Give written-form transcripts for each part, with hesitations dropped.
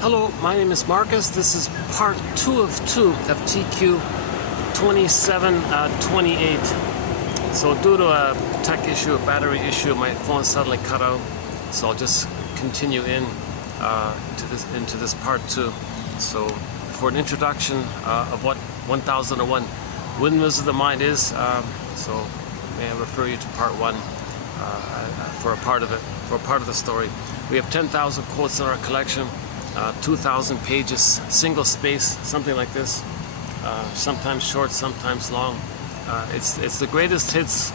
Hello, my name is Marcus. This is part 2 of TQ 2728. So due to a tech issue, a battery issue, my phone suddenly cut out. So I'll just continue into this part 2. So for an introduction of what 1001 Windmills of the Mind is, so may I refer you to part 1 for a part of it, for a part of the story. We have 10,000 quotes in our collection. 2,000 pages, single space, something like this. Sometimes short, sometimes long. It's the greatest hits,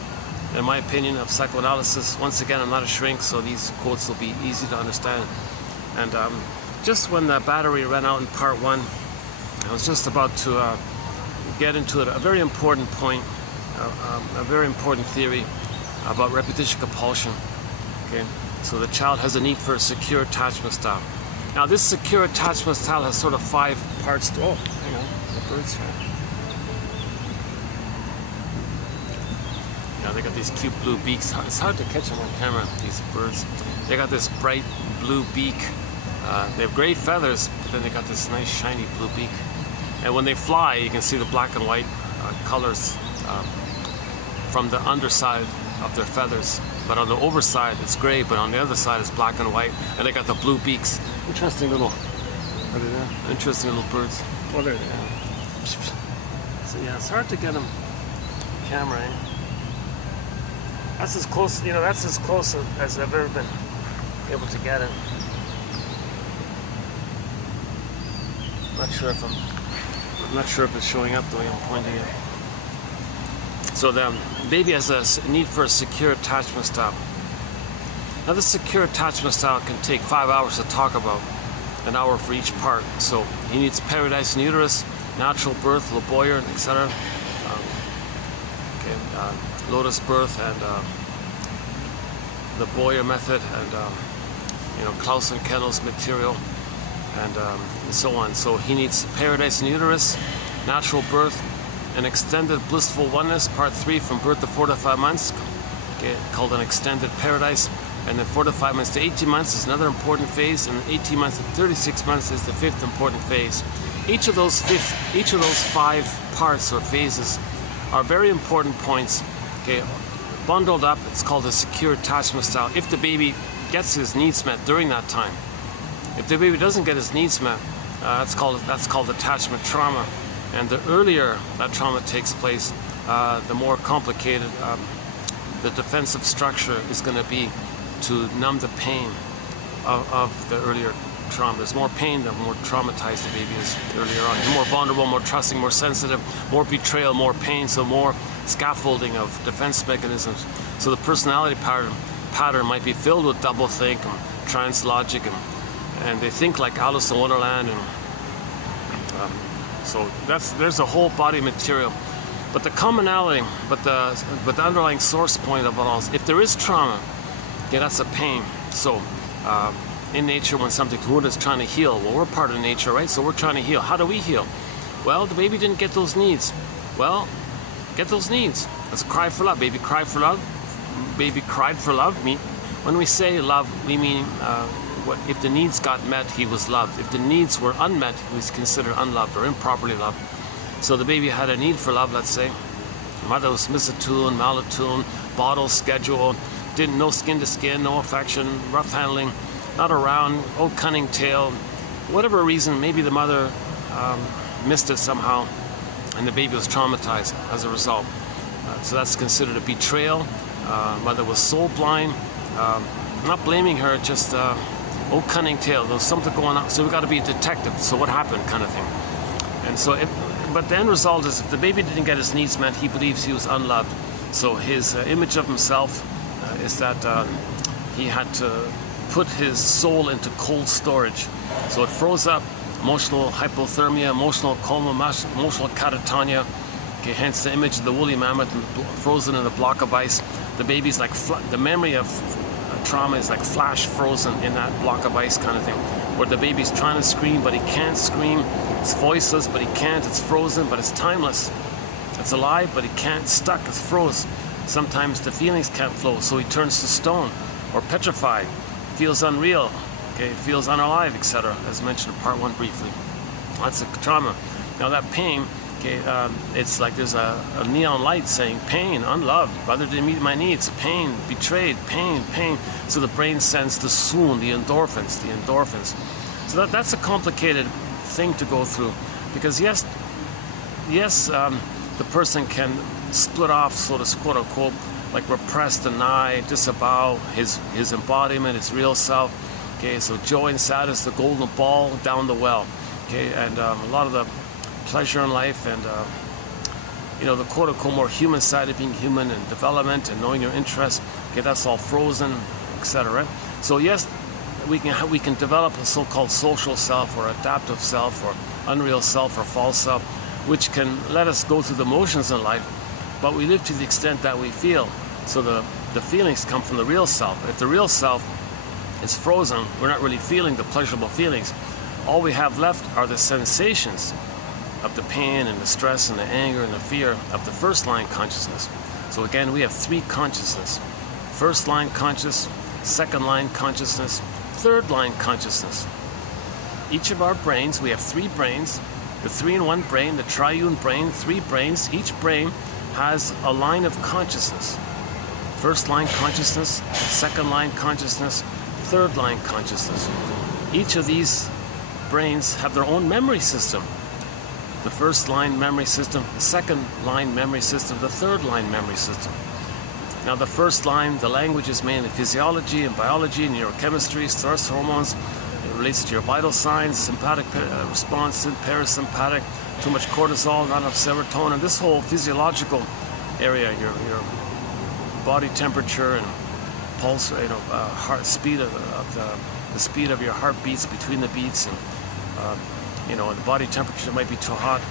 in my opinion, of psychoanalysis. Once again, I'm not a shrink, so these quotes will be easy to understand. And just when the battery ran out in part 1, I was just about to get into it, a very important point, a very important theory about repetition compulsion. Okay, so the child has a need for a secure attachment style. Now this secure attachment style has sort of 5 parts to, oh, hang on, the birds here. Yeah, they got these cute blue beaks. It's hard to catch them on camera, these birds. They got this bright blue beak. They have gray feathers, but then they got this nice shiny blue beak. And when they fly, you can see the black and white colors from the underside of their feathers. But on the overside it's gray, but on the other side it's black and white, and they got the blue beaks. Interesting little, are they there? Interesting little birds. Oh, there they are. So yeah, it's hard to get them camera. Eh? That's as close, you know, that's as close as I've ever been able to get it. I'm not sure if it's showing up the way I'm pointing it. So the baby has a need for a secure attachment style. Now this secure attachment style can take 5 hours to talk about, an hour for each part. So he needs paradise in uterus, natural birth, Laboyer, etc. Lotus birth and the Boyer method, and you know, Klaus and Kennel's material, and so on. So he needs paradise in uterus, natural birth, an extended blissful oneness, part 3 from birth to 4 to 5 months, okay, called an extended paradise. And then 4 to 5 months to 18 months is another important phase, and 18 months to 36 months is the 5th important phase. Each of those 5 parts or phases are very important points. Okay, bundled up, it's called a secure attachment style. If the baby gets his needs met during that time, if the baby doesn't get his needs met, that's called attachment trauma. And the earlier that trauma takes place, the more complicated the defensive structure is going to be to numb the pain of the earlier trauma. There's more pain, the more traumatized the baby is earlier on. You're more vulnerable, more trusting, more sensitive, more betrayal, more pain, so more scaffolding of defense mechanisms. So the personality pattern might be filled with doublethink and trans logic, and they think like Alice in Wonderland, and so there's a whole body of material. But the commonality, but the underlying source point of it all is, if there is trauma, yeah, that's a pain. So in nature, when something's wounded, is trying to heal. Well, we're part of nature, right? So we're trying to heal. How do we heal? Well, the baby didn't get those needs. Well, get those needs. Let's cry for love. Baby cried for love. Baby cried for love. When we say love, we mean if the needs got met, he was loved. If the needs were unmet, he was considered unloved or improperly loved. So the baby had a need for love, let's say. Mother was misattuned, malattuned, bottle, schedule, didn't know skin to skin, no affection, rough handling, not around, old cunning tale. Whatever reason, maybe the mother missed it somehow, and the baby was traumatized as a result. So that's considered a betrayal. Mother was soul blind. I'm not blaming her, just old cunning tale. There was something going on, so we got to be a detective. So what happened, kind of thing. And so, but the end result is, if the baby didn't get his needs met, he believes he was unloved. So his image of himself is that he had to put his soul into cold storage. So it froze up, emotional hypothermia, emotional coma, emotional catatonia. Okay, hence the image of the woolly mammoth frozen in a block of ice. The baby's like, the memory of trauma is like flash frozen in that block of ice, kind of thing, where the baby's trying to scream, but he can't scream. It's voiceless, but he can't. It's frozen, but it's timeless. It's alive, but he can't. It's stuck. It's froze. Sometimes the feelings can't flow, so he turns to stone or petrified, feels unreal, Okay, feels unalive, etc. As mentioned in part 1 briefly. That's a trauma. Now that pain, okay, it's like there's a neon light saying pain, unloved, brother didn't meet my needs, pain, betrayed, pain, pain. So the brain sends the swoon, the endorphins. So that's a complicated thing to go through, because yes, the person can split off, so to quote unquote, like repress, deny, disavow his embodiment, his real self. Okay, so joy and sadness, the golden ball down the well. Okay, and a lot of the pleasure in life and the quote unquote more human side of being human and development and knowing your interests. Okay, that's all frozen, etc. So yes, we can develop a so-called social self or adaptive self or unreal self or false self, which can let us go through the motions in life, but we live to the extent that we feel. So the feelings come from the real self. If the real self is frozen, we're not really feeling the pleasurable feelings. All we have left are the sensations of the pain and the stress and the anger and the fear of the first line consciousness. So again, we have 3 consciousness. First line conscious, second line consciousness, third line consciousness. Each of our brains, we have 3 brains, the 3-in-1 brain, the triune brain, 3 brains. Each brain has a line of consciousness. First line consciousness, second line consciousness, third line consciousness. Each of these brains have their own memory system. The first line memory system, the second line memory system, the third line memory system. Now the first line, the language is mainly physiology and biology, neurochemistry, stress hormones. It relates to your vital signs, sympathetic response, parasympathetic, too much cortisol, not enough serotonin. This whole physiological area, your body temperature and pulse, heart speed of the speed of your heart beats between the beats, and the body temperature might be too hot.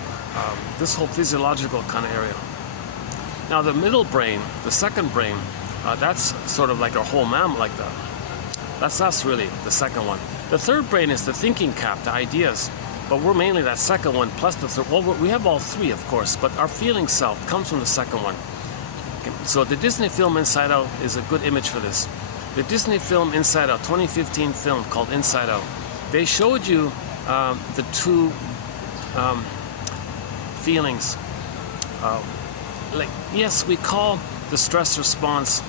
This whole physiological kind of area. Now the middle brain, the second brain, that's sort of like our whole mammal, like that. That's us really, the second one. The third brain is the thinking cap, the ideas, but we're mainly that second one plus the third. Well, we have all 3, of course, but our feeling self comes from the second one. Okay. So the Disney film Inside Out is a good image for this. The Disney film Inside Out, 2015 film called Inside Out, they showed you the 2 feelings. Yes, we call the stress response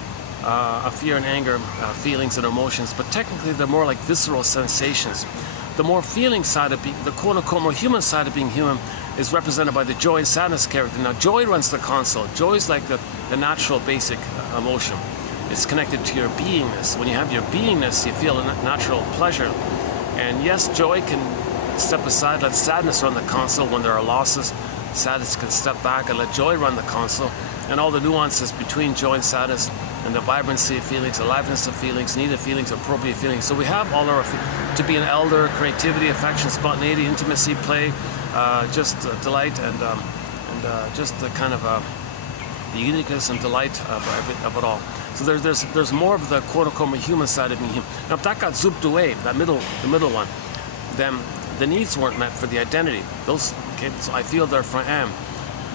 of fear and anger feelings and emotions, but technically they're more like visceral sensations. The more feeling side of being, the quote-unquote more human side of being human, is represented by the joy and sadness character. Now joy runs the console. Joy is like the natural basic emotion. It's connected to your beingness. When you have your beingness, you feel a natural pleasure. And yes, joy can step aside, let sadness run the console. When there are losses, sadness can step back and let joy run the console. And all the nuances between joy and sadness, and the vibrancy of feelings, aliveness of feelings, needed feelings, appropriate feelings. So we have all our, to be an elder, creativity, affection, spontaneity, intimacy, play, just delight, and just the kind of the uniqueness and delight of it all. So there's more of the quote-unquote human side of being human. Now if that got zooped away, the middle one, then the needs weren't met for the identity. Those, okay, so I feel there for am.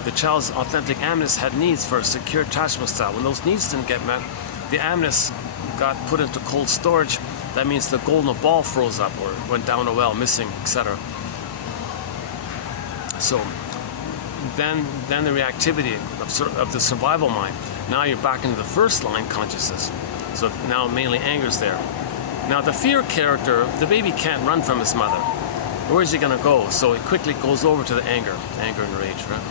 The child's authentic amness had needs for a secure attachment style. When those needs didn't get met, the amness got put into cold storage. That means the golden ball froze up or went down a well, missing, etc. So then the reactivity of the survival mind. Now you're back into the first line consciousness. So now mainly anger's there. Now the fear character, the baby can't run from his mother. Where's he gonna go? So it quickly goes over to the anger and rage, right?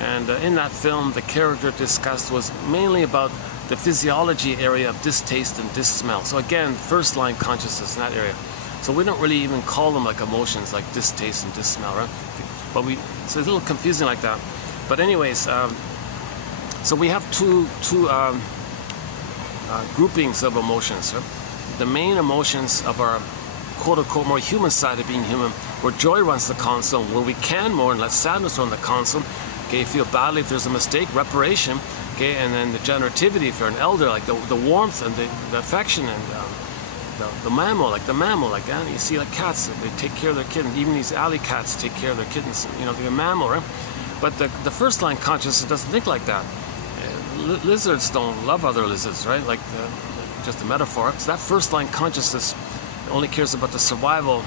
And in that film, the character discussed was mainly about the physiology area of distaste and dissmell. So again, first line consciousness in that area. So we don't really even call them like emotions like distaste and dissmell, right? But so it's a little confusing like that. But anyways, so we have two groupings of emotions. Right? The main emotions of our quote-unquote more human side of being human, where joy runs the console, where we can more and let sadness run the console. Okay, you feel badly if there's a mistake, reparation. Okay, and then the generativity if you're an elder, like the warmth and the affection and the mammal, like that. You see, like cats, they take care of their kittens. Even these alley cats take care of their kittens. You know, they're a mammal, right? But the first line consciousness doesn't think like that. Lizards don't love other lizards, right? Like just a metaphor. So that first line consciousness only cares about the survival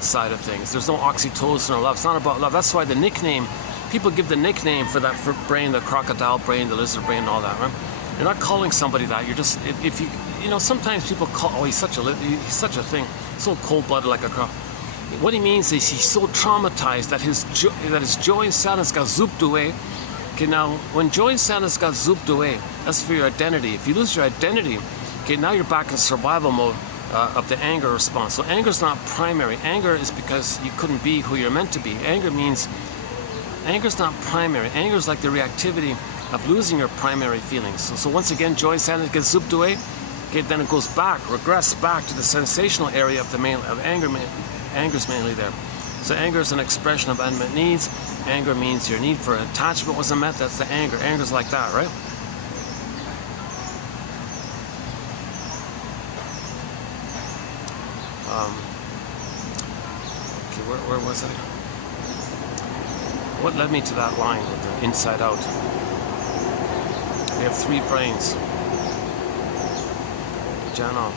side of things. There's no oxytocin or love. It's not about love. That's why the nickname, people give the nickname for that brain, the crocodile brain, the lizard brain, and all that, right? You're not calling somebody that. You're just, if you, you know, sometimes people call, oh, he's such a thing, so cold-blooded like a croc. What he means is he's so traumatized that his joy and sadness got zooped away. Okay, now when joy and sadness got zooped away, that's for your identity. If you lose your identity, okay, now you're back in survival mode of the anger response. So anger is not primary. Anger is because you couldn't be who you're meant to be. Anger is not primary. Anger is like the reactivity of losing your primary feelings. So once again, joy and sadness gets zooped away. Okay, then it goes back, regress back to the sensational area of anger. Anger is mainly there. So anger is an expression of unmet needs. Anger means your need for attachment wasn't met. That's the anger. Anger is like that, right? Okay, where was I? What led me to that line with the inside out? We have 3 brains. Janov.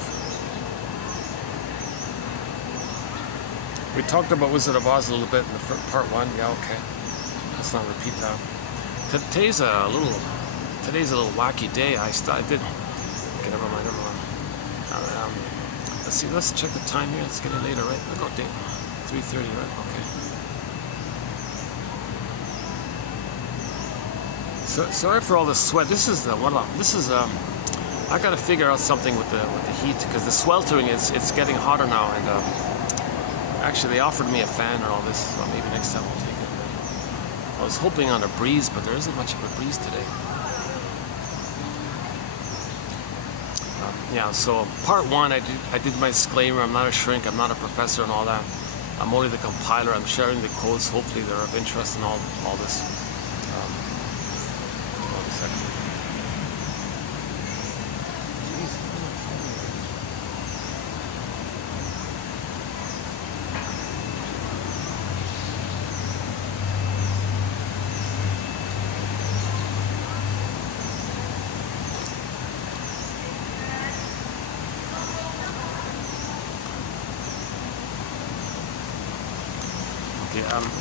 We talked about Wizard of Oz a little bit in the part 1. Yeah, okay. Let's not repeat that. Today's a little wacky day. I did. Okay, never mind. Let's see. Let's check the time here. It's getting later, right? Look out, date. 3:30, right? Okay. So sorry for all the sweat. This is I got to figure out something with the heat, because the sweltering it's getting hotter now, and actually they offered me a fan and all this, so maybe next time we'll take it. I was hoping on a breeze, but there isn't much of a breeze today. Yeah, so part 1, I did my disclaimer. I'm not a shrink, I'm not a professor and all that. I'm only the compiler. I'm sharing the codes. Hopefully they're of interest in all this. Hold on a second.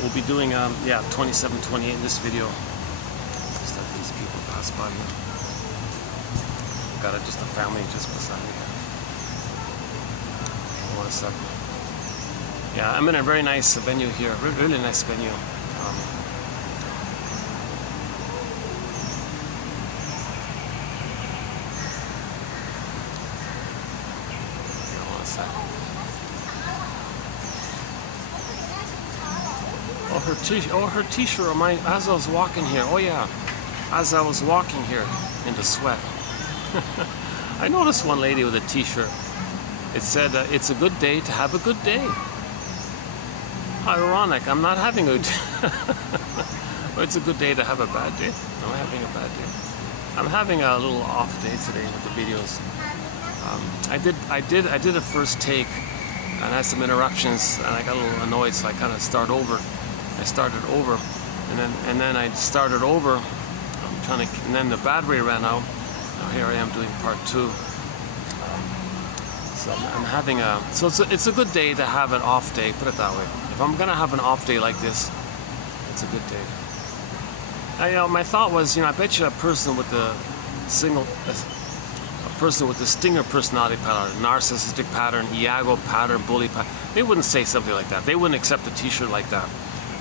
We'll be doing 27, 28 in this video. Just let these people pass by here. Got just a family just beside me. Hold on a second. Yeah, I'm in a very nice venue here. Really nice venue. Hold on a second. Her t-shirt of mine, as I was walking here. Oh yeah, as I was walking here in the sweat. I noticed one lady with a t-shirt. It said, it's a good day to have a good day. Ironic, I'm not having a well, it's a good day to have a bad day. I'm having a bad day. I'm having a little off day today with the videos. I did a first take and I had some interruptions and I got a little annoyed, so I kind of started over, and then I started over. And then the battery ran out. Now here I am doing part 2. So I'm having it's a good day to have an off day, put it that way. If I'm gonna have an off day like this, it's a good day. Now, my thought was, I bet you a person with the stinger personality pattern, narcissistic pattern, Iago pattern, bully pattern, they wouldn't say something like that. They wouldn't accept a t-shirt like that.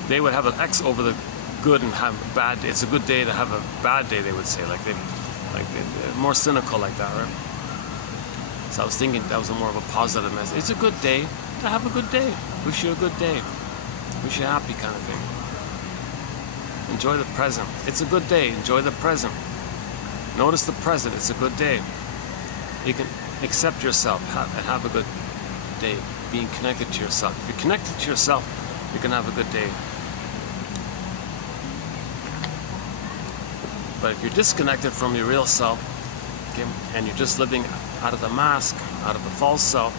They would have an X over the good and have a bad day. It's a good day to have a bad day, they would say. They're more cynical like that, right? So I was thinking that was more of a positive message. It's a good day to have a good day. Wish you a good day. Wish you happy, kind of thing. Enjoy the present. It's a good day. Enjoy the present. Notice the present. It's a good day. You can accept yourself and have a good day. Being connected to yourself. If you're connected to yourself, you can have a good day. But if you're disconnected from your real self, okay, and you're just living out of the mask, out of the false self,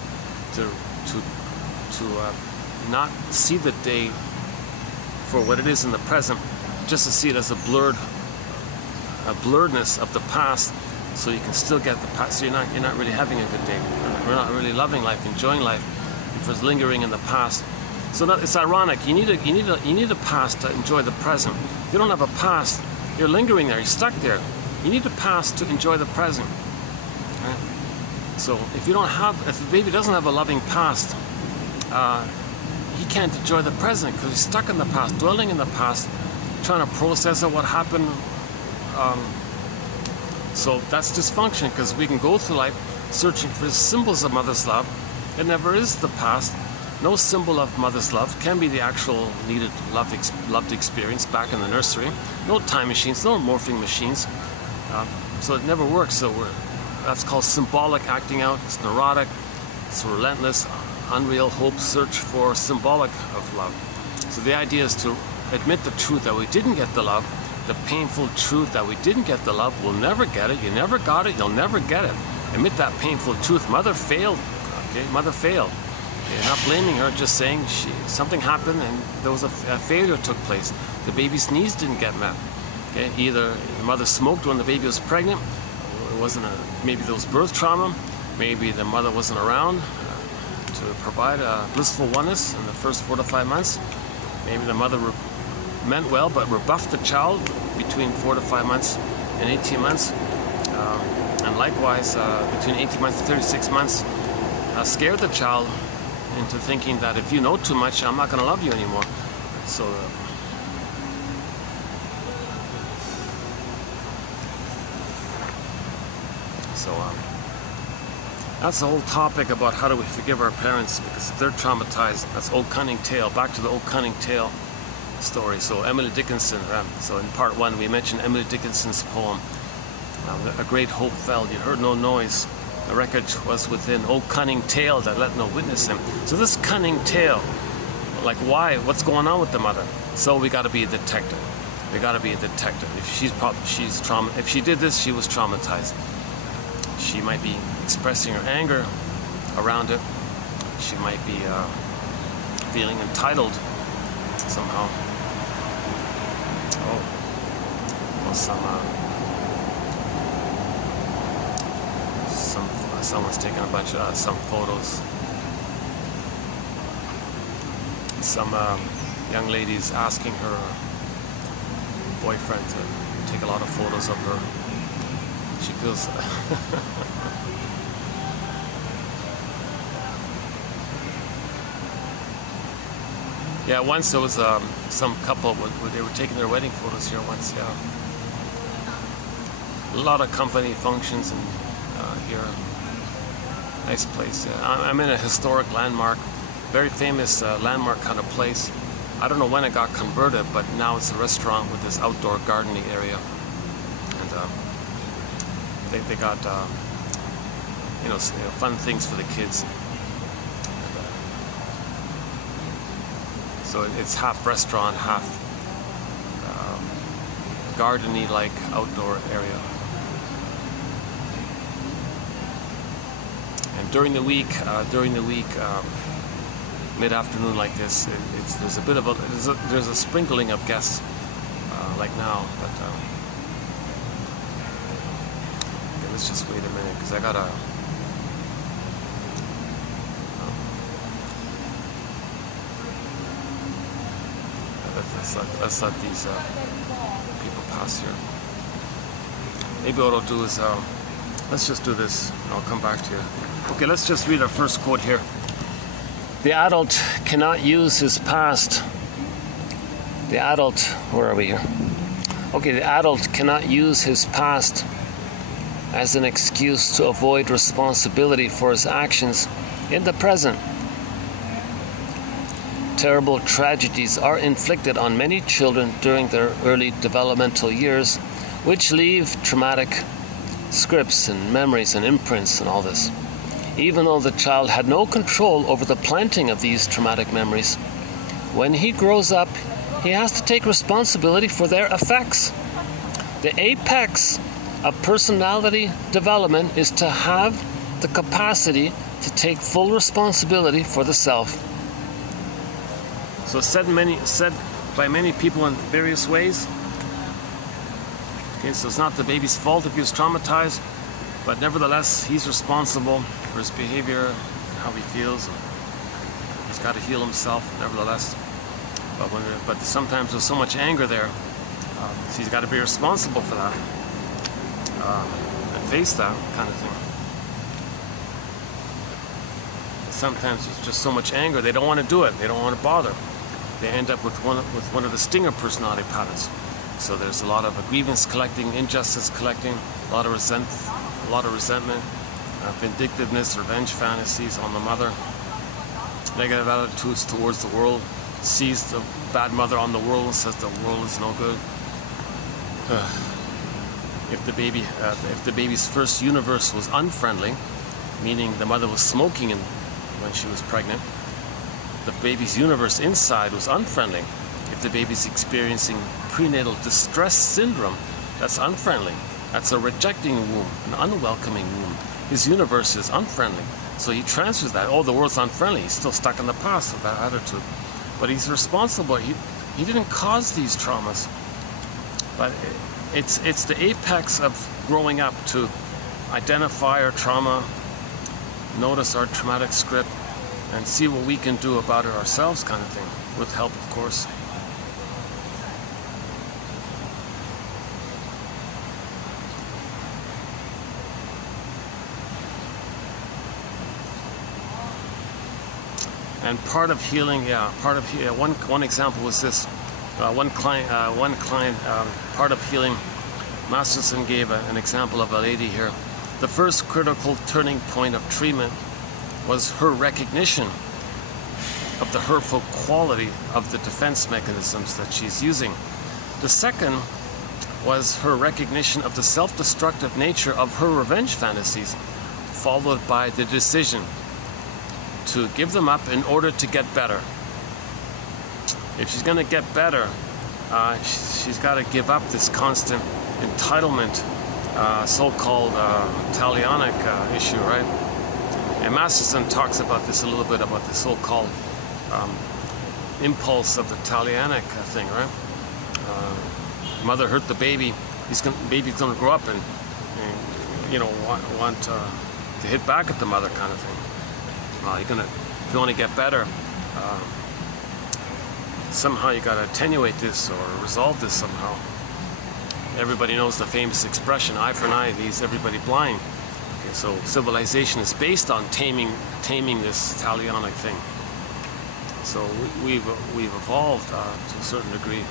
to not see the day for what it is in the present, just to see it as a blurredness of the past, so you can still get the past. So you're not really having a good day. We're not really loving life, enjoying life, if it's lingering in the past. So it's ironic. You need a past to enjoy the present. If you don't have a past, you're lingering there. You're stuck there. You need a past to enjoy the present. Right? So if the baby doesn't have a loving past, he can't enjoy the present because he's stuck in the past, dwelling in the past, trying to process what happened. So that's dysfunction, because we can go through life searching for symbols of mother's love. It never is the past. No symbol of mother's love can be the actual needed loved experience back in the nursery. No time machines, no morphing machines. So it never works. So that's called symbolic acting out. It's neurotic. It's relentless, unreal hope search for symbolic of love. So the idea is to admit the truth that we didn't get the love, the painful truth that we didn't get the love. We'll never get it. You never got it. You'll never get it. Admit that painful truth. Mother failed. Okay, mother failed. You're not blaming her, just saying something happened and there was a failure took place. The baby's needs didn't get met. Okay, either the mother smoked when the baby was pregnant. It wasn't maybe there was birth trauma. Maybe the mother wasn't around to provide a blissful oneness in the first 4 to 5 months. Maybe the mother meant well, but rebuffed the child between 4 to 5 months and 18 months. And likewise, between 18 months and 36 months, scared the child into thinking that if you know too much, I'm not going to love you anymore. So, that's the whole topic about how do we forgive our parents, because they're traumatized. That's old cunning tale. Back to the old cunning tale story. So Emily Dickinson. So in part 1, we mentioned Emily Dickinson's poem, "A Great Hope Fell. You heard no noise. The wreckage was within. Oh, cunning tale that let no witness him." So this cunning tale, like why? What's going on with the mother? So we got to be a detective. We got to be a detective. If she did this, she was traumatized. She might be expressing her anger around it. She might be feeling entitled somehow. Someone's taking a bunch of some photos. Some young lady's asking her boyfriend to take a lot of photos of her. She feels yeah, once there was some couple where they were taking their wedding photos here once. Yeah, a lot of company functions and here. Nice place. Yeah. I'm in a historic landmark, very famous landmark kind of place. I don't know when it got converted, but now it's a restaurant with this outdoor gardening area, and they got fun things for the kids. So it's half restaurant, half gardeny like outdoor area. And during the week, mid-afternoon like this, there's a bit of there's a sprinkling of guests like now. But okay, let's just wait a minute because I gotta. Let's let these people pass here. Maybe what I'll do is let's just do this. I'll come back to you. Okay, let's just read our first quote here. The adult cannot use his past. The adult, where are we here? Okay, the adult cannot use his past as an excuse to avoid responsibility for his actions in the present. Terrible tragedies are inflicted on many children during their early developmental years, which leave traumatic scripts and memories and imprints and all this. Even though the child had no control over the planting of these traumatic memories, when he grows up, he has to take responsibility for their effects. The apex of personality development is to have the capacity to take full responsibility for the self. So said by many people in various ways. Okay, so it's not the baby's fault if he was traumatized. But nevertheless, he's responsible for his behavior, how he feels. He's got to heal himself, nevertheless. But sometimes there's so much anger there, so he's got to be responsible for that and face that kind of thing. Sometimes there's just so much anger, they don't want to do it, they don't want to bother. They end up with one of the stinger personality patterns. So there's a lot of grievance collecting, injustice collecting, a lot of resentment, vindictiveness, revenge fantasies on the mother, negative attitudes towards the world, sees the bad mother on the world and says the world is no good. If the baby's first universe was unfriendly, meaning the mother was smoking when she was pregnant, the baby's universe inside was unfriendly. If the baby's experiencing prenatal distress syndrome, that's unfriendly. That's a rejecting womb, an unwelcoming womb. His universe is unfriendly. So he transfers that. Oh, the world's unfriendly. He's still stuck in the past with that attitude. But he's responsible. He didn't cause these traumas. But it's the apex of growing up to identify our trauma, notice our traumatic script, and see what we can do about it ourselves, kind of thing, with help, of course. And part of healing, one example was this. One client, part of healing, Masterson gave an example of a lady here. The first critical turning point of treatment was her recognition of the hurtful quality of the defense mechanisms that she's using. The second was her recognition of the self-destructive nature of her revenge fantasies, followed by the decision to give them up in order to get better. If she's going to get better, she's got to give up this constant entitlement, so-called Talionic issue, right? And Masterson talks about this a little bit, about the so-called impulse of the Talionic thing, right? Mother hurt the baby. Baby's going to grow up and want to hit back at the mother, kind of thing. Well, if you want to get better, somehow you got to attenuate this or resolve this somehow. Everybody knows the famous expression, eye for an eye leaves everybody blind. Okay, so civilization is based on taming this Talionic thing. So we've evolved to a certain degree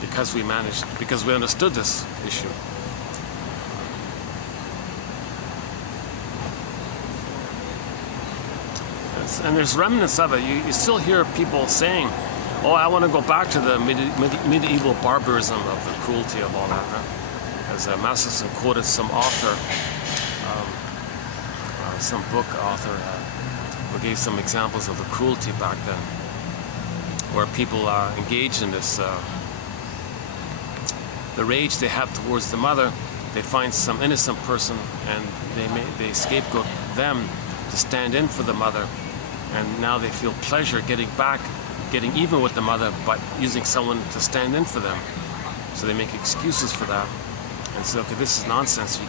because we understood this issue. And there's remnants of it. You still hear people saying, oh, I want to go back to the medieval barbarism of the cruelty of all that. Right? As Masterson quoted some author, some book author, who gave some examples of the cruelty back then, where people engaged in this, the rage they have towards the mother. They find some innocent person and they scapegoat them to stand in for the mother. And now they feel pleasure getting even with the mother, but using someone to stand in for them. So they make excuses for that, and say, okay, this is nonsense.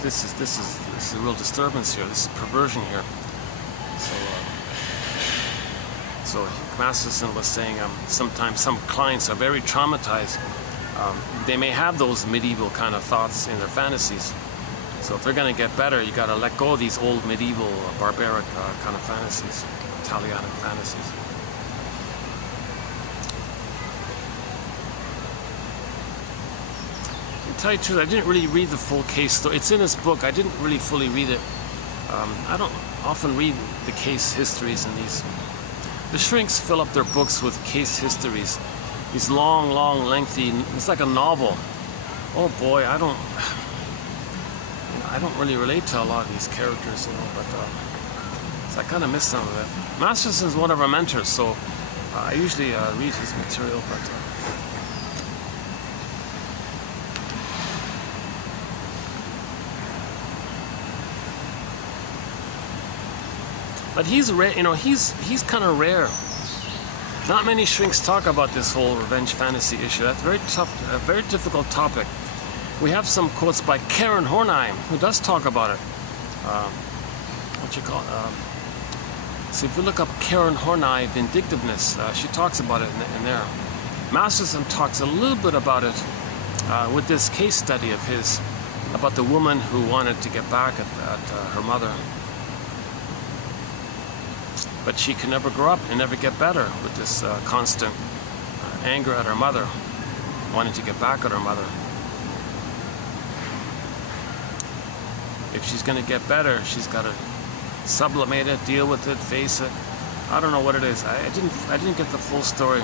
This is a real disturbance here. This is perversion here. So Masterson was saying sometimes some clients are very traumatized. They may have those medieval kind of thoughts in their fantasies. So if they're going to get better, you got to let go of these old medieval, barbaric kind of fantasies, Talionic fantasies. To tell you the truth, I didn't really read the full case story. It's in his book. I didn't really fully read it. I don't often read the case histories in these. The shrinks fill up their books with case histories. These long, lengthy. It's like a novel. Oh boy, I don't really relate to a lot of these characters, but so I kind of miss some of it. Masterson's one of our mentors, so I usually read his material, but he's rare. He's kind of rare. Not many shrinks talk about this whole revenge fantasy issue. That's very tough, a very difficult topic. We have some quotes by Karen Hornheim, who does talk about it. So if you look up Karen Hornheim, vindictiveness, she talks about it in there. Masterson talks a little bit about it with this case study of his about the woman who wanted to get back at her mother. But she could never grow up and never get better with this constant anger at her mother, wanting to get back at her mother. If she's going to get better, she's got to sublimate it, deal with it, face it. I don't know what it is. I didn't get the full story.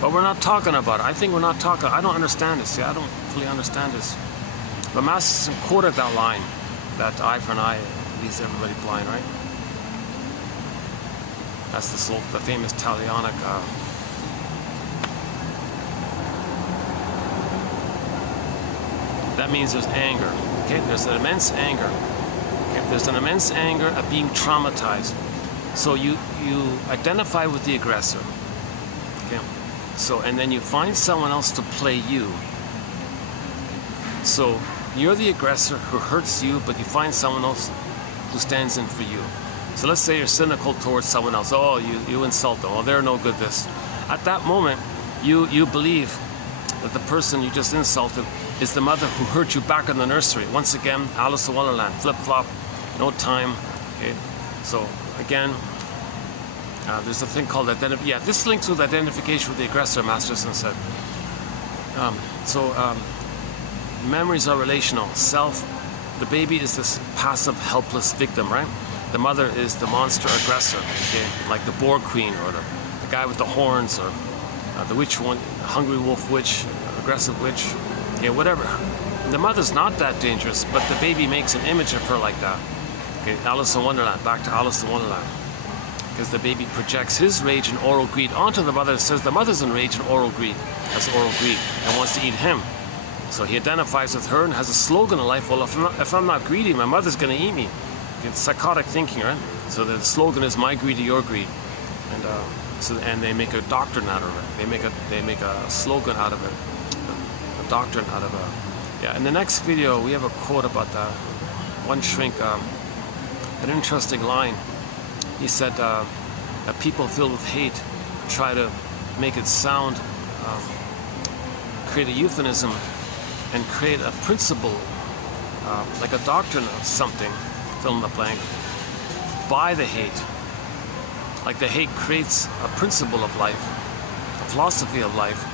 But we're not talking about it. I think we're not talking. I don't understand this. See, I don't fully understand this. But Masterson quoted that line, that eye for an eye leaves everybody blind, right? That's the famous Talionic. That means there's anger. Okay, there's an immense anger. Okay, there's an immense anger of being traumatized. So you identify with the aggressor. Okay, so and then you find someone else to play you. So you're the aggressor who hurts you, but you find someone else who stands in for you. So let's say you're cynical towards someone else. Oh, you insult them. Oh, they're no good. This. At that moment, you believe that the person you just insulted is the mother who hurt you back in the nursery. Once again, Alice in Wonderland, flip-flop, no time. Okay, so again, there's a thing called identity. Yeah, this links with identification with the aggressor, Masterson said. Memories are relational. The baby is this passive, helpless victim, right? The mother is the monster aggressor, okay? Like the Boar Queen or the guy with the horns or the witch one, hungry wolf witch, aggressive witch. Okay, whatever. The mother's not that dangerous, but the baby makes an image of her like that. Okay, Alice in Wonderland, back to Alice in Wonderland. Because the baby projects his rage and oral greed onto the mother. It says the mother's in rage and oral greed, has oral greed, and wants to eat him. So he identifies with her and has a slogan in life, well, if I'm not greedy, my mother's going to eat me. It's psychotic thinking, right? So the slogan is my greed to your greed. And they make a doctrine out of it. They make a slogan out of it. Doctrine out of yeah. In the next video we have a quote about that one shrink, an interesting line. He said that people filled with hate try to make it sound, create a euphemism and create a principle, like a doctrine of something, fill in the blank, by the hate. Like the hate creates a principle of life, a philosophy of life.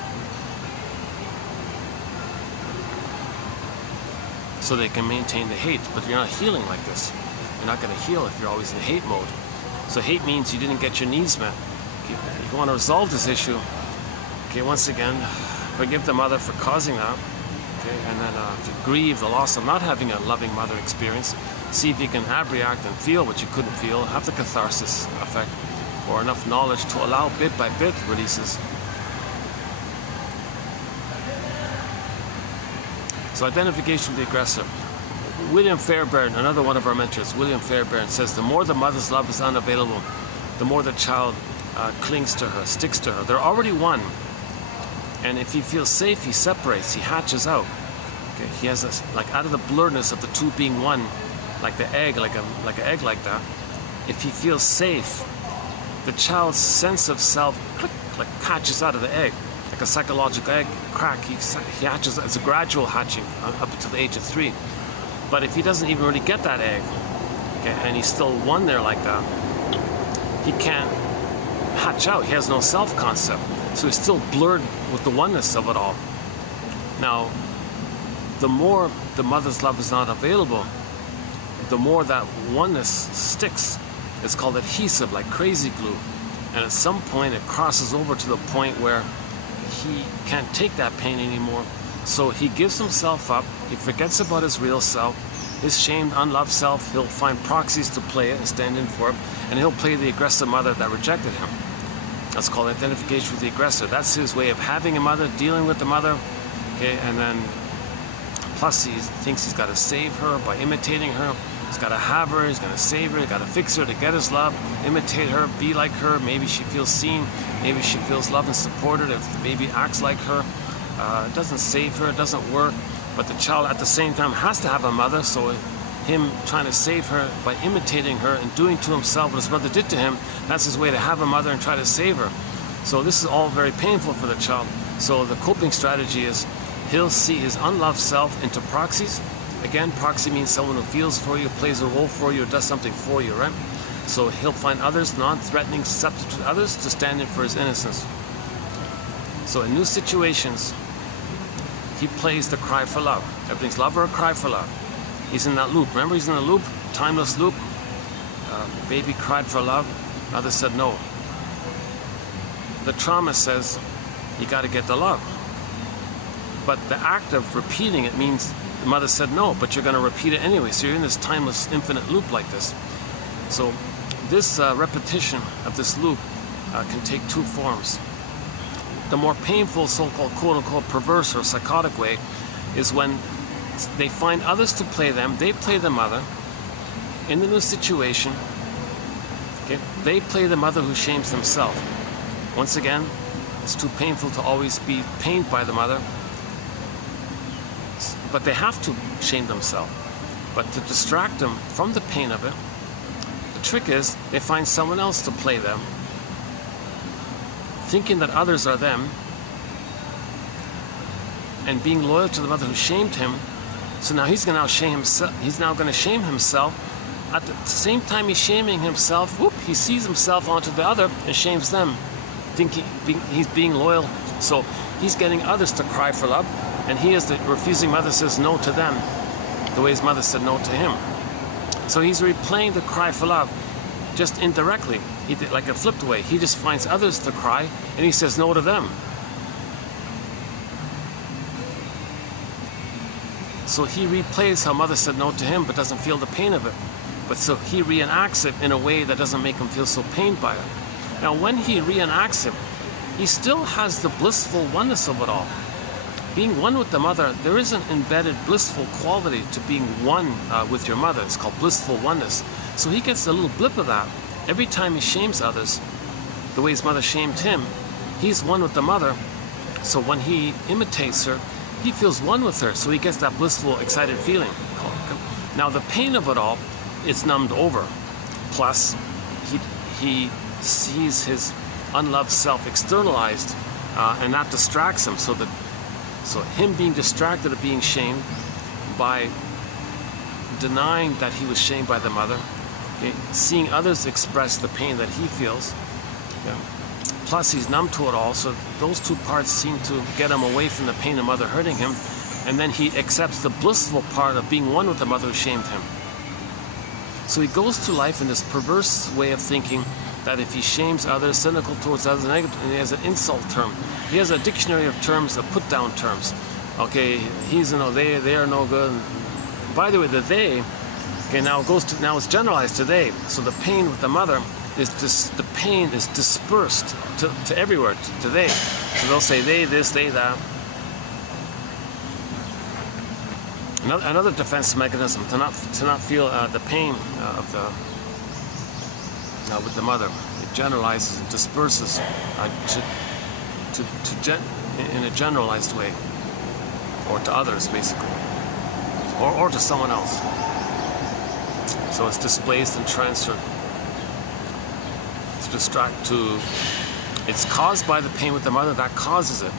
So they can maintain the hate, but you're not healing like this. You're not going to heal if you're always in hate mode. So hate means you didn't get your needs met. Okay, if you want to resolve this issue, okay, once again, forgive the mother for causing that, okay, and then to grieve the loss of not having a loving mother experience. See if you can abreact and feel what you couldn't feel, have the catharsis effect, or enough knowledge to allow bit by bit releases. So identification with the aggressor. William Fairbairn, another one of our mentors, William Fairbairn says the more the mother's love is unavailable, the more the child clings to her, sticks to her. They're already one. And if he feels safe, he separates, he hatches out. Okay, he has this, like out of the blurredness of the two being one, like the egg, like an egg like that. If he feels safe, the child's sense of self hatches out of the egg. Like a psychological egg crack, he hatches. It's a gradual hatching up to the age of 3. But if he doesn't even really get that egg, okay, and he's still one there like that, he can't hatch out. He has no self-concept, so he's still blurred with the oneness of it all. Now, the more the mother's love is not available, the more that oneness sticks. It's called adhesive, like crazy glue. And at some point, it crosses over to the point where he can't take that pain anymore. So he gives himself up, he forgets about his real self, his shamed, unloved self. He'll find proxies to play it and stand in for it, and he'll play the aggressive mother that rejected him. That's called identification with the aggressor. That's his way of having a mother, dealing with the mother, okay, and then plus he thinks he's got to save her by imitating her. He's got to have her, he's got to save her, he's got to fix her to get his love, imitate her, be like her. Maybe she feels seen, maybe she feels loved and supported if the baby acts like her. It doesn't save her, it doesn't work, but the child at the same time has to have a mother, so him trying to save her by imitating her and doing to himself what his mother did to him, that's his way to have a mother and try to save her. So this is all very painful for the child. So the coping strategy is he'll see his unloved self into proxies. Again, proxy means someone who feels for you, plays a role for you, or does something for you, right? So he'll find others, non-threatening, substitute others to stand in for his innocence. So in new situations, he plays the cry for love. Everything's love or a cry for love. He's in that loop. Remember, he's in a loop, timeless loop. Baby cried for love, mother said no. The trauma says, you got to get the love. But the act of repeating it means the mother said no, but you're going to repeat it anyway. So you're in this timeless, infinite loop like this. So this repetition of this loop can take two forms. The more painful, so-called quote-unquote perverse or psychotic way is when they find others to play them. They play the mother in the new situation. Okay? They play the mother who shames themselves. Once again, it's too painful to always be pained by the mother, but they have to shame themselves. But to distract them from the pain of it, the trick is they find someone else to play them, thinking that others are them, and being loyal to the mother who shamed him. So now he's going to now shame himself. He's now going to shame himself. At the same time he's shaming himself, whoop, he sees himself onto the other and shames them. He's being loyal. So he's getting others to cry for love, and he, as the refusing mother, says no to them, the way his mother said no to him. So he's replaying the cry for love, just indirectly. He did like a flipped way. He just finds others to cry, and he says no to them. So he replays how mother said no to him, but doesn't feel the pain of it. But so he reenacts it in a way that doesn't make him feel so pained by it. Now, when he reenacts it, he still has the blissful oneness of it all. Being one with the mother, there is an embedded blissful quality to being one with your mother. It's called blissful oneness. So he gets a little blip of that. Every time he shames others, the way his mother shamed him, he's one with the mother. So when he imitates her, he feels one with her. So he gets that blissful, excited feeling. Now, the pain of it all is numbed over. Plus, he sees his unloved self externalized, and that distracts him. So him being distracted of being shamed by denying that he was shamed by the mother, okay, seeing others express the pain that he feels, yeah. Plus he's numb to it all, so those two parts seem to get him away from the pain of mother hurting him, and then he accepts the blissful part of being one with the mother who shamed him. So he goes through life in this perverse way of thinking that if he shames others, cynical towards others, and he has an insult term. He has a dictionary of terms, of put-down terms. Okay, he's, they are no good. By the way, the they, okay, now it's generalized to they. So the pain with the mother is the pain is dispersed to everywhere, to they. So they'll say they this, they that. Another defense mechanism to not feel the pain of the with the mother. It generalizes and disperses in a generalized way, or to others basically, or to someone else. So it's displaced and transferred. It's caused by the pain with the mother that causes it,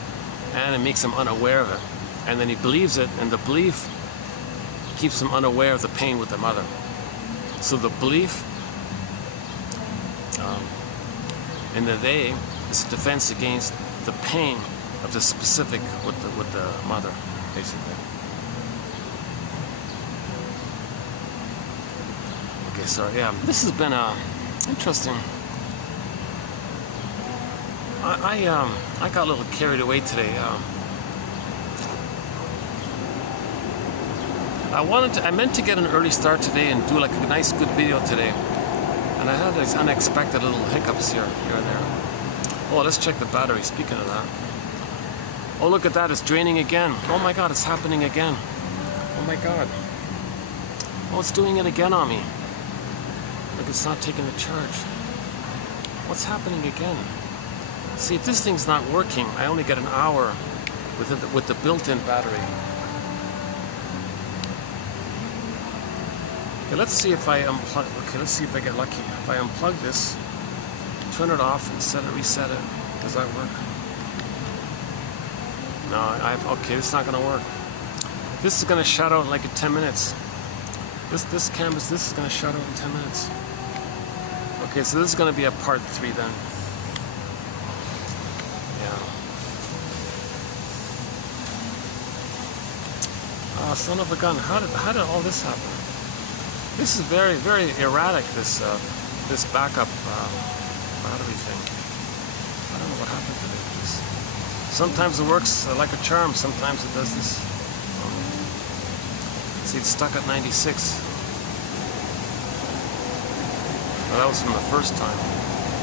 and it makes him unaware of it, and then he believes it, and the belief keeps him unaware of the pain with the mother. So the belief in the they is a defense against the pain of the specific with the mother, basically. Okay, so yeah, this has been interesting. I got a little carried away today. I meant to get an early start today and do like a nice good video today, and I had these unexpected little hiccups here and there. Oh, let's check the battery. Speaking of that, oh, look at that, it's draining again. Oh my god, it's happening again. Oh my god. Oh, it's doing it again on me. Like it's not taking the charge. What's happening again? See, if this thing's not working, I only get an hour with the built-in battery. Okay, let's see if I unplug. Okay, let's see if I get lucky. If I unplug this, turn it off and reset it. Does that work? No, okay, it's not gonna work. This is gonna shut out in like 10 minutes. This canvas, this is gonna shut out in 10 minutes. Okay, so this is gonna be a part 3 then. Yeah. Oh, son of a gun! How did all this happen? This is very, very erratic. This backup battery thing. I don't know what happened to this. Sometimes it works like a charm. Sometimes it does this. See, it's stuck at 96. Well, that was from the first time,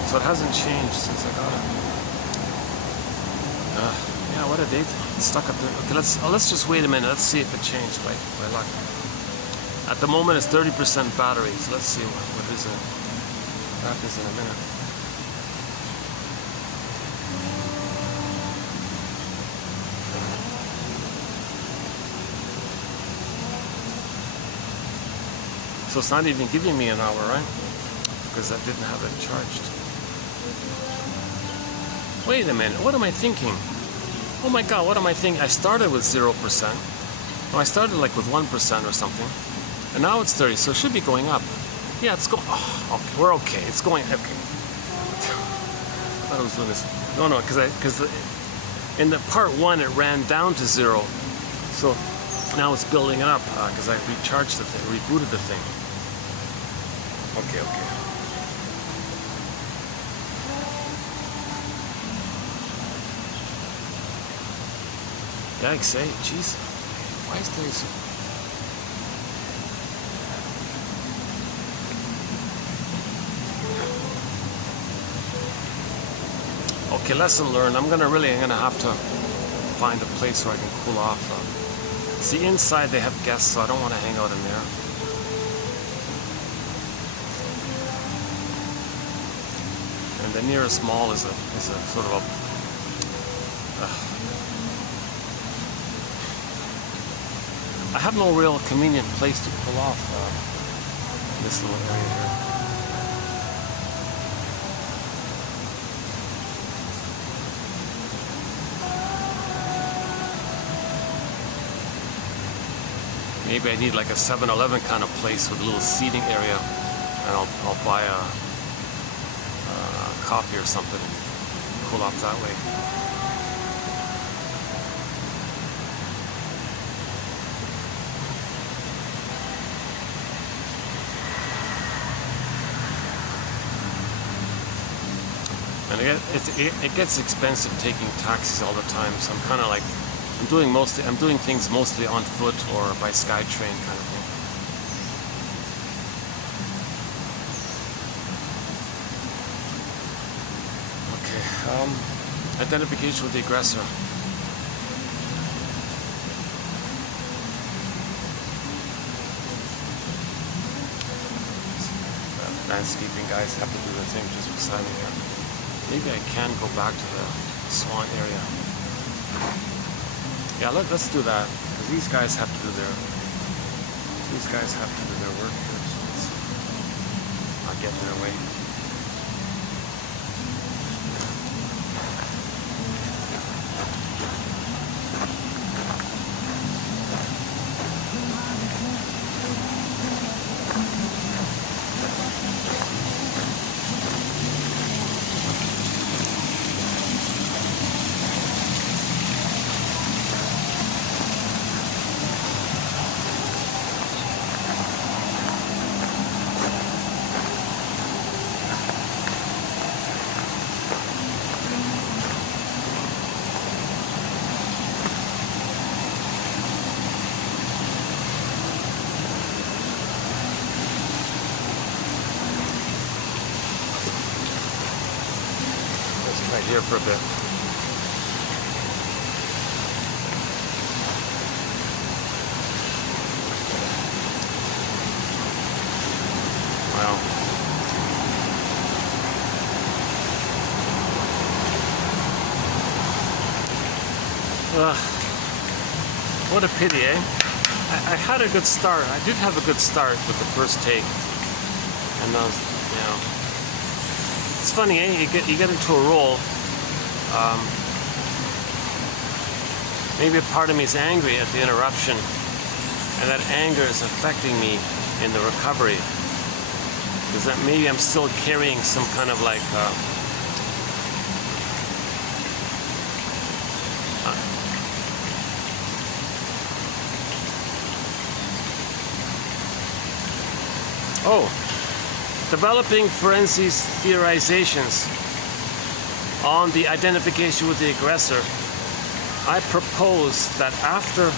so it hasn't changed since I got it. Yeah, what a date. It's stuck up there. Okay, let's just wait a minute. Let's see if it changed by luck. At the moment, it's 30% battery. So let's see what is it. What happens in a minute. So it's not even giving me an hour, right? Because I didn't have it charged. Wait a minute, what am I thinking? Oh my god, what am I thinking? I started with 0%. No, I started like with 1% or something. And now it's 30, so it should be going up. Yeah, it's going. Oh, okay, we're okay. It's going. Okay. I thought it was doing this. No, because in the part 1 it ran down to 0. So now it's building it up because I recharged the thing, rebooted the thing. Okay. Yikes, hey, jeez. Why is there so... Okay, lesson learned. I'm gonna have to find a place where I can cool off. See, inside they have guests, so I don't want to hang out in there. And the nearest mall is a sort of a. I have no real convenient place to pull off this little area here. Maybe I need like a 7-Eleven kind of place with a little seating area, and I'll buy a coffee or something and cool off that way. And it gets expensive taking taxis all the time, so I'm kind of like, I'm doing things mostly on foot or by SkyTrain kind of thing. Okay, identification with the aggressor. Landscaping guys have to do the thing just beside me here. Maybe I can go back to the Swan area. Yeah, let's do that. Because these guys have to do their work here. So let's not get in their way. Right here for a bit. know. What a pity, eh? I had a good start. I did have a good start with the first take, and you know, it's funny, eh? You get into a role. Maybe a part of me is angry at the interruption, and that anger is affecting me in the recovery. Because that maybe I'm still carrying some kind of like developing forensics theorizations on the identification with the aggressor. I propose that after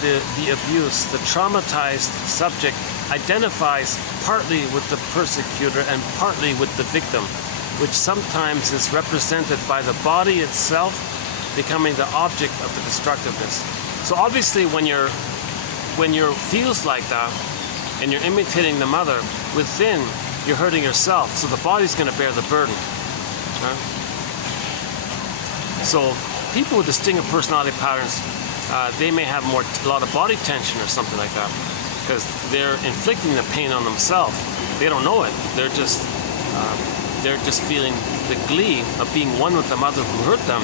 the abuse, the traumatized subject identifies partly with the persecutor and partly with the victim, which sometimes is represented by the body itself becoming the object of the destructiveness. So obviously when you're feels like that and you're imitating the mother, within you're hurting yourself, so the body's going to bear the burden. Right? So people with distinct personality patterns, they may have a lot of body tension or something like that, because they're inflicting the pain on themselves. They don't know it. They're just feeling the glee of being one with the mother who hurt them.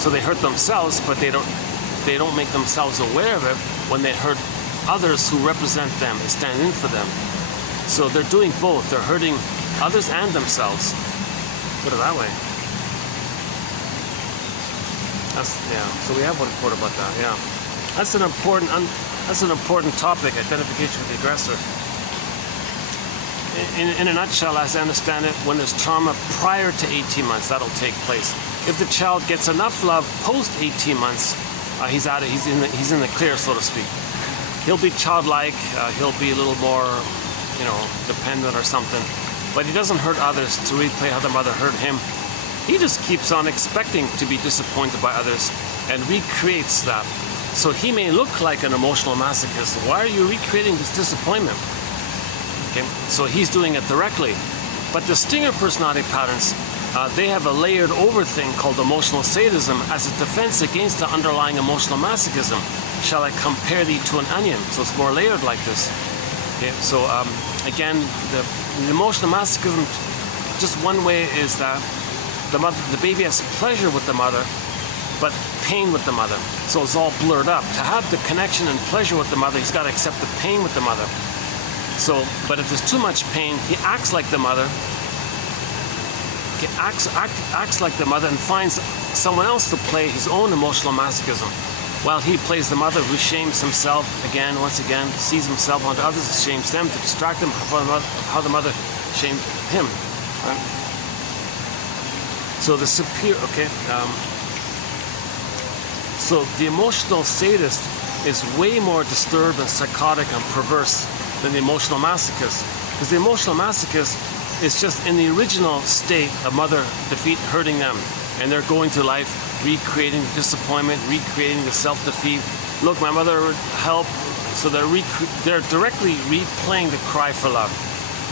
So they hurt themselves, but they don't make themselves aware of it when they hurt others who represent them and stand in for them. So they're doing both. They're hurting others and themselves. Put it that way. So we have one report about that. Yeah, that's an important topic. Identification with the aggressor. In a nutshell, as I understand it, when there's trauma prior to 18 months, that'll take place. If the child gets enough love post 18 months, he's in the clear, so to speak. He'll be childlike. He'll be a little more, dependent or something. But he doesn't hurt others to replay how the mother hurt him. He just keeps on expecting to be disappointed by others and recreates that. So he may look like an emotional masochist. Why are you recreating this disappointment? Okay, so he's doing it directly. But the stinger personality patterns, they have a layered over thing called emotional sadism as a defense against the underlying emotional masochism. Shall I compare thee to an onion? So it's more layered like this. Okay, so again, the emotional masochism, just one way is that the baby has pleasure with the mother, but pain with the mother. So it's all blurred up. To have the connection and pleasure with the mother, he's got to accept the pain with the mother. So, but if there's too much pain, he acts like the mother. He acts like the mother and finds someone else to play his own emotional masochism. While he plays the mother who shames himself once again, sees himself onto others, shames them to distract them from how the mother shamed him. Right? So the superior, so the emotional sadist is way more disturbed and psychotic and perverse than the emotional masochist. Because the emotional masochist is just in the original state of mother defeat hurting them. And they're going through life recreating the disappointment, recreating the self-defeat. Look, my mother would help. So they're directly replaying the cry for love,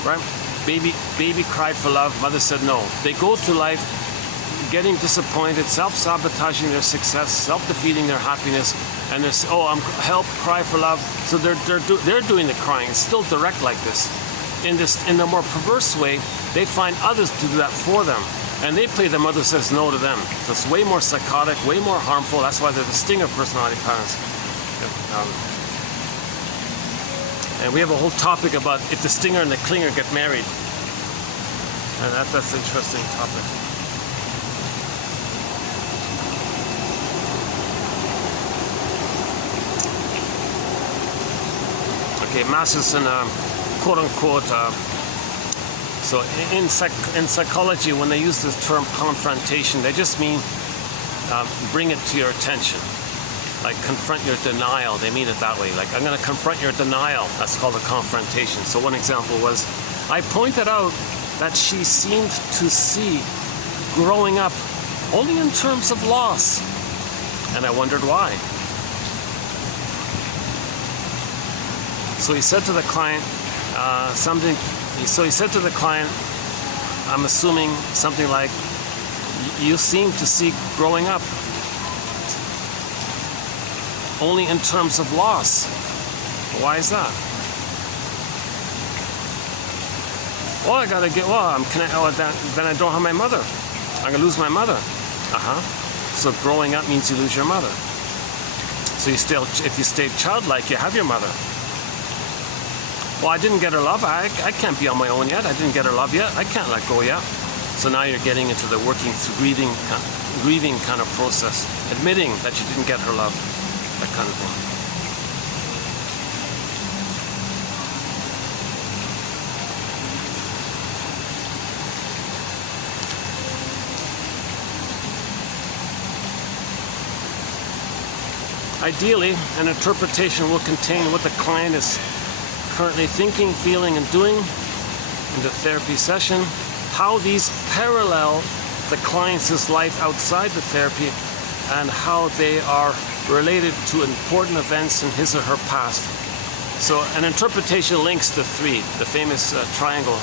right? Baby cried for love, mother said no. They go through life getting disappointed, self-sabotaging their success, self-defeating their happiness, and they're help, cry for love. So they're doing the crying. It's still direct like this. In the more perverse way, they find others to do that for them, and they play the mother says no to them. So it's way more psychotic, way more harmful. That's why they're the stinger personality patterns. And we have a whole topic about if the stinger and the clinger get married, and that's an interesting topic. Okay, Masterson, quote-unquote, so in psychology, when they use the term confrontation, they just mean bring it to your attention. Like confront your denial, they mean it that way. Like, I'm going to confront your denial. That's called a confrontation. So one example was, I pointed out that she seemed to see growing up only in terms of loss, and I wondered why. So he said to the client, something. So he said to the client, I'm assuming something like, you seem to see growing up only in terms of loss. Why is that? Well, then I don't have my mother. I'm gonna lose my mother. So growing up means you lose your mother. So if you stay childlike, you have your mother. Well, I didn't get her love. I can't be on my own yet. I didn't get her love yet. I can't let go yet. So now you're getting into the working through grieving kind of process, admitting that you didn't get her love, that kind of thing. Ideally, an interpretation will contain what the client is currently thinking, feeling, and doing in the therapy session, how these parallel the client's life outside the therapy, and how they are related to important events in his or her past. So an interpretation links the three, the famous triangle,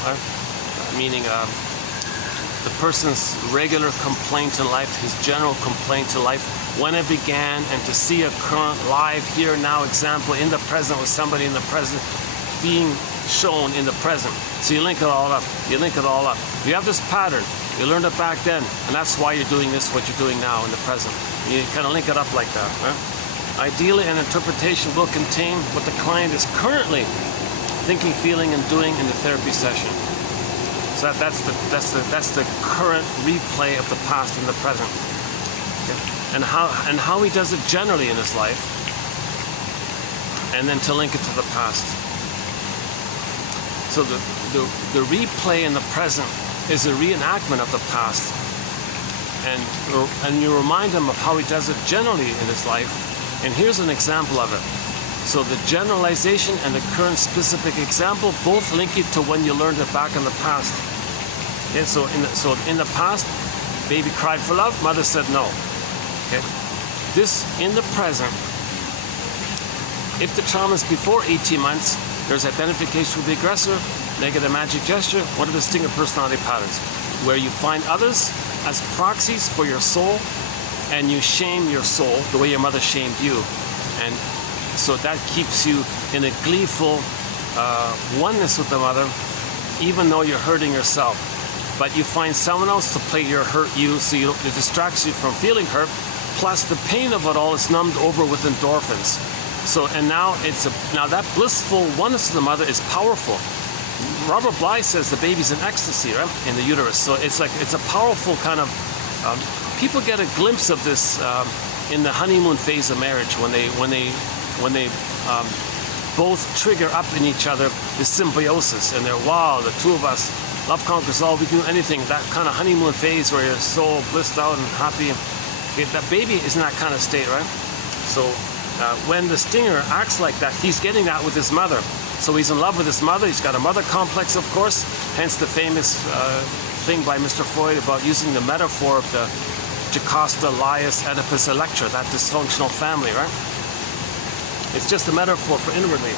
meaning the person's regular complaint in life, his general complaint in life, when it began, and to see a current live here now example in the present with somebody in the present being shown in the present. So you link it all up. You link it all up. You have this pattern. You learned it back then, and that's why you're doing this, what you're doing now in the present. You kind of link it up like that. Right? Ideally, an interpretation will contain what the client is currently thinking, feeling, and doing in the therapy session. So that's the current replay of the past and the present. Okay? And how he does it generally in his life, and then to link it to the past. So the replay in the present is a reenactment of the past, and you remind him of how he does it generally in his life. And here's an example of it. So the generalization and the current specific example both link it to when you learned it back in the past. Okay, so in the past, baby cried for love, mother said no. Okay. This in the present, if the trauma is before 18 months, there's identification with the aggressor, negative magic gesture, one of the stinger personality patterns, where you find others as proxies for your soul, and you shame your soul the way your mother shamed you. And so that keeps you in a gleeful oneness with the mother, even though you're hurting yourself. But you find someone else to play your hurt you, so it distracts you from feeling hurt. Plus the pain of it all is numbed over with endorphins. So, and now that blissful oneness of the mother is powerful. Robert Bly says the baby's in ecstasy, right, in the uterus. So it's a powerful kind of. People get a glimpse of this in the honeymoon phase of marriage when they both trigger up in each other this symbiosis, and they're, wow, the two of us, love conquers all, we do anything. That kind of honeymoon phase where you're so blissed out and happy. That baby is in that kind of state, right? So when the stinger acts like that, he's getting that with his mother. So he's in love with his mother. He's got a mother complex, of course. Hence the famous thing by Mr. Freud about using the metaphor of the Jocasta, Laius, Oedipus, Electra, that dysfunctional family, right? It's just a metaphor for inwardly.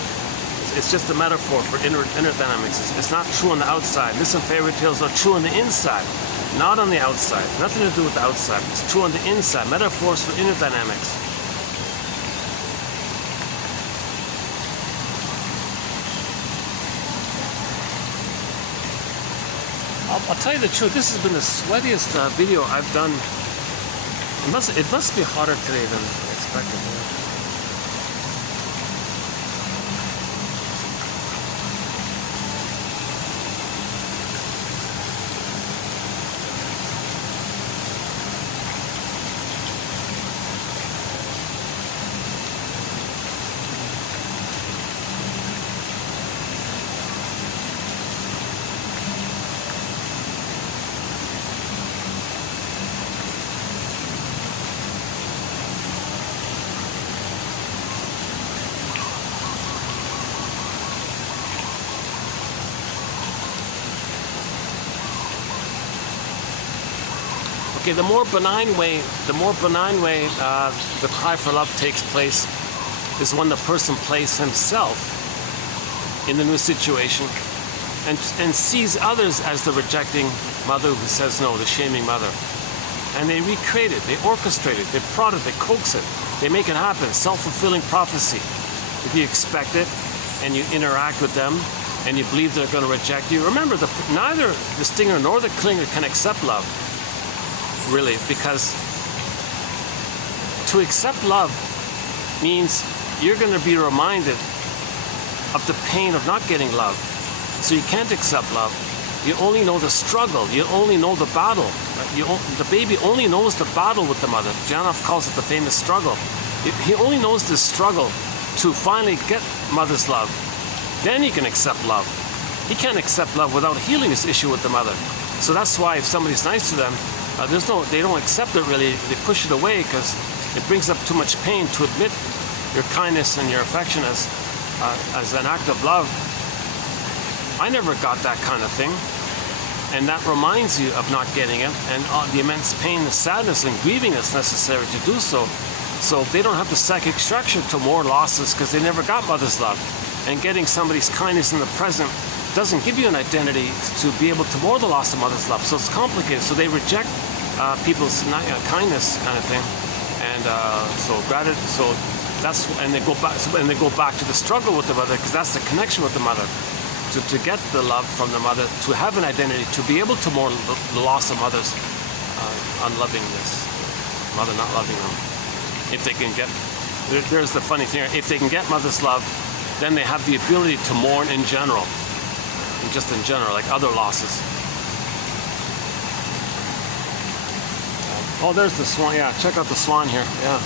It's just a metaphor for inner dynamics. It's not true on the outside. Myths and fairy tales are true on the inside. Not on the outside. Nothing to do with the outside. It's true on the inside. Metaphors for inner dynamics. I'll tell you the truth. This has been the sweatiest video I've done. It must be hotter today than expected. Okay, the more benign way the cry for love takes place is when the person plays himself in the new situation, and sees others as the rejecting mother who says no, the shaming mother. And they recreate it, they orchestrate it, they prod it, they coax it, they make it happen. Self-fulfilling prophecy. If you expect it and you interact with them and you believe they're going to reject you, remember, neither the stinger nor the clinger can accept love, really, because to accept love means you're going to be reminded of the pain of not getting love. So you can't accept love. You only know the struggle. You only know the battle. The baby only knows the battle with the mother. Janov calls it the famous struggle. He only knows this struggle to finally get mother's love. Then he can accept love. He can't accept love without healing his issue with the mother. So that's why if somebody's nice to them, they don't accept it really. They push it away because it brings up too much pain to admit your kindness and your affection as an act of love. I never got that kind of thing, and that reminds you of not getting it, and the immense pain, the sadness, and grieving that's necessary to do so. So they don't have the psychic structure to more losses because they never got mother's love. And getting somebody's kindness in the present doesn't give you an identity to be able to mourn the loss of mother's love. So it's complicated. So they reject people's kindness, kind of thing, and so gratitude. So that's, and they go back. And they go back to the struggle with the mother because that's the connection with the mother. To get the love from the mother, to have an identity, to be able to mourn the loss of mother's unlovingness, mother not loving them. If they can get, there's the funny thing, if they can get mother's love, then they have the ability to mourn in general, just in general, like other losses. Oh, there's the swan, yeah, check out the swan here, yeah.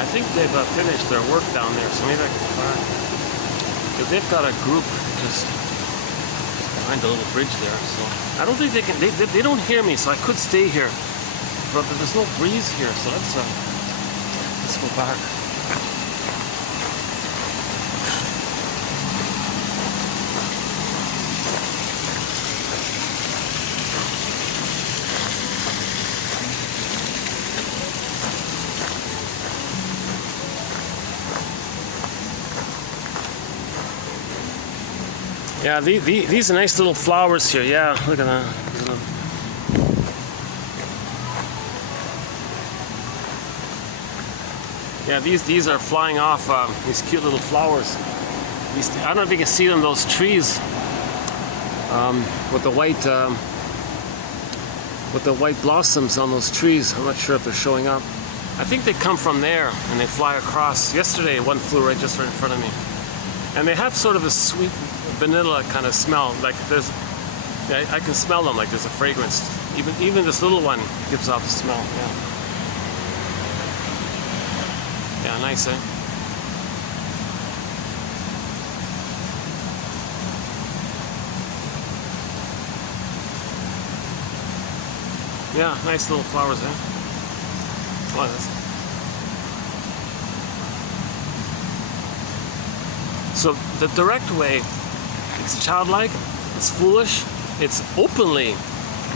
I think they've finished their work down there, so maybe I can go back. Because they've got a group just behind the little bridge there, so I don't think they can. They don't hear me, so I could stay here, but there's no breeze here, so let's go back. Yeah, these are nice little flowers here. Yeah, look at that. Yeah, these are flying off. These cute little flowers. I don't know if you can see them. Those trees with the white blossoms on those trees. I'm not sure if they're showing up. I think they come from there and they fly across. Yesterday, one flew right in front of me, and they have sort of a sweet vanilla kind of smell. Like I can smell them. Like there's a fragrance. Even this little one gives off the smell. Yeah. Yeah, nice, eh? Yeah, nice little flowers, eh? What is? So the direct way, it's childlike, it's foolish, it's openly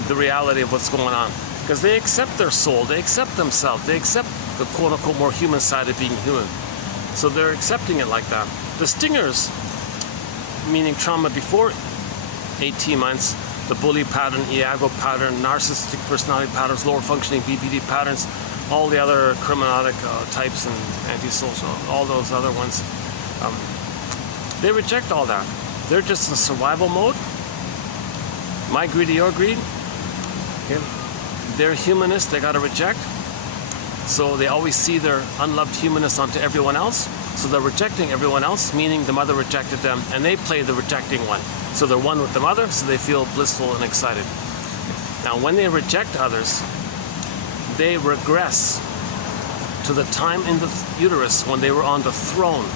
the reality of what's going on. Because they accept their soul, they accept themselves, they accept the quote-unquote more human side of being human. So they're accepting it like that. The stingers, meaning trauma before 18 months, the bully pattern, Iago pattern, narcissistic personality patterns, lower functioning BPD patterns, all the other criminalic types and antisocial, all those other ones, they reject all that. They're just in survival mode. My greed or your greed. Okay. They're humanists, they gotta reject. So they always see their unloved humanness onto everyone else. So they're rejecting everyone else, meaning the mother rejected them, and they play the rejecting one. So they're one with the mother, so they feel blissful and excited. Now, when they reject others, they regress to the time in the uterus when they were on the throne.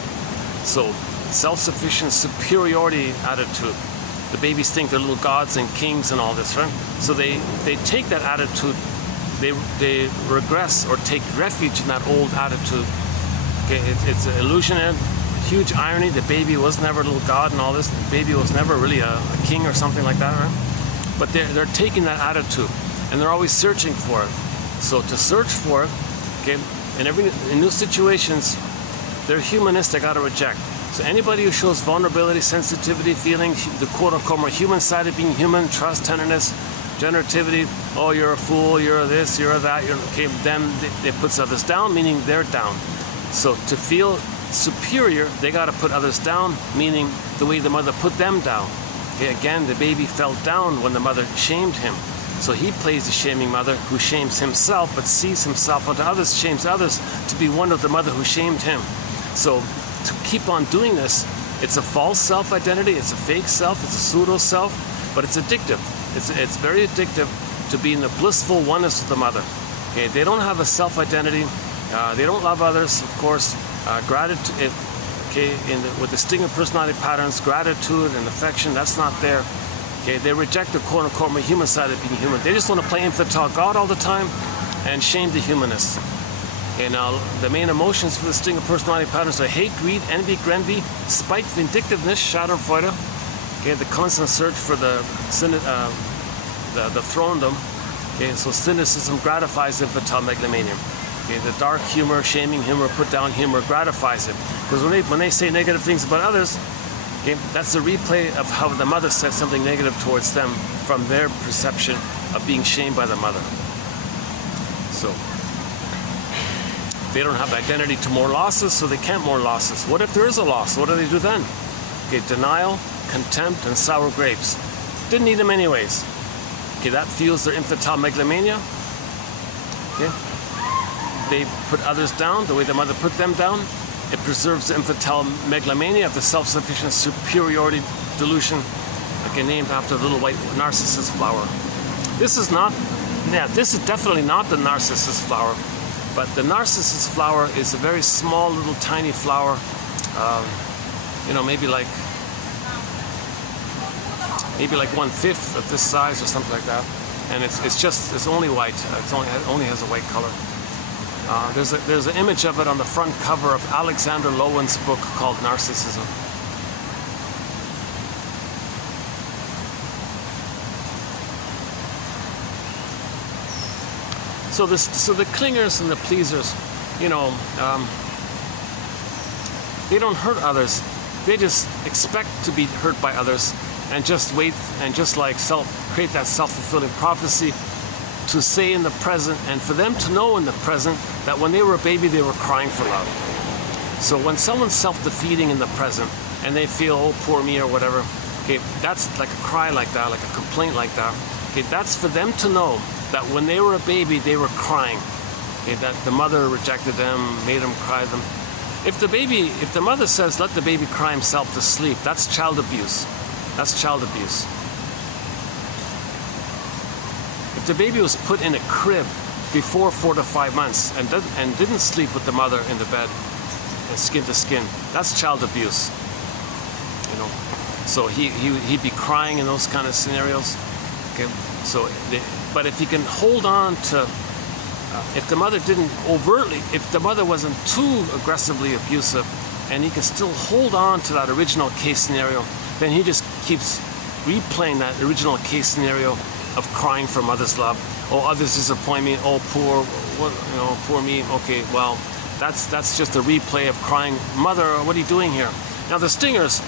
So, self-sufficient superiority attitude. The babies think they're little gods and kings and all this, right? So they take that attitude, they regress or take refuge in that old attitude. Okay, it's an illusion and huge irony. The baby was never a little god and all this. The baby was never really a king or something like that, right? But they're taking that attitude and they're always searching for it. So to search for it, okay, in new situations, they're humanistic out of reject. So anybody who shows vulnerability, sensitivity, feeling, the quote-unquote more human side of being human, trust, tenderness, generativity, oh, you're a fool, you're this, you're that, okay, then it puts others down, meaning they're down. So to feel superior, they got to put others down, meaning the way the mother put them down. Okay, again, the baby felt down when the mother shamed him. So he plays the shaming mother who shames himself, but sees himself unto others, shames others to be one of the mother who shamed him. So to keep on doing this, it's a false self-identity, it's a fake self, it's a pseudo-self, but it's addictive. It's very addictive to be in the blissful oneness with the mother. Okay, they don't have a self-identity, they don't love others, of course. Gratitude, okay, with the sting of personality patterns, gratitude and affection, that's not there. Okay, they reject the quote-unquote more human side of being human. They just want to play infantile God all the time and shame the humanists. Okay, now the main emotions for the sting of personality patterns are hate, greed, envy, grenvy, spite, vindictiveness, schadenfreude. Okay, the constant search for the throndom. Okay, so cynicism gratifies infantile megalomania. Okay, the dark humor, shaming humor, put down humor gratifies it. Because when they say negative things about others, okay, that's a replay of how the mother said something negative towards them from their perception of being shamed by the mother. So they don't have identity to more losses, so they can't more losses. What if there is a loss? What do they do then? Okay, denial, contempt, and sour grapes. Didn't need them anyways. Okay, that fuels their infantile megalomania. Okay, they put others down the way the mother put them down. It preserves the infantile megalomania of the self-sufficient superiority delusion, okay, named after the little white narcissus flower. This is definitely not the narcissus flower, but the narcissus flower is a very small, little, tiny flower. Maybe like 1/5 of this size or something like that, and it's only white. It only has a white color. There's an image of it on the front cover of Alexander Lowen's book called Narcissism. So the clingers and the pleasers, they don't hurt others. They just expect to be hurt by others and just wait and just like create that self-fulfilling prophecy to say in the present and for them to know in the present that when they were a baby they were crying for love. So when someone's self-defeating in the present and they feel, oh, poor me or whatever, okay, that's like a cry like that, like a complaint like that. Okay, that's for them to know that when they were a baby they were crying. Okay, that the mother rejected them, made them cry them. If the mother says, let the baby cry himself to sleep, that's child abuse. That's child abuse. If the baby was put in a crib before 4 to 5 months and didn't sleep with the mother in the bed, skin to skin, that's child abuse. So he'd be crying in those kind of scenarios. Okay, so but if he can hold on to, if the mother didn't overtly, if the mother wasn't too aggressively abusive, and he can still hold on to that original case scenario, then he just keeps replaying that original case scenario of crying for mother's love. Oh, others disappoint me. Oh, poor me. Okay, well, that's just a replay of crying, mother, what are you doing here? Now the stingers,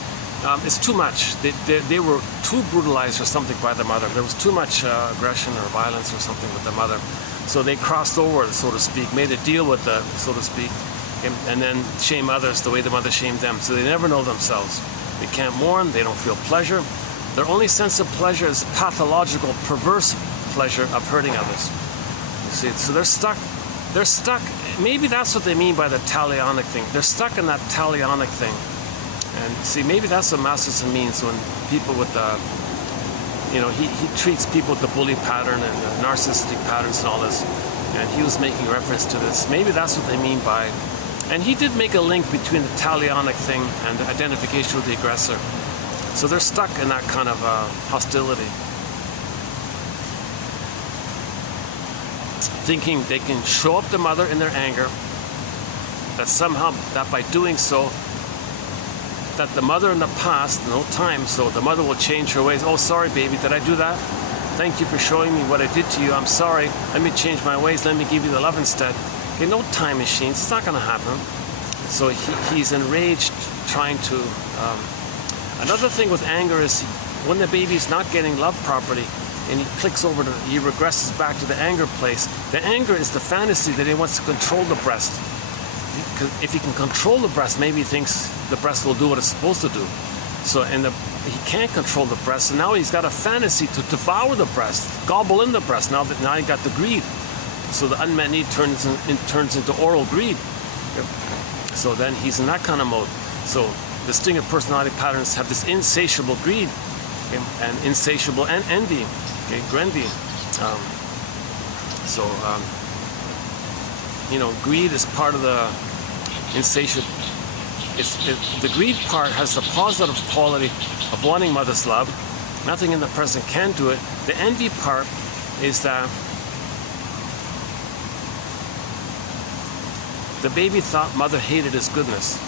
it's too much. They were too brutalized or something by the mother. There was too much aggression or violence or something with the mother. So they crossed over, so to speak, made a deal with the, so to speak, and then shame others the way the mother shamed them. So they never know themselves. They can't mourn, they don't feel pleasure. Their only sense of pleasure is pathological, perverse pleasure of hurting others. You see, so they're stuck. Maybe that's what they mean by the talionic thing. They're stuck in that talionic thing. And see, maybe that's what Masterson means when people with he treats people with the bully pattern and the narcissistic patterns and all this. And he was making reference to this. Maybe that's what they mean by, and he did make a link between the talionic thing and the identification with the aggressor. So they're stuck in that kind of hostility, thinking they can show up the mother in their anger, that somehow, that by doing so, that the mother in the past, no time, so the mother will change her ways. Oh, sorry, baby, did I do that? Thank you for showing me what I did to you. I'm sorry. Let me change my ways. Let me give you the love instead. Okay, no time machines. It's not going to happen. So he's enraged, trying to... Another thing with anger is when the baby's not getting love properly, and he clicks over to, he regresses back to the anger place. The anger is the fantasy that he wants to control the breast. If he can control the breast, maybe he thinks the breast will do what it's supposed to do. So, he can't control the breast, and now he's got a fantasy to devour the breast, gobble in the breast. Now he got the greed. So the unmet need turns into oral greed. So then he's in that kind of mode. So the stinger personality patterns have this insatiable greed, okay, and insatiable and envy, okay, grendy. Greed is part of the insatiable. The greed part has the positive quality of wanting mother's love. Nothing in the present can do it. The envy part is that the baby thought mother hated his goodness.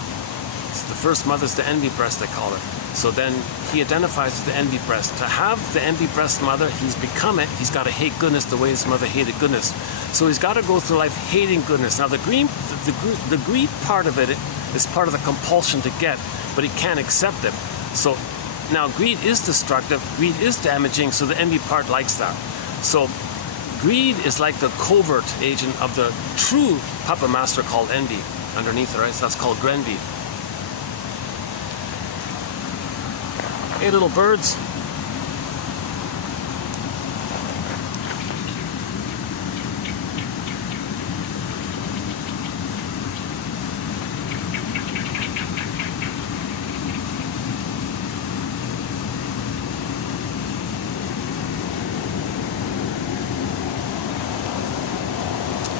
It's the first mother's the envy breast, they call it. So then he identifies with the envy breast. To have the envy breast mother, he's become it. He's got to hate goodness the way his mother hated goodness. So he's got to go through life hating goodness. Now the greed part of it is part of the compulsion to get, but he can't accept it. So now greed is destructive, greed is damaging, so the envy part likes that. So greed is like the covert agent of the true puppet master called envy underneath it, right? So that's called grendy. Hey, little birds.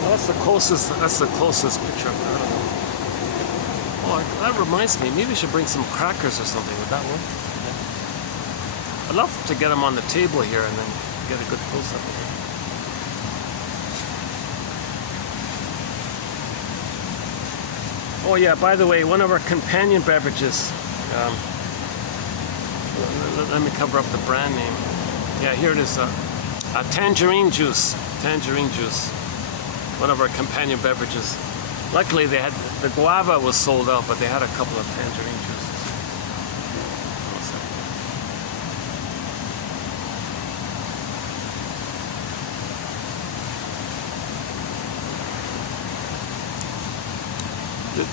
Well, that's the closest picture I've got of them. Oh, that reminds me, maybe I should bring some crackers or something. Would that work? I'd love to get them on the table here and then get a good close-up of it. Oh yeah, by the way, one of our companion beverages, let me cover up the brand name. Yeah, here it is, a tangerine juice. Tangerine juice. One of our companion beverages. Luckily they had, the guava was sold out, but they had a couple of tangerine juices.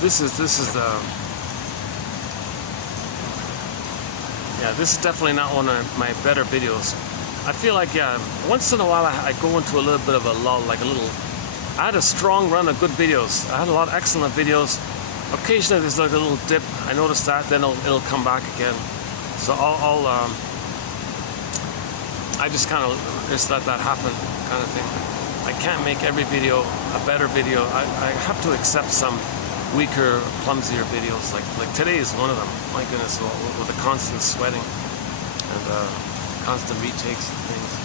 This is definitely not one of my better videos. I feel like, once in a while I go into a little bit of a lull, I had a strong run of good videos. I had a lot of excellent videos. Occasionally there's like a little dip. I noticed that, then it'll come back again. So I just kind of just let that happen, kind of thing. I can't make every video a better video. I have to accept some weaker, clumsier videos. Like today is one of them. My goodness, with the constant sweating and constant retakes and things.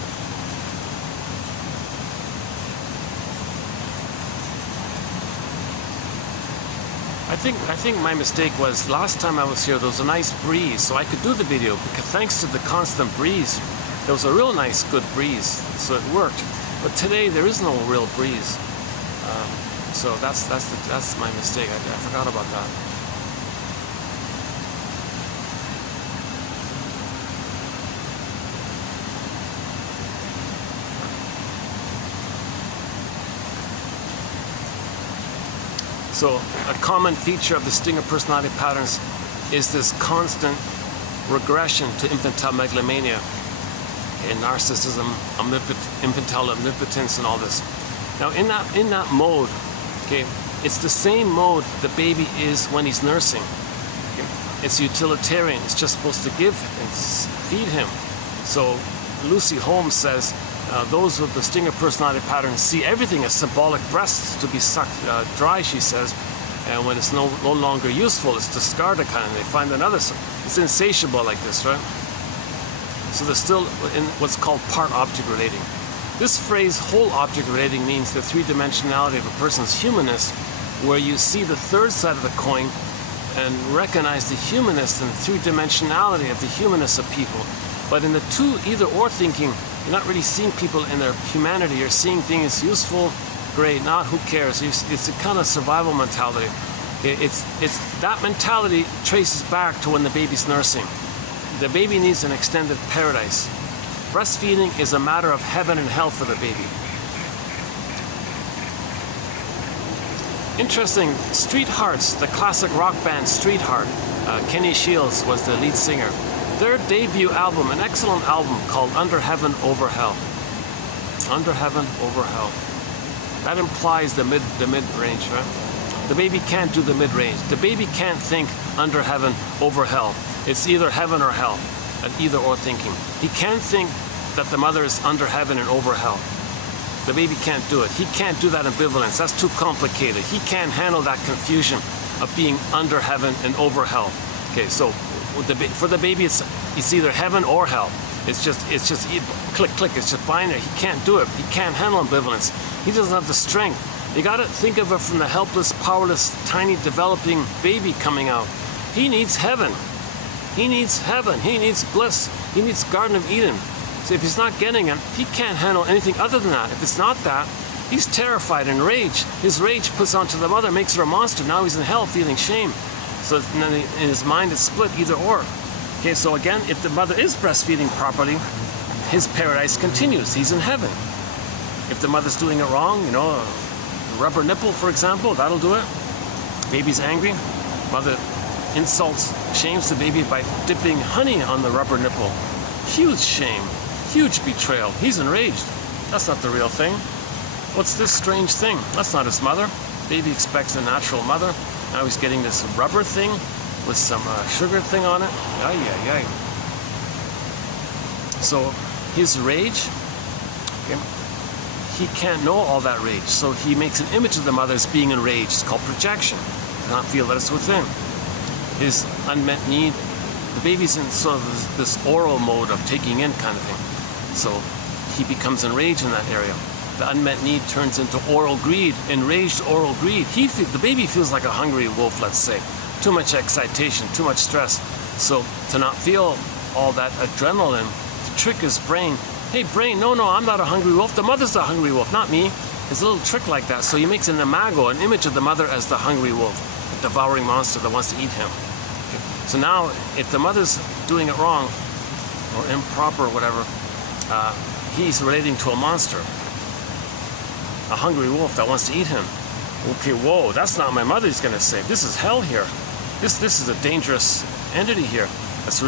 I think my mistake was last time I was here there was a nice breeze, so I could do the video because thanks to the constant breeze, there was a real nice good breeze, so it worked. But today there is no real breeze. So that's my mistake. I forgot about that. So a common feature of the stinger personality patterns is this constant regression to infantile megalomania and narcissism, infantile omnipotence, and all this. Now in that mode, okay, it's the same mode the baby is when he's nursing. Okay? It's utilitarian. It's just supposed to give and feed him. So Lucy Holmes says, those with the Stinger personality pattern see everything as symbolic breasts to be sucked dry, she says. And when it's no longer useful, it's discarded kind of. They find another. It's insatiable like this, right? So they're still in what's called part object relating. This phrase, whole object relating, means the three-dimensionality of a person's humanness, where you see the third side of the coin and recognize the humanness and the three-dimensionality of the humanness of people. But in the two either-or thinking, you're not really seeing people in their humanity. You're seeing things useful, great, not who cares. It's a kind of survival mentality. It's that mentality traces back to when the baby's nursing. The baby needs an extended paradise. Breastfeeding is a matter of heaven and hell for the baby. Interesting, Street Hearts, the classic rock band Street Heart, Kenny Shields was the lead singer. Their debut album, an excellent album called Under Heaven, Over Hell. Under Heaven, Over Hell. That implies the mid-range, right? The baby can't do the mid-range. The baby can't think under heaven, over hell. It's either heaven or hell, an either-or thinking. He can't think that the mother is under heaven and over hell. The baby can't do it. He can't do that ambivalence. That's too complicated. He can't handle that confusion of being under heaven and over hell. Okay, so for the baby, it's either heaven or hell. It's just click, click. It's just binary. He can't do it. He can't handle ambivalence. He doesn't have the strength. You got to think of it from the helpless, powerless, tiny, developing baby coming out. He needs heaven. He needs heaven. He needs bliss. He needs Garden of Eden. So if he's not getting it, he can't handle anything other than that. If it's not that, he's terrified and rage. His rage puts onto the mother, makes her a monster. Now he's in hell feeling shame. So then in his mind it's split either or. Okay, so again, if the mother is breastfeeding properly, his paradise continues. He's in heaven. If the mother's doing it wrong, you know, a rubber nipple, for example, that'll do it. Baby's angry. Mother insults, shames the baby by dipping honey on the rubber nipple. Huge shame, huge betrayal. He's enraged. That's not the real thing. What's this strange thing? That's not his mother. Baby expects a natural mother. Now he's getting this rubber thing with some sugar thing on it. Ay, ay, ay. So his rage, okay, he can't know all that rage. So he makes an image of the mother as being enraged. It's called projection. Does not feel that it's within. His unmet need, the baby's in sort of this oral mode of taking in kind of thing. So he becomes enraged in that area. The unmet need turns into oral greed, enraged oral greed. The baby feels like a hungry wolf, let's say. Too much excitation, too much stress. So to not feel all that adrenaline, to trick his brain, hey brain, no, I'm not a hungry wolf. The mother's the hungry wolf, not me. It's a little trick like that. So he makes an imago, an image of the mother as the hungry wolf, a devouring monster that wants to eat him. Okay. So now, if the mother's doing it wrong, or improper or whatever, he's relating to a monster. A hungry wolf that wants to eat him. Okay, whoa, that's not my mother he's going to save. This is hell here. This is a dangerous entity here. It's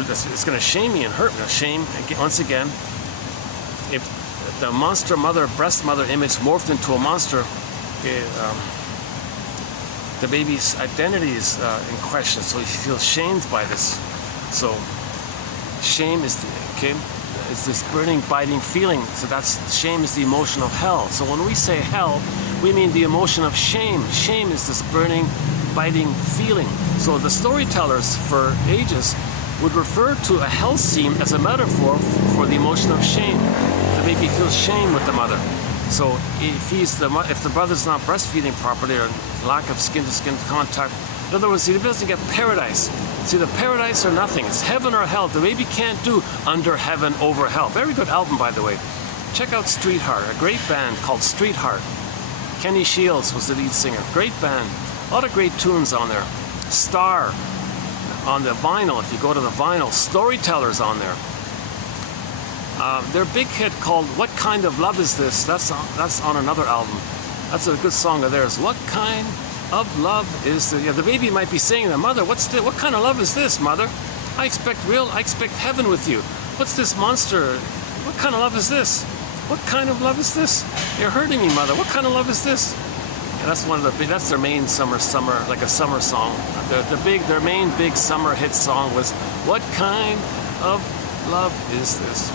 going to shame me and hurt me. Shame, once again, if the monster mother, breast mother image morphed into a monster, the baby's identity is in question, so he feels shamed by this. So shame is it's this burning, biting feeling. So shame is the emotion of hell. So when we say hell, we mean the emotion of shame. Shame is this burning, biting feeling. So the storytellers for ages would refer to a hell scene as a metaphor for the emotion of shame. The baby feels shame with the mother. So if the brother's not breastfeeding properly or lack of skin-to-skin contact, in other words, he doesn't get paradise. It's either paradise or nothing. It's heaven or hell. The baby can't do under heaven, over hell. Very good album, by the way. Check out Street Heart, a great band called Street Heart. Kenny Shields was the lead singer. Great band. A lot of great tunes on there. Star on the vinyl. If you go to the vinyl, Storytellers on there. Their big hit called "What Kind of Love Is This?" That's on another album. That's a good song of theirs. What kind of love is this? Yeah, the baby might be saying to the mother, "What kind of love is this, mother? I expect heaven with you. What's this monster? What kind of love is this? What kind of love is this? You're hurting me, mother. What kind of love is this?" And that's their main summer, like a summer song. Their main big summer hit song was "What Kind of Love Is This?"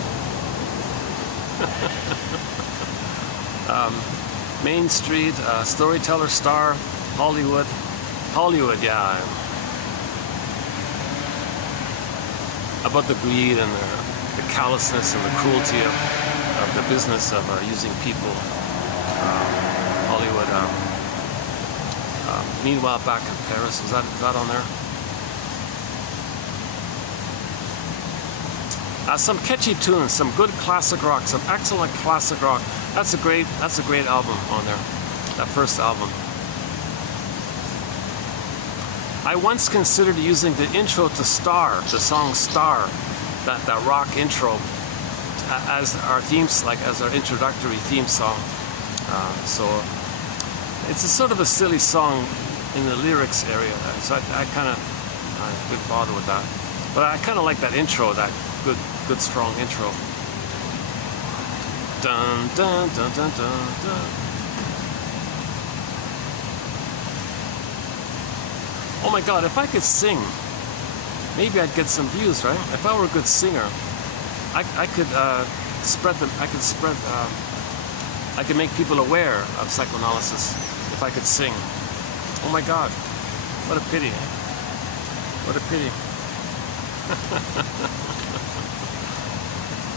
Main Street, storyteller, star, Hollywood. Hollywood, yeah. About the greed and the callousness and the cruelty of the business of using people. Hollywood. Meanwhile, back in Paris, was that on there? Some catchy tunes, some good classic rock, some excellent classic rock. That's a great album on there. That first album. I once considered using the intro to Star, the song Star, that rock intro, as our themes, like as our introductory theme song. So it's a sort of a silly song in the lyrics area, so I kind of didn't bother with that. But I kind of like that intro, that good strong intro. Dun dun dun dun dun dun. Oh my God, if I could sing, maybe I'd get some views, right? If I were a good singer, I could I could make people aware of psychoanalysis if I could sing. Oh my God, what a pity. What a pity.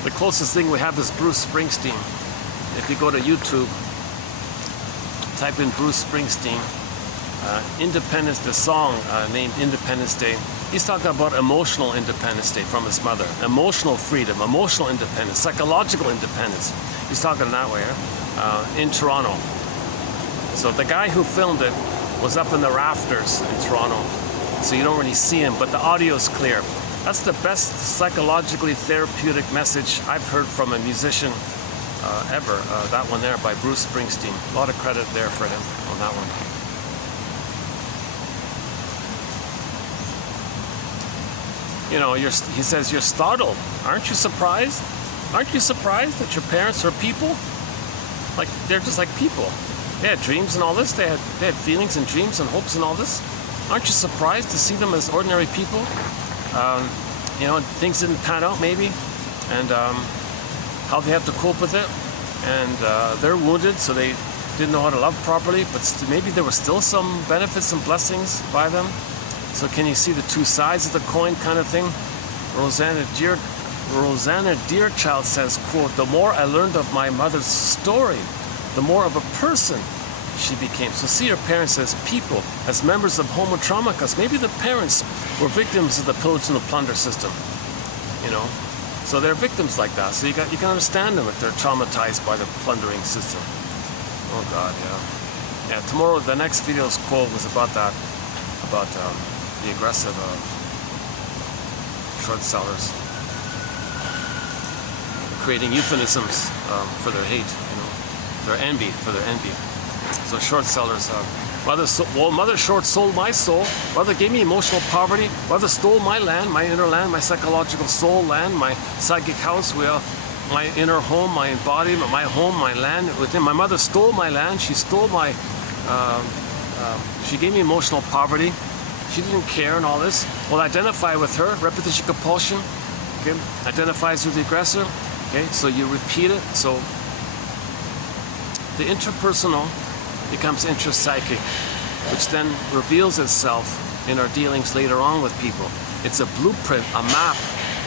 The closest thing we have is Bruce Springsteen. If you go to YouTube, type in Bruce Springsteen, Independence, the song named Independence Day. He's talking about emotional independence day from his mother, emotional freedom, emotional independence, psychological independence. He's talking that way in Toronto. So the guy who filmed it was up in the rafters in Toronto, so you don't really see him, but the audio is clear. That's the best psychologically therapeutic message I've heard from a musician ever. That one there by Bruce Springsteen. A lot of credit there for him on that one. You know, he says, you're startled. Aren't you surprised? Aren't you surprised that your parents are people? Like, they're just like people. They had dreams and all this. They had feelings and dreams and hopes and all this. Aren't you surprised to see them as ordinary people? You know, things didn't pan out maybe, and how they have to cope with it. And they're wounded, so they didn't know how to love properly, but maybe there were still some benefits and blessings by them. So can you see the two sides of the coin kind of thing? Rosanna Deerchild says, quote, the more I learned of my mother's story, the more of a person she became. So see your parents as people, as members of homo trauma, because maybe the parents were victims of the pillage and the plunder system, you know. So they're victims like that. So you can understand them if they're traumatized by the plundering system. Oh God, yeah. Yeah, tomorrow, the next video's quote was about that, about the aggressive short sellers creating euphemisms for their hate, you know, their envy, for their envy. So short sellers, mother short sold my soul, mother gave me emotional poverty, mother stole my land, my inner land, my psychological soul land, my psychic house, my inner home, my embodiment, my home, my land within. My mother stole my land, she stole my, she gave me emotional poverty, she didn't care and all this. Well, identify with her, repetition compulsion, okay, identifies with the aggressor, okay, so you repeat it. So the interpersonal becomes intrapsychic, which then reveals itself in our dealings later on with people. It's a blueprint, a map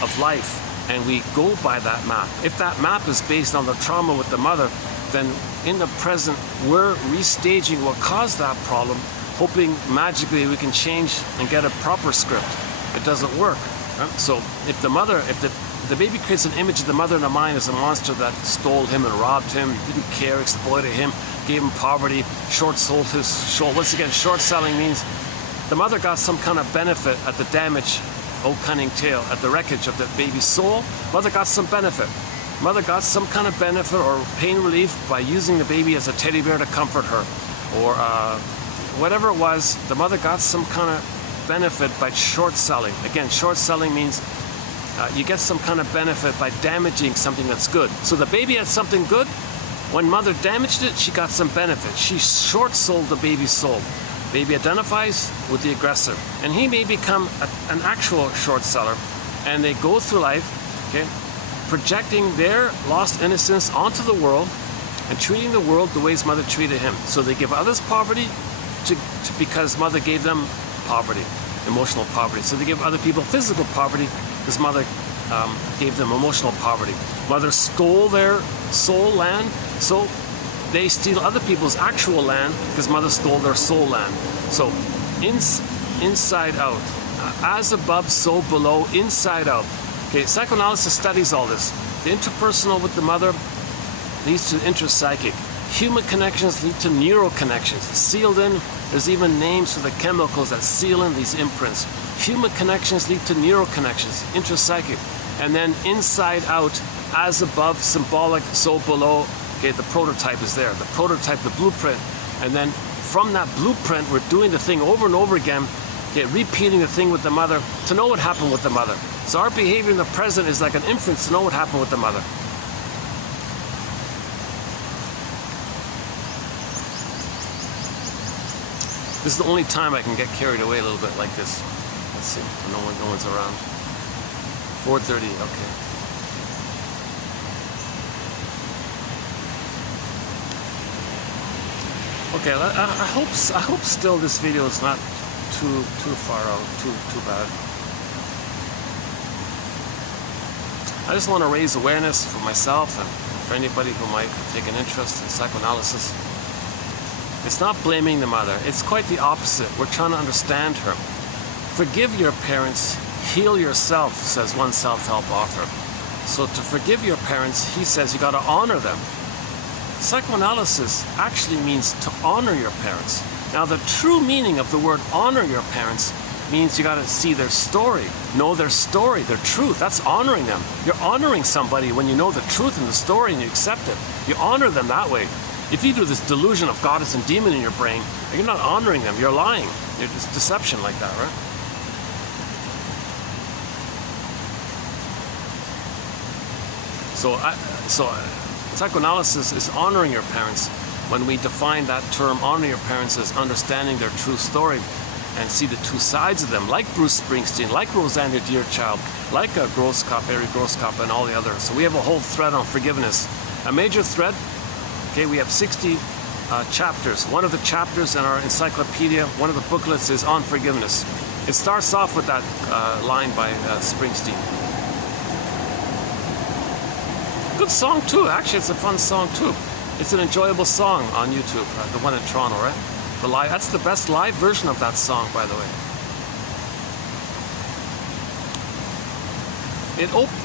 of life, and we go by that map. If that map is based on the trauma with the mother, then in the present, we're restaging what caused that problem, hoping magically we can change and get a proper script. It doesn't work. Right? So if the baby creates an image of the mother in the mind as a monster that stole him and robbed him, didn't care, exploited him, gave him poverty, short sold his soul. Once again, short selling means the mother got some kind of benefit at the damage, oh cunning tale, at the wreckage of the baby's soul. Mother got some benefit. Mother got some kind of benefit or pain relief by using the baby as a teddy bear to comfort her, or whatever it was. The mother got some kind of benefit by short selling. Again, short selling means you get some kind of benefit by damaging something that's good. So the baby had something good. When mother damaged it, she got some benefit. She short sold the baby's soul. Baby identifies with the aggressor, and he may become an actual short seller, and they go through life, okay, projecting their lost innocence onto the world and treating the world the way his mother treated him. So they give others poverty because mother gave them poverty, emotional poverty. So they give other people physical poverty because mother gave them emotional poverty. Mother stole their soul land, so they steal other people's actual land because mother stole their soul land. So inside out, as above, so below, inside out. Okay, psychoanalysis studies all this. The interpersonal with the mother leads to intrapsychic. Human connections lead to neural connections. Sealed in, there's even names for the chemicals that seal in these imprints. Human connections lead to neural connections, intrapsychic. And then inside out, as above, symbolic, so below. Okay, the prototype is there. The prototype, the blueprint. And then from that blueprint, we're doing the thing over and over again, okay, repeating the thing with the mother to know what happened with the mother. So our behavior in the present is like an imprint to know what happened with the mother. This is the only time I can get carried away a little bit like this. Let's see, no one's around. 4:30, okay. Okay, I hope still this video is not too far out, too bad. I just want to raise awareness for myself and for anybody who might take an interest in psychoanalysis. It's not blaming the mother. It's quite the opposite. We're trying to understand her. Forgive your parents, heal yourself, says one self-help author. So to forgive your parents, he says you got to honor them. Psychoanalysis actually means to honor your parents. Now the true meaning of the word honor your parents means you got to see their story, know their story, their truth. That's honoring them. You're honoring somebody when you know the truth in the story and you accept it. You honor them that way. If you do this delusion of goddess and demon in your brain, you're not honoring them, you're lying. It's deception like that, right? So psychoanalysis is honoring your parents. When we define that term, honor your parents, as understanding their true story and see the two sides of them, like Bruce Springsteen, like Roseanne, your dear child, like Grosskopf, Eric Grosskopf, and all the others. So we have a whole thread on forgiveness. A major thread, okay, we have 60 chapters. One of the chapters in our encyclopedia, one of the booklets is on forgiveness. It starts off with that line by Springsteen. Good song too, actually it's a fun song too. It's an enjoyable song on YouTube, the one in Toronto, right? The live, that's the best live version of that song, by the way.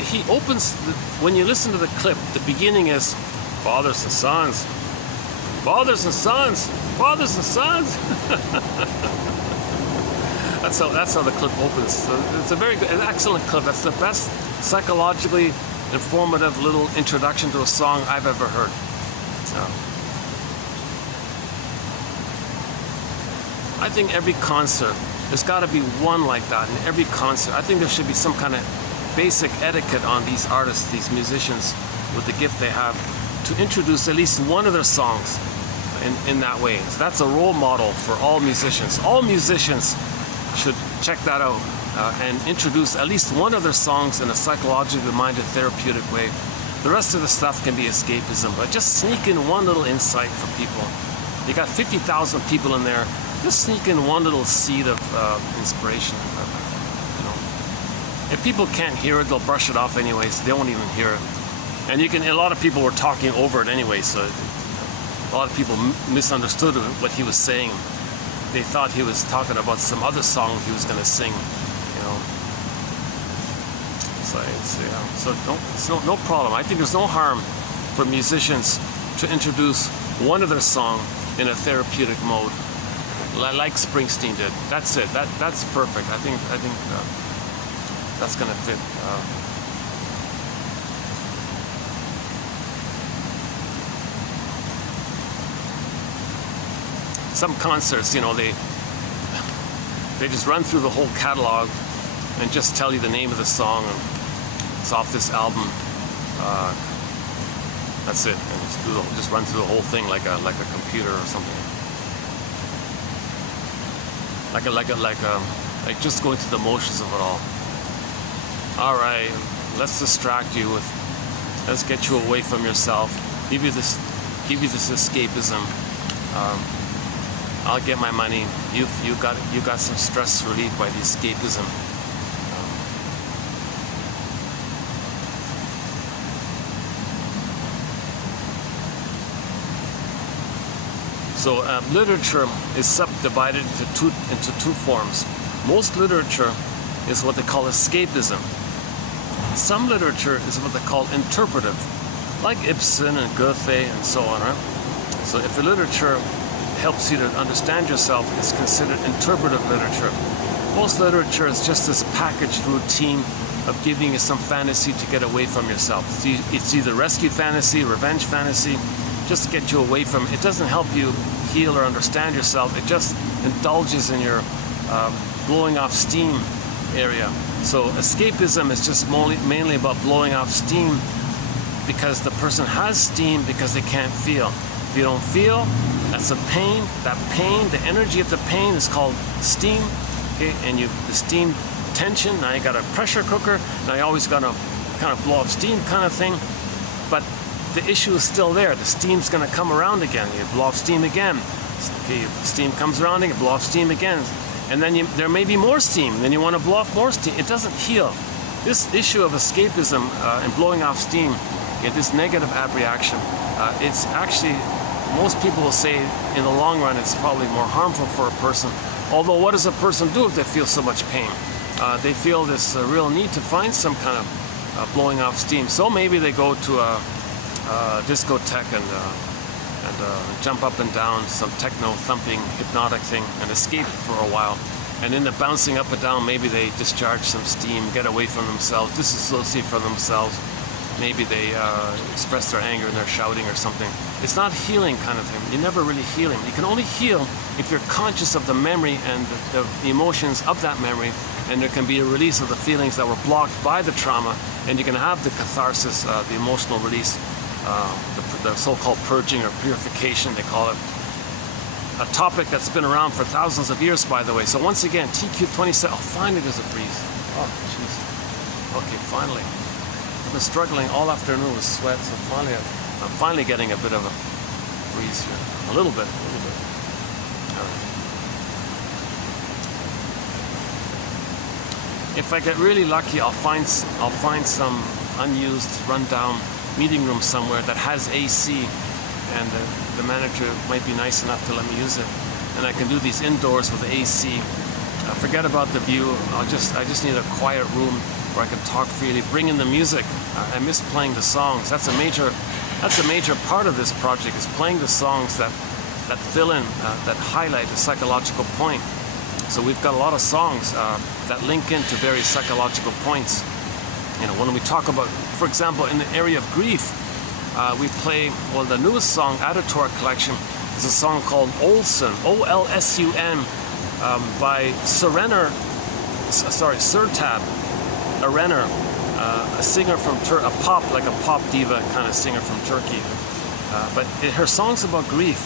He opens, when you listen to the clip, the beginning is fathers and sons, fathers and sons, fathers and sons. That's how the clip opens. So it's a very good, an excellent clip. That's the best psychologically informative little introduction to a song I've ever heard. I think every concert, there's got to be one like that in every concert. I think there should be some kind of basic etiquette on these artists, these musicians, with the gift they have, to introduce at least one of their songs in that way. So that's a role model for all musicians. All musicians should check that out and introduce at least one of their songs in a psychologically minded, therapeutic way. The rest of the stuff can be escapism, but just sneak in one little insight for people. You got 50,000 people in there. Just sneak in one little seed of inspiration. You know, if people can't hear it, they'll brush it off anyways. They won't even hear it. And a lot of people were talking over it anyway, so a lot of people misunderstood what he was saying. They thought he was talking about some other song he was going to sing. You know, so it's no problem. I think there's no harm for musicians to introduce one of their song in a therapeutic mode, like Springsteen did. That's it. That's perfect. I think that's going to fit. Some concerts, you know, they just run through the whole catalog and just tell you the name of the song, and it's off this album. That's it. And just run through the whole thing like a computer or something. Like just going through the motions of it all. All right, let's distract you with Let's get you away from yourself. Give you this escapism. I'll get my money. You got some stress relief by the escapism. So literature is subdivided into two forms. Most literature is what they call escapism. Some literature is what they call interpretive, like Ibsen and Goethe and so on, right? So if the literature helps you to understand yourself, it's considered interpretive literature. Most literature is just this packaged routine of giving you some fantasy to get away from yourself. It's either rescue fantasy, revenge fantasy, just to get you away from it. It doesn't help you heal or understand yourself. It just indulges in your blowing off steam area. So escapism is just mainly about blowing off steam, because the person has steam because they can't feel. If you don't feel, that's a pain. That pain, the energy of the pain is called steam. Okay, and the steam tension. Now you got a pressure cooker. Now you always got to kind of blow off steam kind of thing. But the issue is still there. The steam's going to come around again. You blow off steam again. Okay, steam comes around and you blow off steam again. And then there may be more steam. Then you want to blow off more steam. It doesn't heal. This issue of escapism and blowing off steam, this negative abreaction, it's actually, most people will say in the long run it's probably more harmful for a person. Although what does a person do if they feel so much pain? They feel this real need to find some kind of blowing off steam. So maybe they go to a discotheque and jump up and down some techno thumping hypnotic thing and escape for a while. And in the bouncing up and down, maybe they discharge some steam, get away from themselves, disassociate from themselves. Maybe they express their anger and they're shouting or something. It's not healing kind of thing. You're never really healing. You can only heal if you're conscious of the memory and the emotions of that memory, and there can be a release of the feelings that were blocked by the trauma, and you can have the catharsis, the emotional release, the so-called purging or purification, they call it. A topic that's been around for thousands of years, by the way. So once again, TQ27, oh, finally there's a breeze. Oh, jeez. Okay, finally. I've been struggling all afternoon with sweat, so finally I'm finally getting a bit of a breeze here. A little bit. All right. If I get really lucky, I'll find some unused, rundown meeting room somewhere that has AC, and the manager might be nice enough to let me use it, and I can do these indoors with the AC. Forget about the view. I just need a quiet room where I can talk freely. Bring in the music. I miss playing the songs. That's a major part of this project, is playing the songs that fill in, that highlight the psychological point. So we've got a lot of songs that link into various psychological points. You know, when we talk about, for example, in the area of grief, we play, well, the newest song added to our collection is a song called Olsun, O-L-S-U-N, by Sertab Erener, a singer from like a pop diva kind of singer from Turkey. But her song's about grief.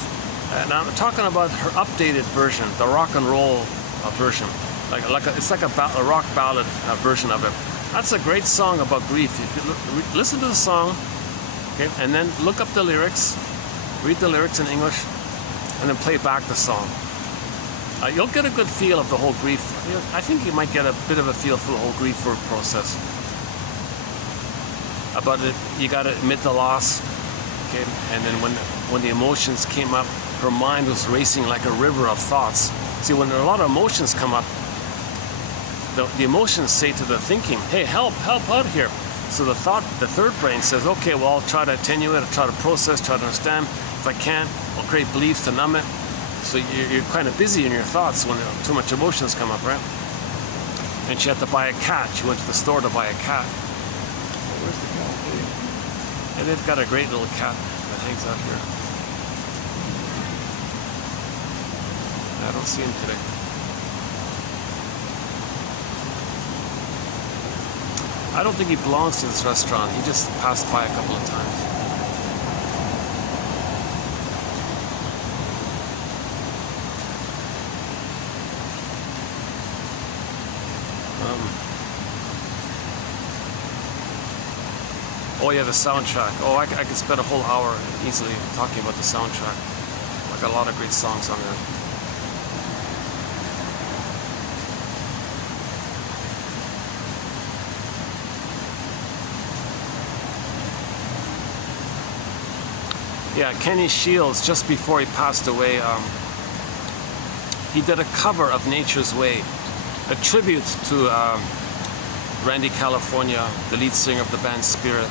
And I'm talking about her updated version, the rock and roll version. It's like a rock ballad version of it. That's a great song about grief. You listen to the song, okay, and then look up the lyrics, read the lyrics in English, and then play back the song. You'll get a good feel of the whole grief. I think you might get a bit of a feel for the whole grief word process. About it, you got to admit the loss, okay? And then when the emotions came up, her mind was racing like a river of thoughts. See, when a lot of emotions come up, the emotions say to the thinking, "Hey, help out here." So the third brain says, "Okay, well, I'll try to attenuate, I'll try to process, try to understand. If I can't, I'll create beliefs to numb it." So you're kind of busy in your thoughts when too much emotions come up, right? And she had to buy a cat. She went to the store to buy a cat. Where's the cat? And they've got a great little cat that hangs out here. I don't see him today. I don't think he belongs to this restaurant. He just passed by a couple of times. Oh yeah, the soundtrack. Oh, I could spend a whole hour easily talking about the soundtrack. I got a lot of great songs on there. Yeah, Kenny Shields, just before he passed away, he did a cover of Nature's Way, a tribute to Randy California, the lead singer of the band Spirit,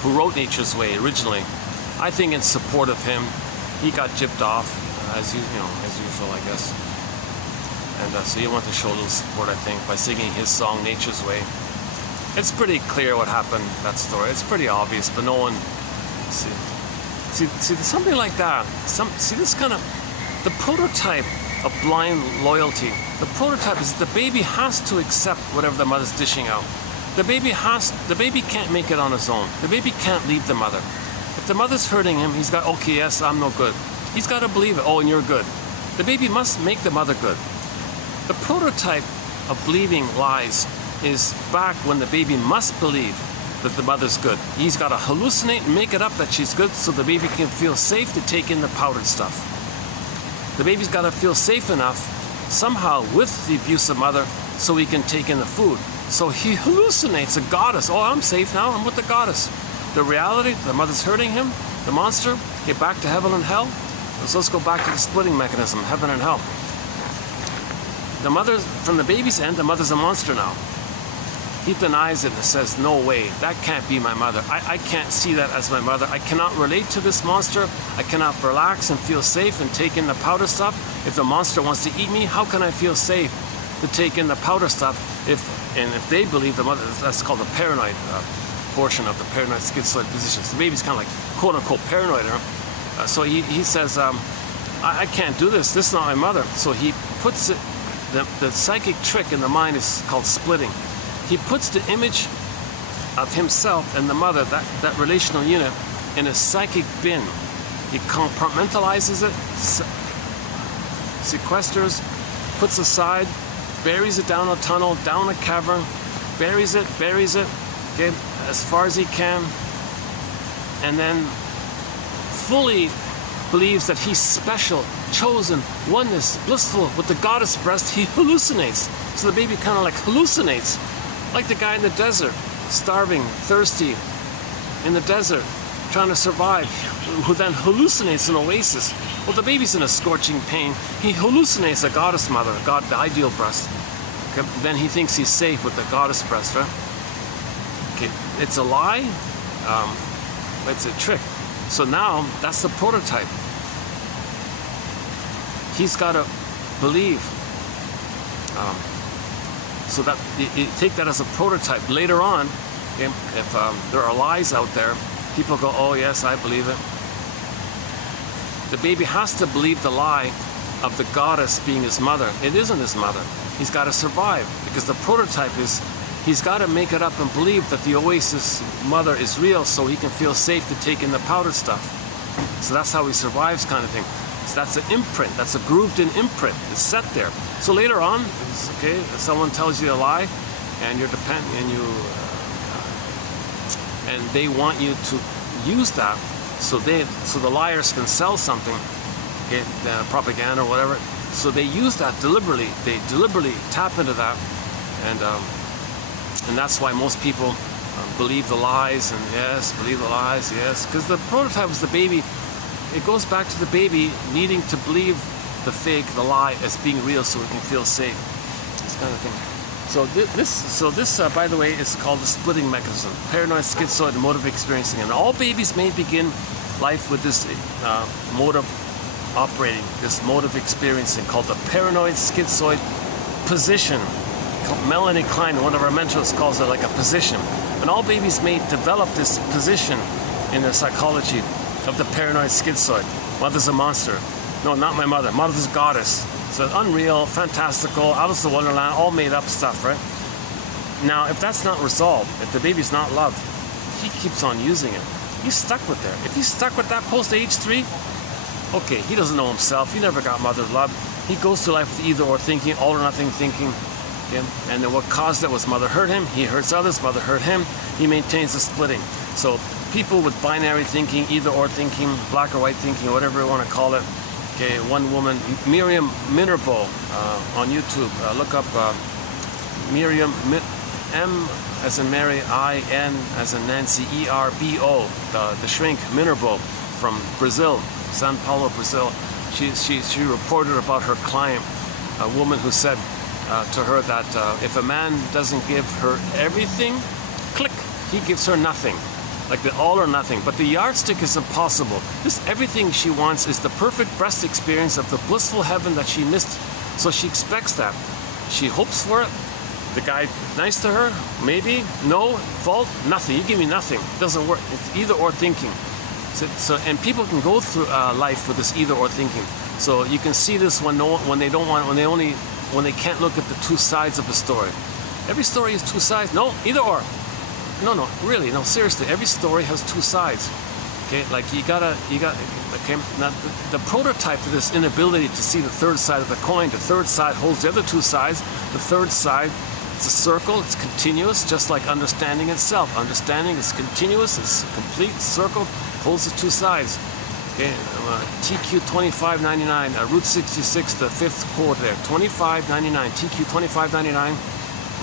who wrote Nature's Way originally. I think in support of him, he got gypped off, as usual, I guess. And so he wanted to show a little support, I think, by singing his song Nature's Way. It's pretty clear what happened, that story. It's pretty obvious, but no one... See, something like that. This kind of... The prototype of blind loyalty. The prototype is the baby has to accept whatever the mother's dishing out. The baby can't make it on his own. The baby can't leave the mother. If the mother's hurting him, he's got, okay, yes, I'm no good. He's got to believe it. Oh, and you're good. The baby must make the mother good. The prototype of believing lies is back when the baby must believe that the mother's good. He's got to hallucinate and make it up that she's good so the baby can feel safe to take in the powdered stuff. The baby's got to feel safe enough somehow with the abusive mother so he can take in the food. So he hallucinates a goddess. Oh, I'm safe now. I'm with the goddess. The reality, the mother's hurting him, the monster, get back to heaven and hell. So let's go back to the splitting mechanism, heaven and hell. The mother, from the baby's end, the mother's a monster now. He denies it and says, no way, that can't be my mother. I can't see that as my mother. I cannot relate to this monster. I cannot relax and feel safe and take in the powder stuff. If the monster wants to eat me, how can I feel safe to take in the powder stuff? If they believe the mother, that's called the paranoid portion of the paranoid schizoid position. So the baby's kind of like, quote unquote, paranoid. So he says, I can't do this. This is not my mother. So he puts it, the psychic trick in the mind is called splitting. He puts the image of himself and the mother, that relational unit, in a psychic bin. He compartmentalizes it, sequesters, puts aside, buries it down a tunnel, down a cavern, buries it, okay, as far as he can, and then fully believes that he's special, chosen, oneness, blissful with the goddess breast. He hallucinates. So the baby kind of like hallucinates. Like the guy in the desert, starving, thirsty, in the desert, trying to survive, who then hallucinates an oasis. Well, the baby's in a scorching pain. He hallucinates a goddess mother, the ideal breast. Okay? Then he thinks he's safe with the goddess breast, right? Okay, it's a lie, it's a trick. So now, that's the prototype. He's got to believe. So that you take that as a prototype. Later on, okay, if there are lies out there, people go, oh yes, I believe it. The baby has to believe the lie of the goddess being his mother. It isn't his mother. He's got to survive, because the prototype is, he's got to make it up and believe that the oasis mother is real so he can feel safe to take in the powdered stuff. So that's how he survives, kind of thing. So that's an imprint. That's a grooved-in imprint. It's set there. So later on, okay, if someone tells you a lie, and you're and they want you to use that, so the liars can sell something, okay, propaganda or whatever. So they use that deliberately. They deliberately tap into that, and that's why most people believe the lies. And yes, believe the lies. Yes, because the prototype is the baby. It goes back to the baby needing to believe the fake, the lie, as being real so it can feel safe. This kind of thing. So this, by the way, is called the splitting mechanism, paranoid schizoid mode of experiencing. And all babies may begin life with this mode of operating, this mode of experiencing, called the paranoid schizoid position. Melanie Klein, one of our mentors, calls it like a position. And all babies may develop this position in their psychology of the paranoid schizoid. Mother's a monster. No, not my mother. Mother's a goddess. So unreal, fantastical, Alice in Wonderland, all made up stuff, right? Now, if that's not resolved, if the baby's not loved, he keeps on using it. He's stuck with there. If he's stuck with that post age 3, okay, he doesn't know himself. He never got mother's love. He goes through life with either or thinking, all or nothing thinking. Okay? And then what caused it was mother hurt him. He hurts others. Mother hurt him. He maintains the splitting. So people with binary thinking, either or thinking, black or white thinking, whatever you want to call it. Okay, one woman, Miriam Minerbo, on YouTube. Look up Miriam M as in Mary, I-N as in Nancy, E-R-B-O, the shrink Minerbo from Brazil, Sao Paulo, Brazil. She reported about her client, a woman who said to her that if a man doesn't give her everything, click, he gives her nothing. Like the all or nothing. But the yardstick is impossible. This everything she wants is the perfect breast experience of the blissful heaven that she missed. So she expects that. She hopes for it. The guy nice to her, maybe, no, fault, nothing. You give me nothing. It doesn't work. It's either or thinking. So and people can go through life with this either or thinking. So you can see this when they don't want, when they can't look at the two sides of the story. Every story has two sides. No, either or. No, really, no, seriously. Every story has two sides. Okay, like you got. Okay, now the prototype to this inability to see the third side of the coin. The third side holds the other two sides. The third side, it's a circle. It's continuous, just like understanding itself. Understanding is continuous. It's a complete circle. Holds the two sides. Okay, TQ 2599, Route 66, the fifth quote there. 2599, TQ 2599,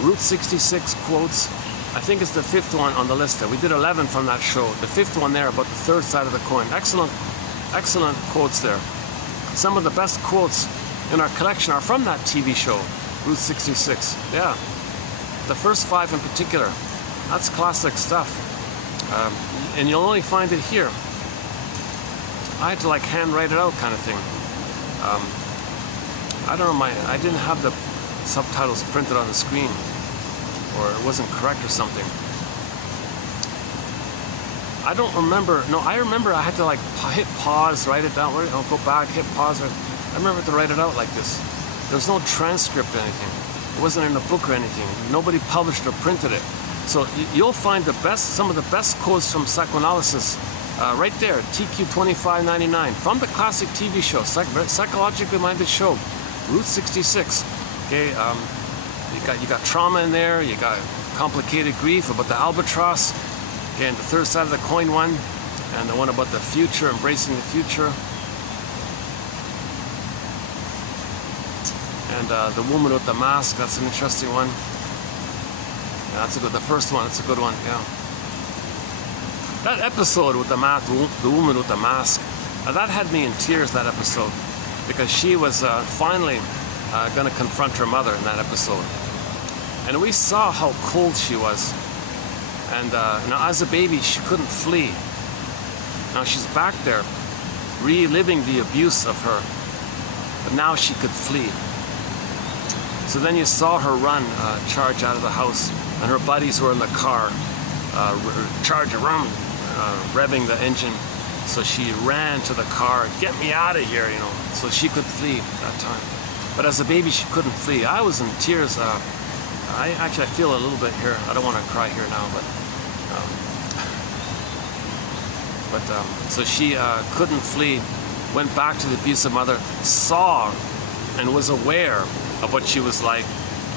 Route 66 quotes. I think it's the fifth one on the list there. We did 11 from that show. The fifth one there about the third side of the coin. Excellent, excellent quotes there. Some of the best quotes in our collection are from that TV show, Route 66. Yeah, the first 5 in particular. That's classic stuff. And you'll only find it here. I had to like hand write it out kind of thing. I don't know, I didn't have the subtitles printed on the screen, or it wasn't correct or something. I don't remember. No, I remember I had to like hit pause, write it down. I'll go back, hit pause. I remember to write it out like this. There was no transcript or anything. It wasn't in a book or anything. Nobody published or printed it. So you'll find some of the best quotes from psychoanalysis right there, TQ 2599, from the classic TV show, psychologically minded show, Route 66. Okay, you got trauma in there. You got complicated grief about the albatross. Okay, and the third side of the coin one, and the one about the future, embracing the future. And the woman with the mask. That's an interesting one. Yeah, that's a good. The first one. That's a good one. Yeah. That episode with the mask, the woman with the mask, that had me in tears. That episode, because she was finally going to confront her mother in that episode, and we saw how cold she was. And now, as a baby, she couldn't flee. Now she's back there, reliving the abuse of her, but now she could flee. So then you saw her run, charge out of the house, and her buddies were in the car, charge around, revving the engine. So she ran to the car, get me out of here, you know, so she could flee that time. But as a baby, she couldn't flee. I was in tears. I feel a little bit here. I don't want to cry here now, so she couldn't flee, went back to the abusive mother, saw and was aware of what she was like,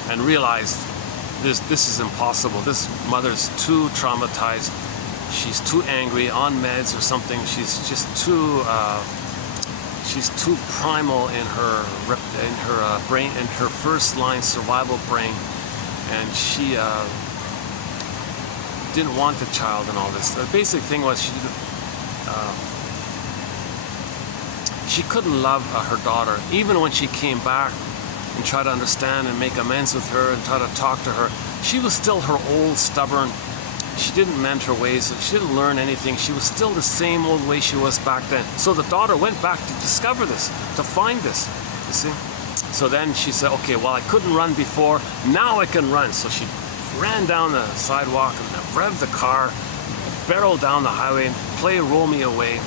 and realized this is impossible. This mother's too traumatized. She's too angry, on meds or something. She's just too primal in her brain, in her first line survival brain, and she didn't want the child and all this. The basic thing was she couldn't love her daughter, even when she came back and tried to understand and make amends with her and try to talk to her. She was still her old stubborn. She didn't mend her ways. She didn't learn anything. She was still the same old way she was back then. So the daughter went back to discover this, to find this, you see. So then she said, okay, well, I couldn't run before, now I can run. So she ran down the sidewalk and revved the car, barreled down the highway, and played Roll Me Away,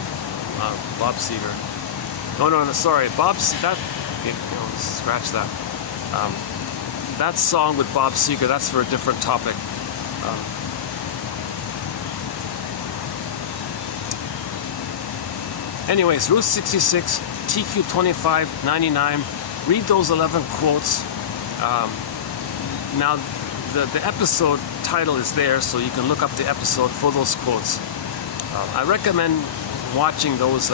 Bob Seger. No, sorry, scratch that. That song with Bob Seger, that's for a different topic. Anyways, Route 66, TQ 2599. Read those 11 quotes. Now, the episode title is there, so you can look up the episode for those quotes. I recommend watching those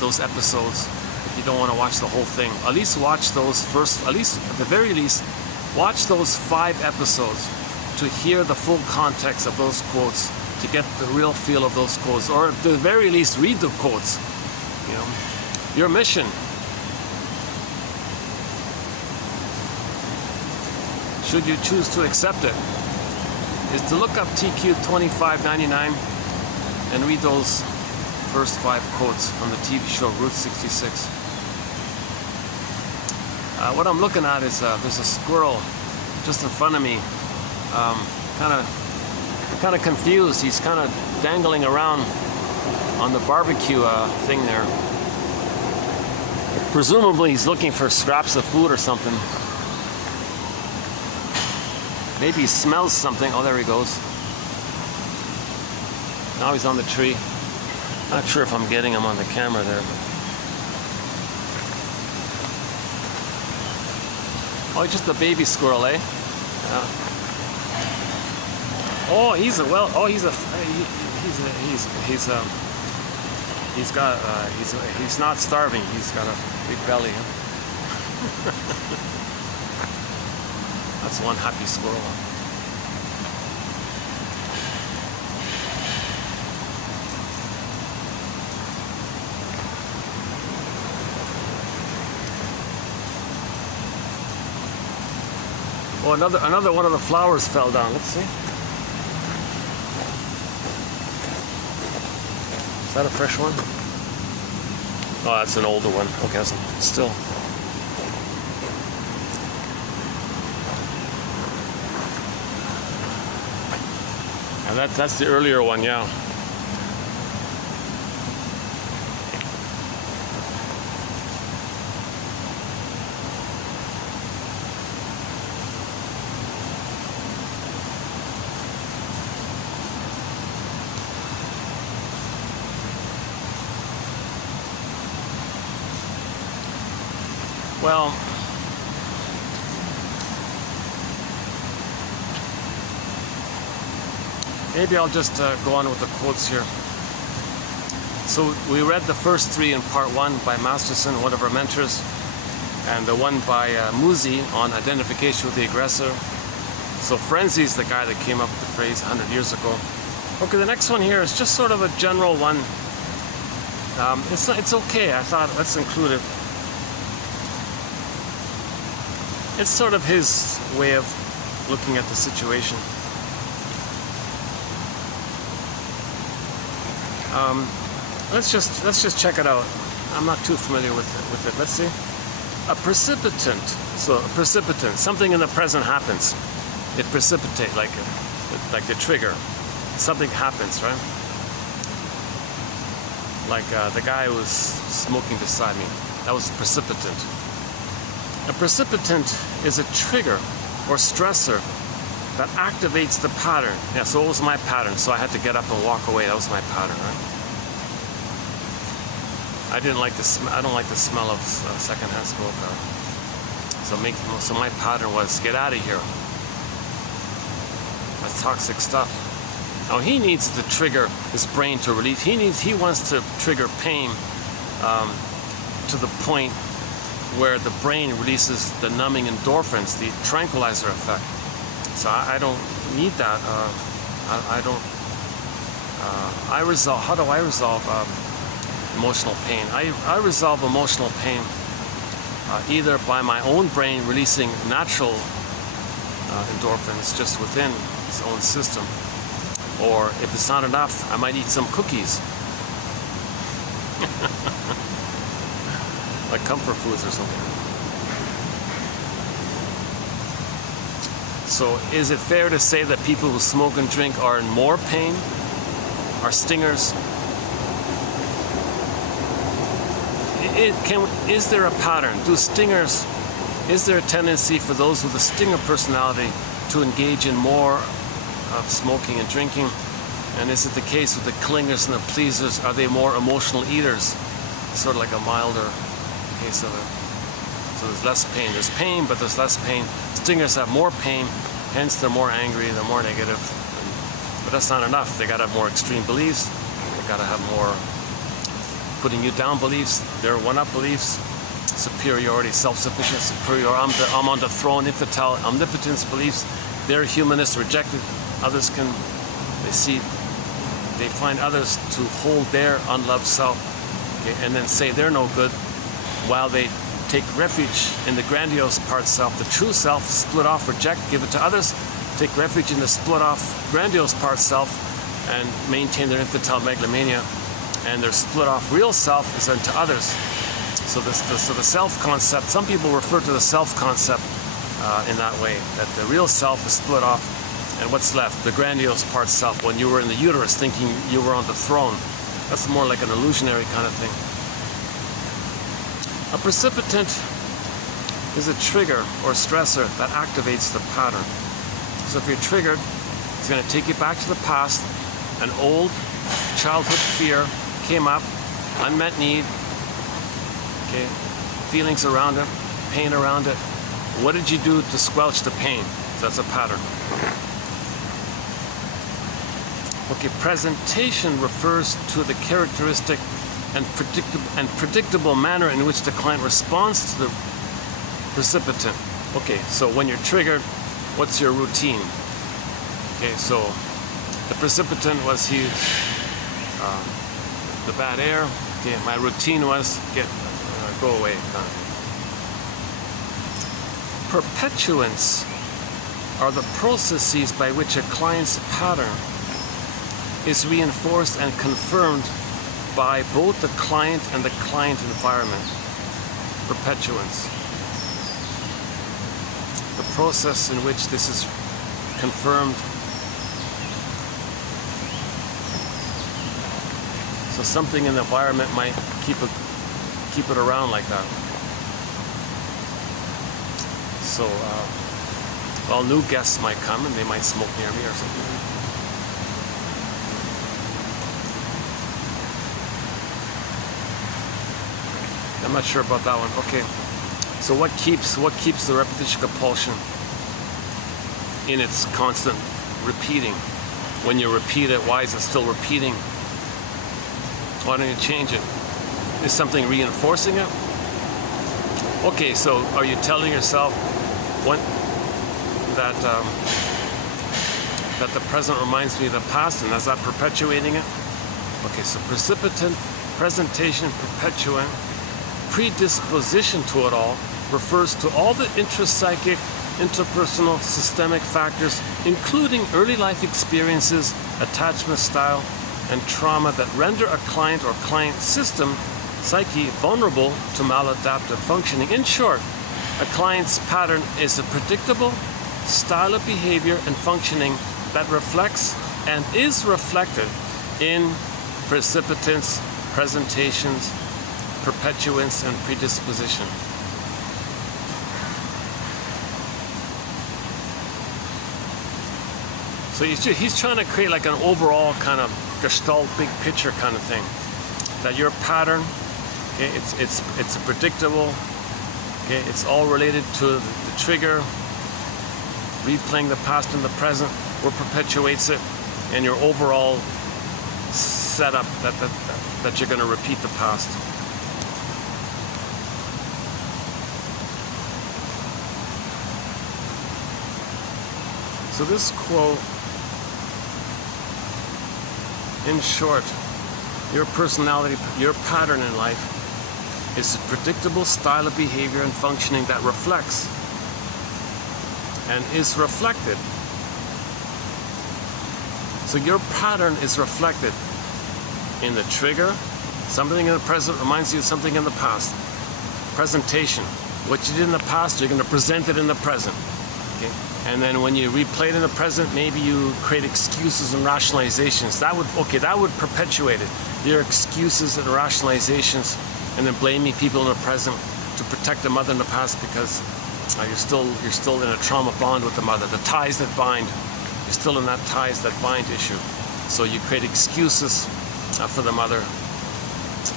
those episodes if you don't want to watch the whole thing. At least watch those first, at the very least, watch those 5 episodes to hear the full context of those quotes, to get the real feel of those quotes, or at the very least read the quotes. You know, your mission, should you choose to accept it, is to look up TQ 2599 and read those first 5 quotes from the TV show Route 66. What I'm looking at is there's a squirrel just in front of me, kind of confused. He's kind of dangling around on the barbecue thing there. Presumably he's looking for scraps of food or something. Maybe he smells something. Oh, there he goes. Now he's on the tree. Not sure if I'm getting him on the camera there. Oh, he's just a baby squirrel, eh? Yeah. Oh, he's not starving. He's got a big belly. Huh? That's one happy squirrel. Oh, another one of the flowers fell down. Let's see. Is that a fresh one? Oh, that's an older one. Okay, that's still. Yeah, that's the earlier one, yeah. Well, maybe I'll just go on with the quotes here. So we read the first 3 in part 1 by Masterson, one of our mentors, and the one by Muzi on identification with the aggressor. So frenzy is the guy that came up with the phrase 100 years ago. Okay, the next one here is just sort of a general one. It's okay. I thought let's include it. It's sort of his way of looking at the situation. Let's just check it out. I'm not too familiar with it. Let's see. A precipitant. So a precipitant. Something in the present happens. It precipitates, like the trigger. Something happens, right? Like the guy who was smoking beside me. That was a precipitant. A precipitant is a trigger or stressor that activates the pattern. Yeah, so it was my pattern. So I had to get up and walk away. That was my pattern, right? I don't like the smell of secondhand smoke. So my pattern was get out of here. That's toxic stuff. Now he needs to trigger his brain to release. He wants to trigger pain to the point where the brain releases the numbing endorphins, the tranquilizer effect. So I don't need that. How do I resolve emotional pain? I resolve emotional pain either by my own brain releasing natural endorphins just within its own system, or if it's not enough, I might eat some cookies. Like comfort foods or something. So is it fair to say that people who smoke and drink are in more pain? Are stingers? Is there a pattern? Is there a tendency for those with a stinger personality to engage in more of smoking and drinking? And is it the case with the clingers and the pleasers? Are they more emotional eaters? Sort of like a milder case of it. So there's less pain. There's pain, but there's less pain. Stingers have more pain, Hence, they're more angry, they're more negative. But that's not enough. They got to have more extreme beliefs. They got to have more putting you down beliefs. They're one-up beliefs. Superiority, self-sufficient, superior. I'm on the throne. Infantile, omnipotence beliefs. They're humanist, rejected. Others can. They find others to hold their unloved self, okay, and then say they're no good, while they take refuge in the grandiose part self, the true self, split off, reject, give it to others, take refuge in the split off, grandiose part self, and maintain their infantile megalomania, and their split off real self is unto others. So the self-concept, some people refer to the self-concept in that way, that the real self is split off, and what's left? The grandiose part self, when you were in the uterus thinking you were on the throne. That's more like an illusionary kind of thing. A precipitant is a trigger or stressor that activates the pattern. So if you're triggered, it's going to take you back to the past. An old childhood fear came up, unmet need, okay, feelings around it, pain around it. What did you do to squelch the pain? So that's a pattern. Okay, presentation refers to the characteristic and predictable manner in which the client responds to the precipitant. Okay, so when you're triggered, what's your routine? Okay, so the precipitant was huge. The bad air. Okay, my routine was go away. Perpetuants are the processes by which a client's pattern is reinforced and confirmed by both the client and the client environment. Perpetuants. The process in which this is confirmed. So something in the environment might keep it around like that. So, well, new guests might come and they might smoke near me or something. I'm not sure about that one. Okay. So what keeps the repetition compulsion in its constant repeating? When you repeat it, why is it still repeating? Why don't you change it? Is something reinforcing it? Okay, so are you telling yourself that the present reminds me of the past, and is that perpetuating it? Okay, so precipitant, presentation, perpetuant, predisposition to it all refers to all the intrapsychic, interpersonal, systemic factors, including early life experiences, attachment style, and trauma that render a client or client system, psyche, vulnerable to maladaptive functioning. In short, a client's pattern is a predictable style of behavior and functioning that reflects and is reflected in precipitants, presentations, perpetuants, and predisposition. So he's trying to create like an overall kind of gestalt, big picture kind of thing. That your pattern, okay, it's predictable. Okay, it's all related to the trigger, replaying the past and the present, what perpetuates it, and your overall setup that you're going to repeat the past. So this quote, in short, your personality, your pattern in life is a predictable style of behavior and functioning that reflects and is reflected. So your pattern is reflected in the trigger. Something in the present reminds you of something in the past. Presentation. What you did in the past, you're going to present it in the present. Okay? And then when you replay it in the present, maybe you create excuses and rationalizations. That would perpetuate it. Your excuses and rationalizations, and then blaming people in the present to protect the mother in the past because you're still in a trauma bond with the mother. The ties that bind, you're still in that ties that bind issue. So you create excuses for the mother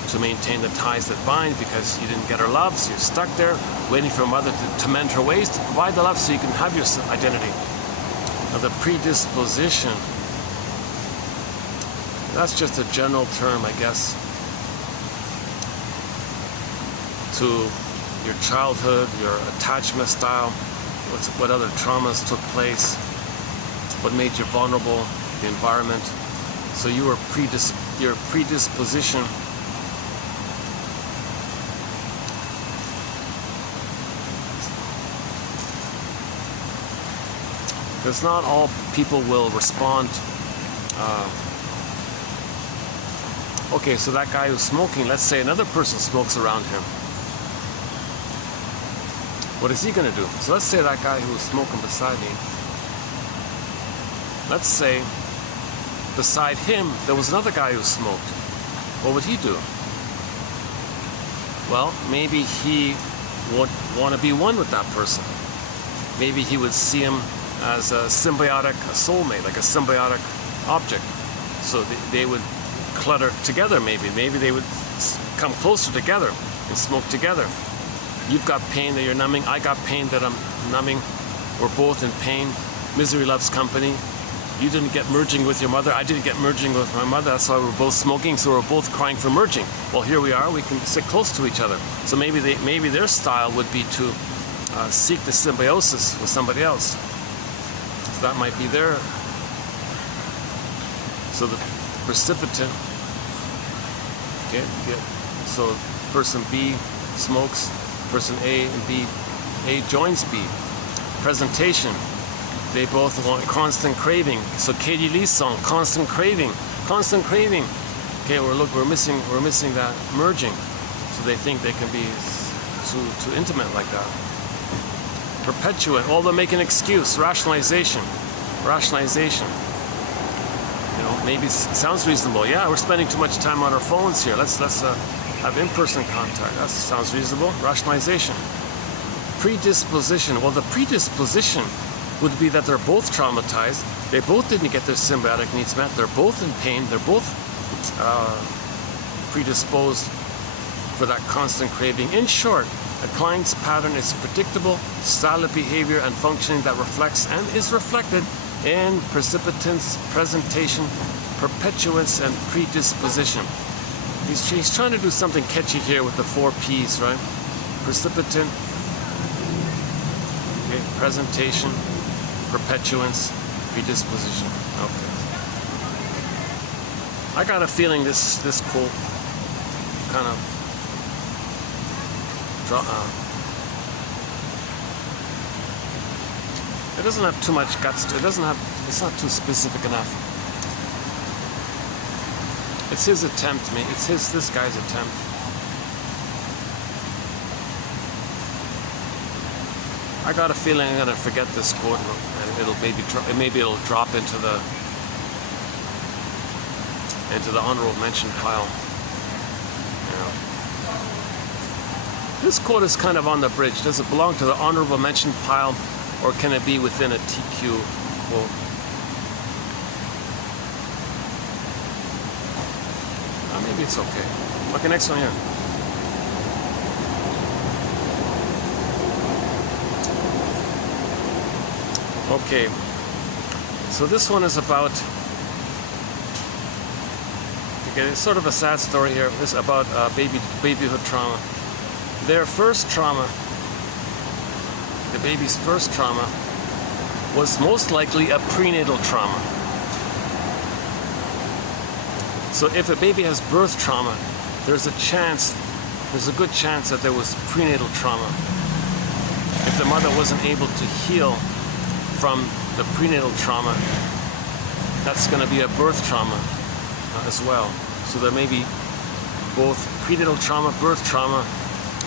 to maintain the ties that bind because you didn't get her love, so you're stuck there waiting for a mother to mend her ways, to provide the love so you can have your identity. the predisposition. That's just a general term, I guess, to your childhood, your attachment style, what other traumas took place, what made you vulnerable, the environment. So your predisposition because not all people will respond. Okay, so that guy who's smoking, let's say another person smokes around him. What is he going to do? So let's say that guy who was smoking beside me, let's say beside him there was another guy who smoked. What would he do? Well, maybe he would want to be one with that person. Maybe he would see him as a symbiotic, a soulmate, like a symbiotic object. So they would clutter together maybe. Maybe they would come closer together and smoke together. You've got pain that you're numbing. I got pain that I'm numbing. We're both in pain. Misery loves company. You didn't get merging with your mother. I didn't get merging with my mother. That's why we're both smoking. So we're both crying for merging. Well, here we are. We can sit close to each other. So maybe their style would be to seek the symbiosis with somebody else. So that might be their. So the precipitant. So person B smokes. Person A and B. A joins B. Presentation. They both want constant craving. So Katie Lee's song, constant craving, constant craving. Okay, we're missing that merging. So they think they can be too intimate like that. Perpetuate. Well, they'll make an excuse. Rationalization. Rationalization. You know, maybe it sounds reasonable. Yeah, we're spending too much time on our phones here. Let's have in-person contact. That sounds reasonable. Rationalization. Predisposition. Well, the predisposition would be that they're both traumatized. They both didn't get their symbiotic needs met. They're both in pain. They're both predisposed for that constant craving. In short, a client's pattern is predictable style of behavior and functioning that reflects and is reflected in precipitants, presentation, perpetuance, and predisposition. He's trying to do something catchy here with the 4 P's, right? Precipitant, okay, presentation, perpetuance, predisposition. Okay. I got a feeling this quote kind of it doesn't have too much guts to it. It's not too specific enough. It's his attempt, mate. It's this guy's attempt. I got a feeling I'm gonna forget this quote, and maybe it'll drop into the honorable mention pile. You know. This quote is kind of on the bridge. Does it belong to the honorable mention pile, or can it be within a TQ quote? Maybe it's okay. Okay, next one here. Okay, so this one is about, okay, it's sort of a sad story here. It's about babyhood trauma. Their first trauma, the baby's first trauma, was most likely a prenatal trauma. So if a baby has birth trauma, there's a good chance that there was prenatal trauma. If the mother wasn't able to heal from the prenatal trauma, that's going to be a birth trauma as well. So there may be both prenatal trauma, birth trauma,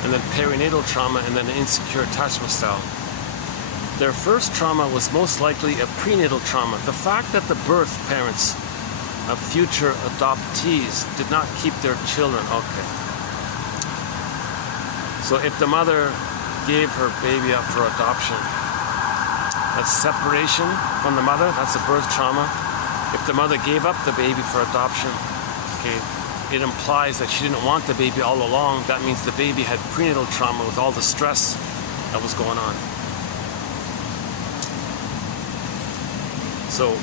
and then perinatal trauma, and then an insecure attachment style. Their first trauma was most likely a prenatal trauma. The fact that the birth parents of future adoptees did not keep their children. Okay. So if the mother gave her baby up for adoption, that's separation from the mother, that's a birth trauma. If the mother gave up the baby for adoption, okay, it implies that she didn't want the baby all along. That means the baby had prenatal trauma with all the stress that was going on. So,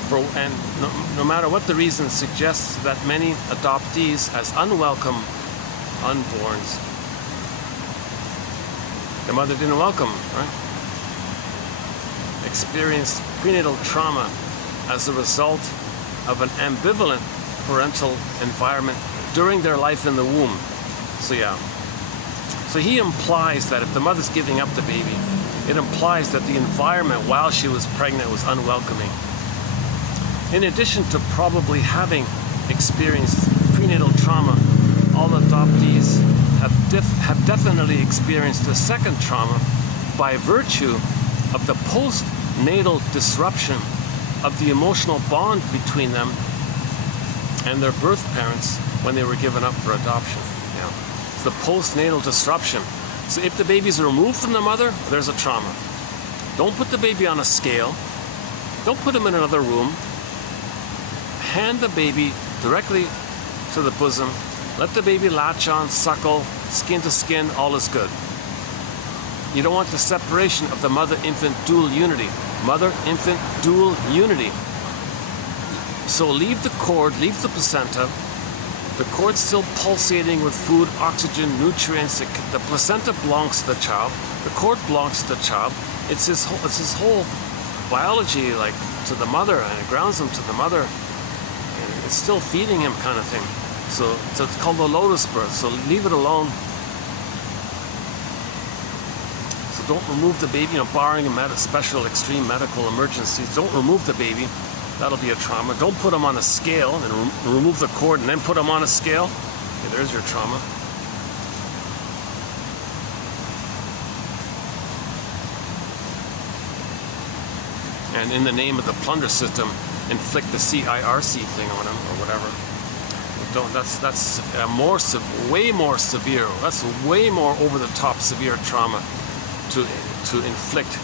no matter what the reason, suggests that many adoptees as unwelcome unborns. The mother didn't welcome, right? Experienced prenatal trauma as a result of an ambivalent parental environment during their life in the womb. So yeah. So he implies that if the mother's giving up the baby, it implies that the environment while she was pregnant was unwelcoming. In addition to probably having experienced prenatal trauma, all adoptees have definitely experienced a second trauma by virtue of the postnatal disruption of the emotional bond between them and their birth parents when they were given up for adoption. Yeah. It's the postnatal disruption. So if the baby's removed from the mother, there's a trauma. Don't put the baby on a scale. Don't put him in another room. Hand the baby directly to the bosom. Let the baby latch on, suckle, skin to skin, all is good. You don't want the separation of the mother-infant dual unity. Mother-infant dual unity. So leave the cord, leave the placenta. The cord's still pulsating with food, oxygen, nutrients. The placenta belongs to the child. The cord belongs to the child. It's his whole biology, like, to the mother, and it grounds him to the mother. And it's still feeding him, kind of thing. So it's called the lotus birth. So leave it alone. So don't remove the baby, barring a special extreme medical emergencies. Don't remove the baby. That'll be a trauma. Don't put him on a scale and remove the cord and then put him on a scale. Okay, there's your trauma. And in the name of the plunder system, inflict the CIRC thing on him or whatever. Don't. That's way more severe. That's way more over the top severe trauma to inflict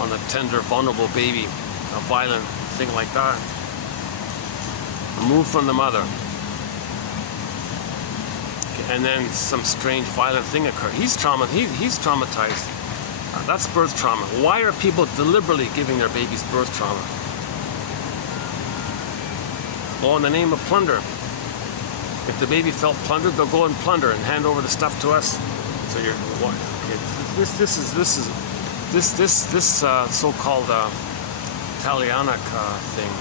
on a tender, vulnerable baby, a violent thing like that. Removed from the mother. Okay, and then some strange violent thing occurred. He's traumatized. That's birth trauma. Why are people deliberately giving their babies birth trauma? Well, in the name of plunder. If the baby felt plundered, they'll go and plunder and hand over the stuff to us. So you're what? Okay, this so-called Italianic thing.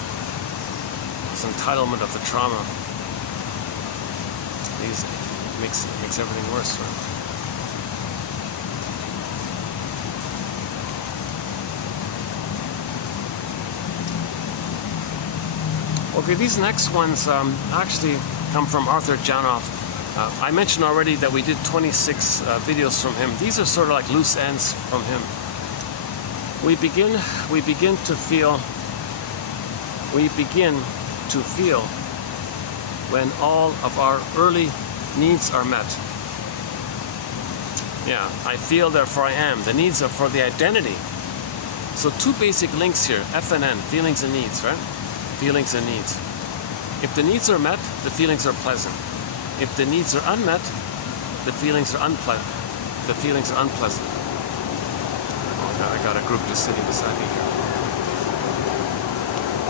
This entitlement of the trauma. These makes everything worse. Right? Okay, these next ones actually come from Arthur Janoff. I mentioned already that we did 26 videos from him. These are sort of like loose ends from him. We begin to feel when all of our early needs are met. Yeah, I feel, therefore I am. The needs are for the identity. So two basic links here, F and N, feelings and needs, right? Feelings and needs. If the needs are met, the feelings are pleasant. If the needs are unmet, the feelings are unpleasant. Oh God, I got a group just sitting beside me here.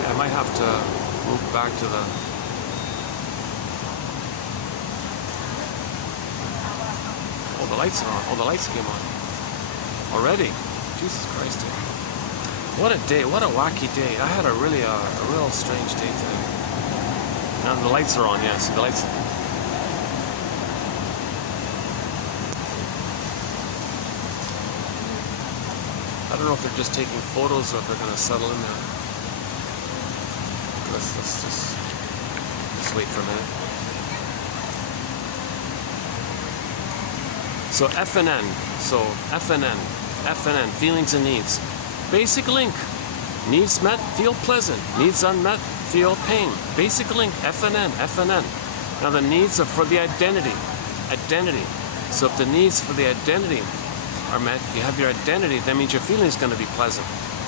Yeah, I might have to move back to the... Oh, the lights are on. Oh, the lights came on. Already? Jesus Christ. What a day, what a wacky day. I had a real strange day today. And the lights are on, yes. The lights. I don't know if they're just taking photos or if they're going to settle in there. Let's just wait for a minute. So F and N. So F and N, feelings and needs. Basic link. Needs met, feel pleasant. Needs unmet, feel pain. Basic link, F and N. Now the needs are for the identity. So if the needs for the identity are met, you have your identity, that means your feeling is going to be pleasant.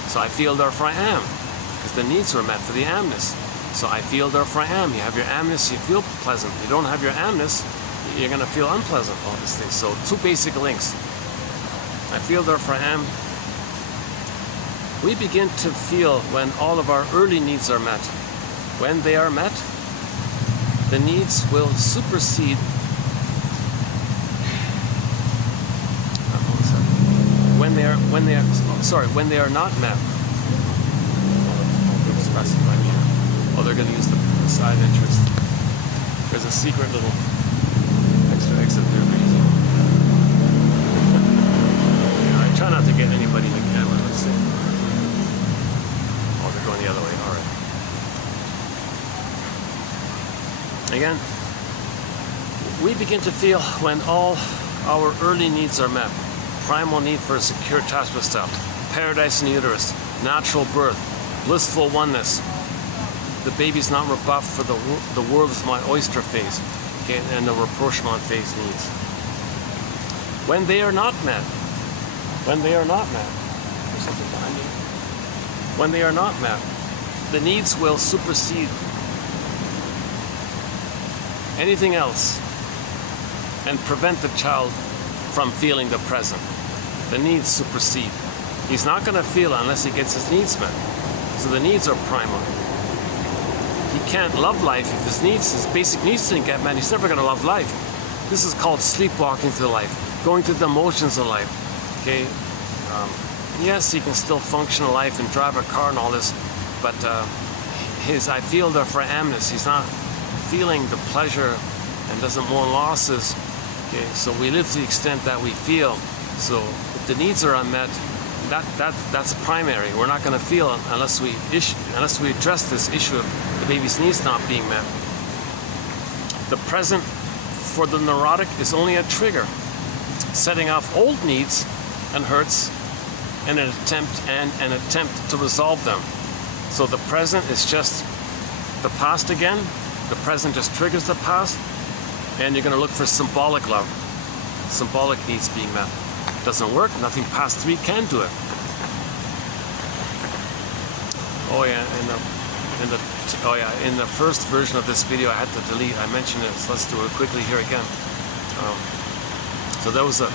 So I feel, therefore I am. Because the needs were met for the amness. So I feel, therefore I am. You have your amness, you feel pleasant. You don't have your amness, you're going to feel unpleasant, obviously. So two basic links. I feel, therefore I am. We begin to feel when all of our early needs are met. When they are met, the needs will supersede. When they are not met. Oh, they're going to use the side entrance. There's a secret little extra exit there. I try not to get anybody in the camera. Let's see. Oh, they're going the other way. All right. Again, we begin to feel when all our early needs are met. Primal need for a secure attachment style, paradise in the uterus, natural birth, blissful oneness. The baby's not rebuffed for the world is my oyster phase, okay, and the rapprochement phase needs. When they are not met, there's something behind me. When they are not met, the needs will supersede anything else and prevent the child from feeling the present. The needs supersede. He's not going to feel unless he gets his needs met. So the needs are primal. He can't love life if his basic needs didn't get met. He's never going to love life. This is called sleepwalking through life, going through the motions of life. Okay. Yes, he can still function in life and drive a car and all this, but I feel the forgiveness. He's not feeling the pleasure and doesn't want losses. Okay, so we live to the extent that we feel. So if the needs are unmet, that's primary. We're not going to feel unless we address this issue of the baby's needs not being met. The present for the neurotic is only a trigger, setting off old needs and hurts and an attempt to resolve them. So the present is just the past again. The present just triggers the past, and you're going to look for symbolic love, symbolic needs being met. Doesn't work. Nothing past 3 can do it. Oh yeah, in the first version of this video, I had to delete. I mentioned it. So let's do it quickly here again. So that was or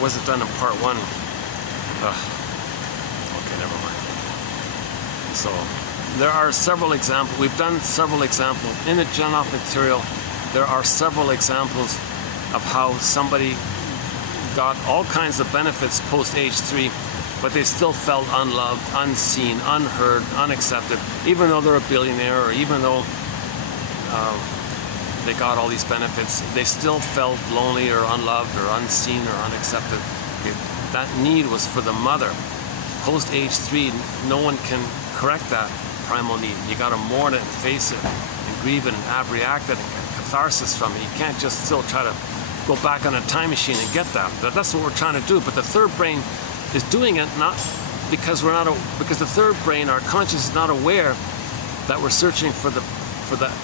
was it done in part 1? Okay, never mind. So there are several examples. We've done several examples in the Genoff material. There are several examples of how somebody got all kinds of benefits post age 3, but they still felt unloved, unseen, unheard, unaccepted, even though they're a billionaire, or even though they got all these benefits, they still felt lonely or unloved or unseen or unaccepted. That need was for the mother. Post age 3, no one can correct that primal need. You got to mourn it and face it and grieve it and have reacted and get catharsis from it. You can't just still try to go back on a time machine and get that. That's what we're trying to do. But the third brain is doing it not because because the third brain, our conscious, is not aware that we're searching for the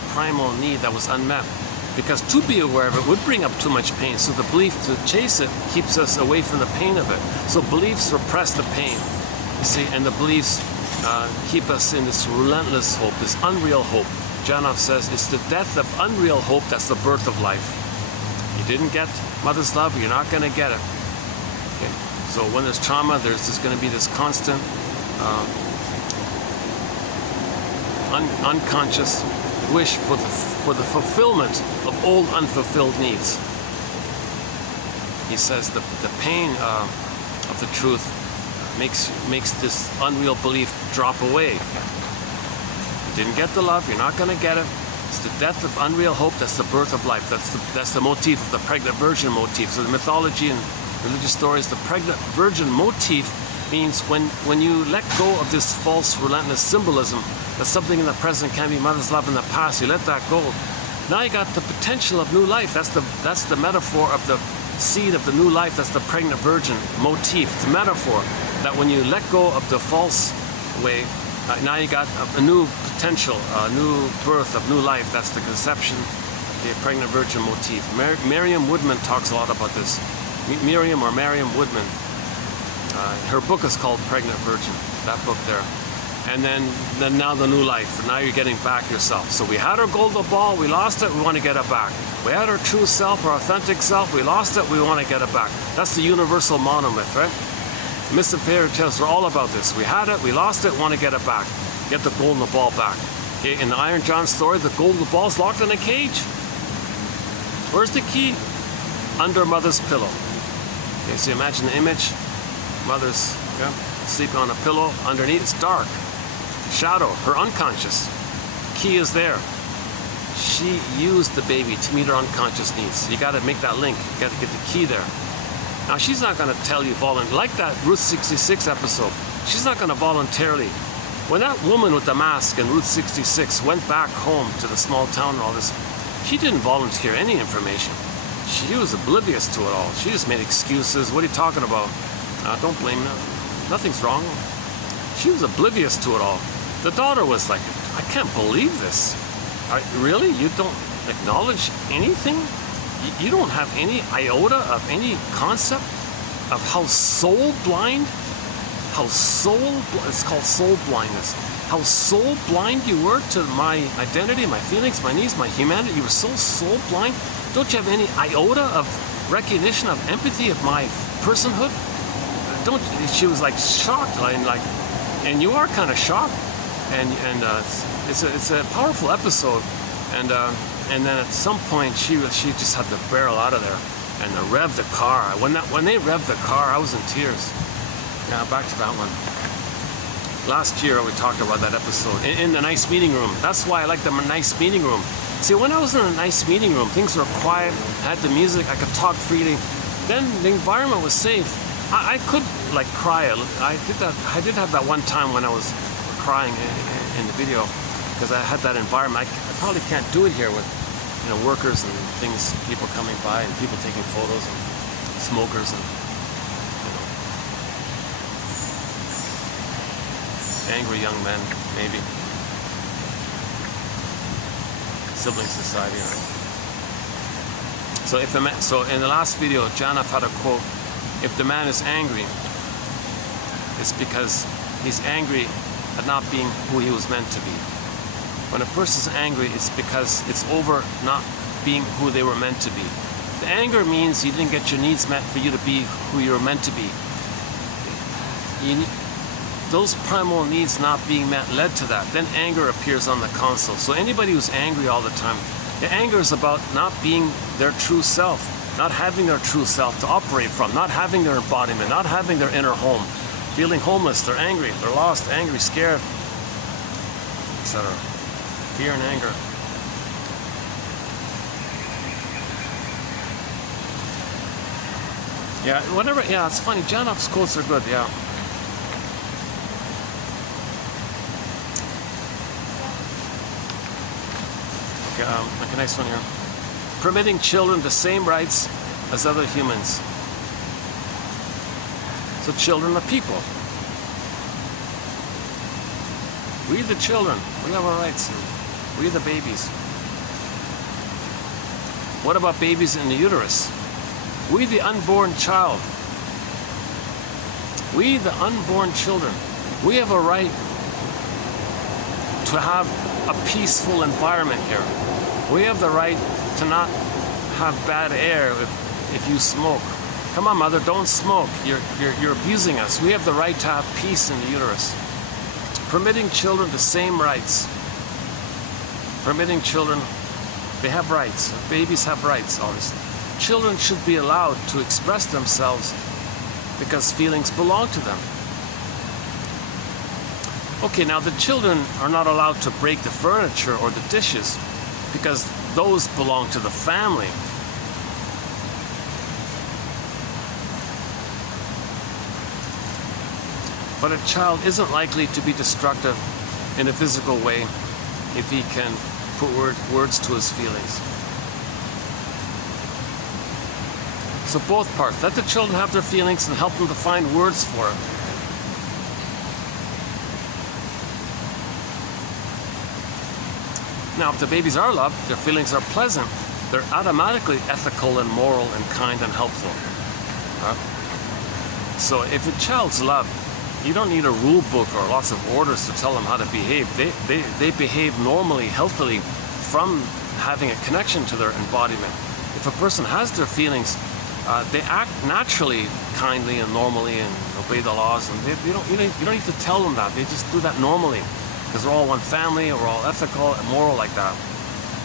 primal need that was unmet. Because to be aware of it would bring up too much pain. So the belief to chase it keeps us away from the pain of it. So beliefs repress the pain, you see, and the beliefs keep us in this relentless hope, this unreal hope. Genoff says it's the death of unreal hope that's the birth of life. You didn't get mother's love, you're not going to get it. Okay. So when there's trauma, there's just going to be this constant unconscious wish for the fulfillment of old unfulfilled needs. He says the pain of the truth makes this unreal belief drop away. You didn't get the love, you're not going to get it. It's the death of unreal hope, that's the birth of life. That's the motif of the pregnant virgin motif. So the mythology and religious stories, the pregnant virgin motif means when you let go of this false, relentless symbolism that something in the present can be mother's love in the past, you let that go. Now you got the potential of new life. That's the metaphor of the seed of the new life. That's the pregnant virgin motif. It's a metaphor that when you let go of the false way, now you got a new potential, a new birth of new life. That's the conception, the pregnant virgin motif. Miriam Woodman talks a lot about this. Miriam Woodman. Her book is called Pregnant Virgin, that book there. And then now the new life. Now you're getting back yourself. So we had our golden ball, we lost it, we want to get it back. We had our true self, our authentic self, we lost it, we want to get it back. That's the universal monomyth, right? Mystic fairy tales are all about this. We had it, we lost it, want to get it back. Get the gold in the ball back. Okay, in the Iron John story, the gold in the ball is locked in a cage. Where's the key? Under mother's pillow. Okay, so imagine the image. Mother's sleeping on a pillow. Underneath, it's dark. Shadow, her unconscious. Key is there. She used the baby to meet her unconscious needs. You got to make that link. You got to get the key there. Now, she's not going to tell you like that Route 66 episode. She's not going to voluntarily. When that woman with the mask in Route 66 went back home to the small town and all this, she didn't volunteer any information. She was oblivious to it all. She just made excuses. What are you talking about? Don't blame her. Nothing's wrong. She was oblivious to it all. The daughter was like, I can't believe this. Really? You don't acknowledge anything? You don't have any iota of any concept of how soul blind? It's called soul blindness. How soul blind you were to my identity, my feelings, my needs, my humanity. You were so soul blind. Don't you have any iota of recognition, of empathy of my personhood? She was like shocked, and you are kind of shocked. And it's a powerful episode. And then at some point she just had to barrel out of there and rev the car. When they revved the car, I was in tears. Now back to that one. Last year we talked about that episode in the nice meeting room. That's why I like the nice meeting room. See, when I was in a nice meeting room, things were quiet. I had the music. I could talk freely. Then the environment was safe. I could cry. I did have that one time when I was crying in the video because I had that environment. I probably can't do it here with workers and things, people coming by and people taking photos and smokers and angry young men, maybe. Sibling society, right? So in the last video, Janif had a quote: "If the man is angry, it's because he's angry at not being who he was meant to be. When a person's angry, it's because it's over not being who they were meant to be. The anger means you didn't get your needs met for you to be who you were meant to be. Those primal needs not being met led to that. Then anger appears on the console. So anybody who's angry all the time, the anger is about not being their true self, not having their true self to operate from, not having their embodiment, not having their inner home, feeling homeless, they're angry, they're lost, angry, scared, etc. Fear and anger. Yeah, whatever. Yeah, it's funny. Janif's quotes are good. Yeah. Like a nice one here. Permitting children the same rights as other humans. So children are people. We the children, we have our rights. We the babies. What about babies in the uterus? We the unborn child. We the unborn children. We have a right to have a peaceful environment here. We have the right to not have bad air if you smoke. Come on, mother, don't smoke. You're abusing us. We have the right to have peace in the uterus. Permitting children the same rights. Permitting children, they have rights. Babies have rights, obviously. Children should be allowed to express themselves because feelings belong to them. Okay, now the children are not allowed to break the furniture or the dishes because those belong to the family. But a child isn't likely to be destructive in a physical way if he can put words to his feelings. So both parts. Let the children have their feelings and help them to find words for it. Now, if the babies are loved, their feelings are pleasant, they're automatically ethical and moral and kind and helpful. So if a child's loved, you don't need a rule book or lots of orders to tell them how to behave. They behave normally, healthily from having a connection to their embodiment. If a person has their feelings, they act naturally, kindly and normally, and obey the laws. And you don't need to tell them that. They just do that normally, because we're all one family, we're all ethical and moral like that.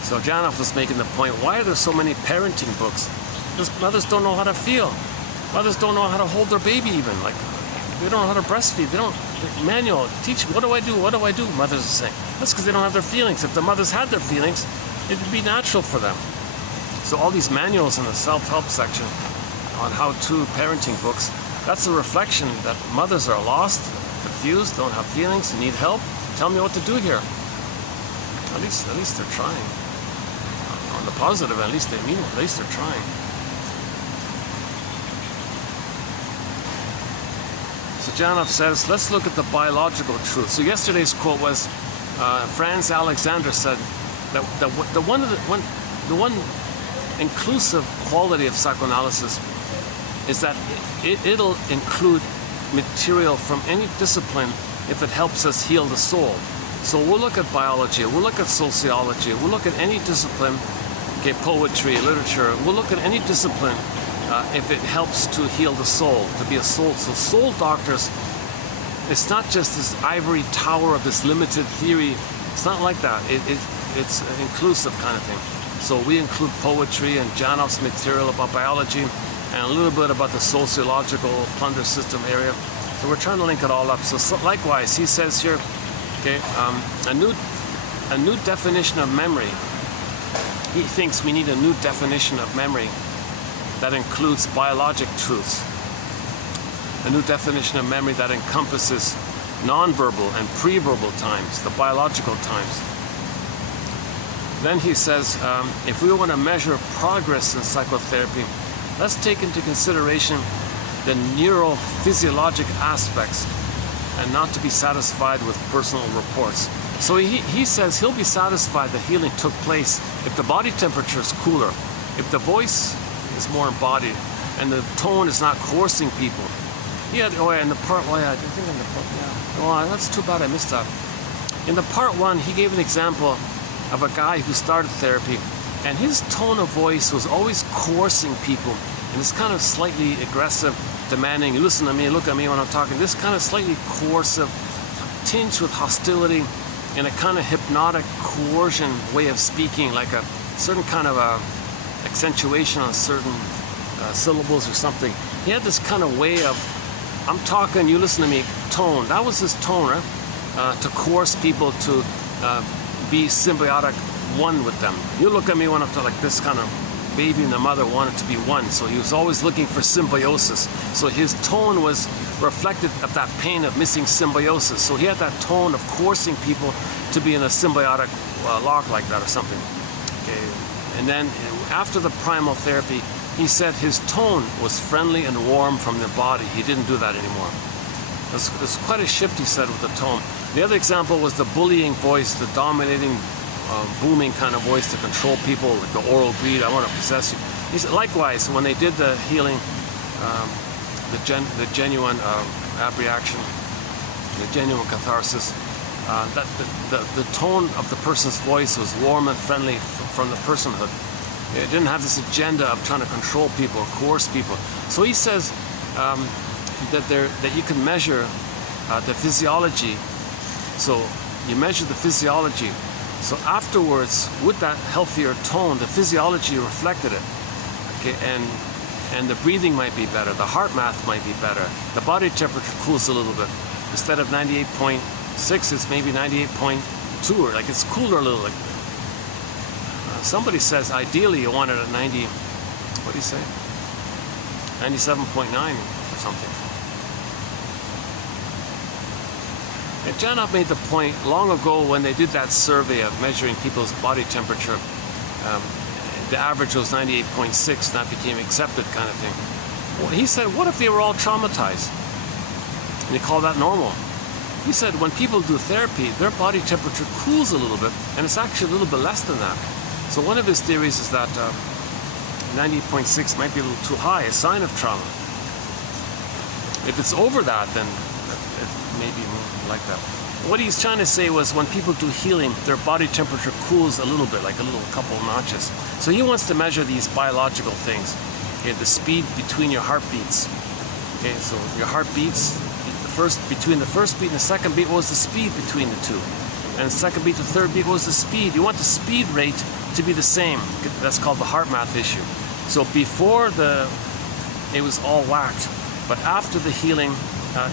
So Janoff was making the point: why are there so many parenting books? Because mothers don't know how to feel. Mothers don't know how to hold their baby even. Like, they don't know how to breastfeed. They don't. Manual, teach me, what do I do? What do I do? Mothers are saying. That's because they don't have their feelings. If the mothers had their feelings, it would be natural for them. So all these manuals in the self-help section on how-to parenting books, that's a reflection that mothers are lost, confused, don't have feelings, need help. Tell me what to do here. At least they're trying. On the positive, at least they mean it. At least they're trying. So Janoff says, let's look at the biological truth. So yesterday's quote was, Franz Alexander said that the one inclusive quality of psychoanalysis is that it'll include material from any discipline if it helps us heal the soul. So we'll look at biology, we'll look at sociology, we'll look at any discipline, okay, poetry, literature, we'll look at any discipline if it helps to heal the soul, to be a soul. So soul doctors, it's not just this ivory tower of this limited theory. It's not like that. It's an inclusive kind of thing. So we include poetry and Janoff's material about biology and a little bit about the sociological plunder system area. So we're trying to link it all up. So likewise, he says here, okay, a new definition of memory. He thinks we need a new definition of memory that includes biologic truths. A new definition of memory that encompasses nonverbal and pre-verbal times, the biological times. Then he says, if we want to measure progress in psychotherapy, let's take into consideration the neurophysiologic aspects and not to be satisfied with personal reports. So he says he'll be satisfied that healing took place if the body temperature is cooler, if the voice is more embodied, and the tone is not coercing people. Yeah, oh yeah, in the part, oh yeah, I think in the part, yeah. Oh, that's too bad I missed that. In the part one, he gave an example of a guy who started therapy, and his tone of voice was always coercing people, and it's kind of slightly aggressive, demanding, you listen to me, look at me when I'm talking, this kind of slightly coercive, tinged with hostility, and a kind of hypnotic coercion way of speaking, like a certain kind of accentuation on certain syllables or something. He had this kind of way of, I'm talking, you listen to me, tone. That was his tone, right? To coerce people to be symbiotic one with them. You look at me when I'm talking, like this kind of baby and the mother wanted to be one. So he was always looking for symbiosis. So his tone was reflected of that pain of missing symbiosis. So he had that tone of coercing people to be in a symbiotic lock like that or something. Okay. And then after the primal therapy, he said his tone was friendly and warm from the body. He didn't do that anymore. There's quite a shift, he said, with the tone. The other example was the bullying voice, the dominating, booming kind of voice to control people, like the oral greed, I want to possess you. He said, likewise, when they did the healing, the genuine abreaction, the genuine catharsis, that the tone of the person's voice was warm and friendly from the personhood. It didn't have this agenda of trying to control people or coerce people. So he says that you can measure the physiology. So you measure the physiology. So afterwards, with that healthier tone, the physiology reflected it. Okay, and the breathing might be better, the heart math might be better, the body temperature cools a little bit. Instead of 98.6, it's maybe 98.2, or like it's cooler a little. Like somebody says ideally you want it at 90. What do you say? 97.9 or something. And Janoff made the point long ago when they did that survey of measuring people's body temperature. The average was 98.6, and that became accepted kind of thing. Well, he said, what if they were all traumatized? And he called that normal. He said when people do therapy, their body temperature cools a little bit, and it's actually a little bit less than that. So one of his theories is that 98.6 might be a little too high, a sign of trauma. If it's over that, then it may be more like that. What he's trying to say was when people do healing, their body temperature cools a little bit, like a little couple notches. So he wants to measure these biological things. Okay, the speed between your heartbeats. Okay, so your heart beats, between the first beat and the second beat, what was the speed between the two? And the second beat to the third beat, what was the speed? You want the speed rate to be the same. That's called the heart math issue. So before it was all whacked, but after the healing,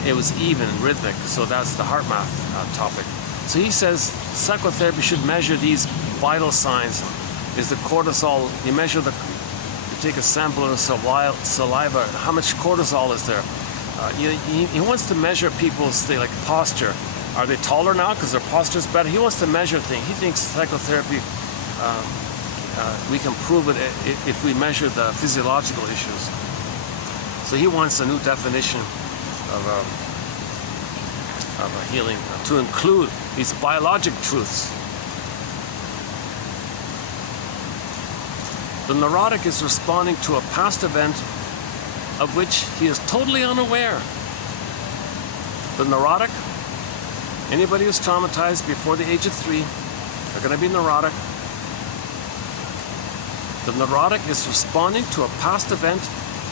it was even, rhythmic. So that's the heart math topic. So he says psychotherapy should measure these vital signs. Is the cortisol, you take a sample of the saliva, how much cortisol is there? He wants to measure people's like posture. Are they taller now because their posture is better? He wants to measure things. He thinks psychotherapy, we can prove it if we measure the physiological issues. So he wants a new definition of healing to include these biologic truths. The neurotic is responding to a past event of which he is totally unaware. The neurotic, anybody who's traumatized before the age of 3, are going to be neurotic. The neurotic is responding to a past event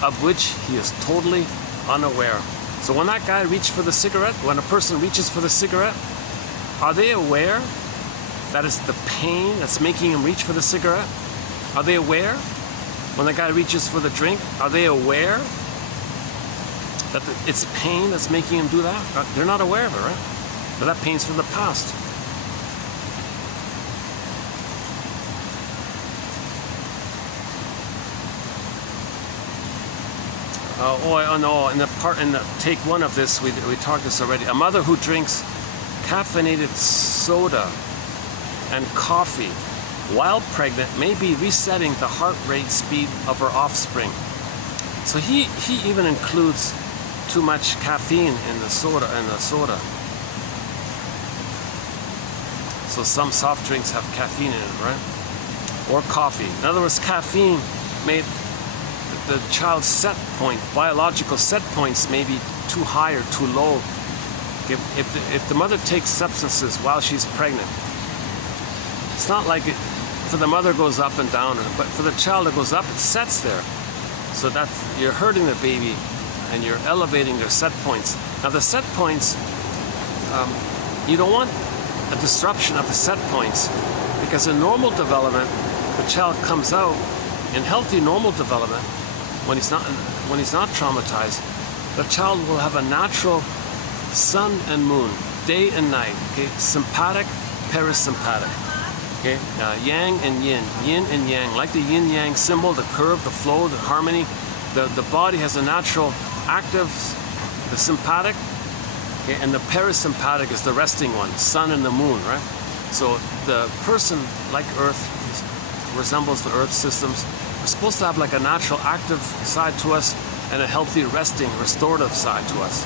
of which he is totally unaware. So when that guy reached for the cigarette, when a person reaches for the cigarette, are they aware that it's the pain that's making him reach for the cigarette? Are they aware? When the guy reaches for the drink, are they aware that it's pain that's making him do that? They're not aware of it, right? But that pain's from the past. In the take 1 of this, we talked this already. A mother who drinks caffeinated soda and coffee while pregnant may be resetting the heart rate speed of her offspring. So he even includes too much caffeine in the soda. So some soft drinks have caffeine in it, right? Or coffee. In other words, caffeine made the child's set point, biological set points, may be too high or too low. If the mother takes substances while she's pregnant, it's not like it, for the mother goes up and down, but for the child it goes up, it sets there. So that you're hurting the baby and you're elevating their set points. Now the set points, you don't want a disruption of the set points, because in normal development, the child comes out in healthy normal development when he's not traumatized. The child will have a natural sun and moon, day and night. Okay, sympathetic, parasympathetic. Okay, yang and yin and yang, like the yin yang symbol, the curve, the flow, the harmony. The body has a natural active, the sympathetic, okay, and the parasympathetic is the resting one, sun and the moon, right? So the person, like Earth, resembles the Earth systems. We're supposed to have like a natural active side to us and a healthy resting, restorative side to us.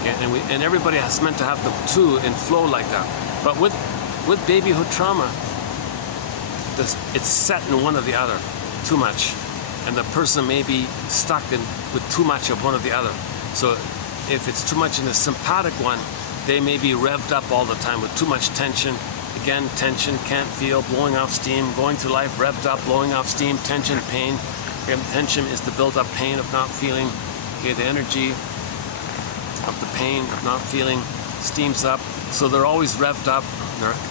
Okay, and everybody has meant to have the two in flow like that. But with babyhood trauma, it's set in one or the other, too much. And the person may be stuck with too much of one or the other. So if it's too much in the sympathetic one, they may be revved up all the time with too much tension. Again, tension, can't feel, blowing off steam, going through life revved up, blowing off steam, tension, pain. Okay, tension is the built up pain of not feeling. Okay, the energy of the pain of not feeling steams up. So they're always revved up.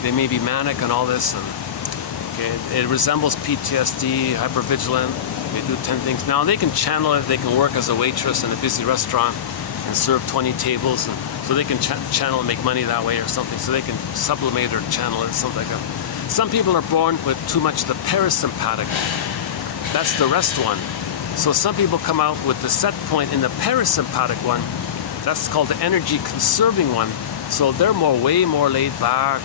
They may be manic and all this. And, okay, it resembles PTSD, hypervigilant. They do 10 things. Now they can channel it. They can work as a waitress in a busy restaurant and serve 20 tables, and so they can channel and make money that way or something. So they can sublimate or channel it, something like that. Some people are born with too much of the parasympathetic. That's the rest one. So some people come out with the set point in the parasympathetic one. That's called the energy conserving one. So they're way more laid back,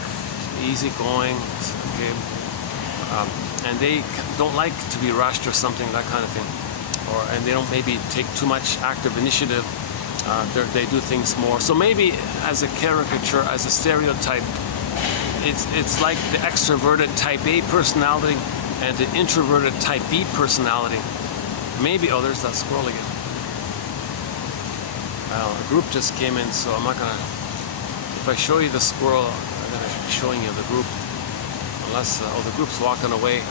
easy going. Okay. And they don't like to be rushed or something, that kind of thing. And they don't maybe take too much active initiative. They do things more. So maybe as a caricature, as a stereotype, it's like the extroverted type A personality and the introverted type B personality. Maybe, oh, there's that squirrel again. Well, the group just came in, so I'm not gonna, if I show you the squirrel, I'm gonna be showing you the group. Unless, oh, the group's walking away.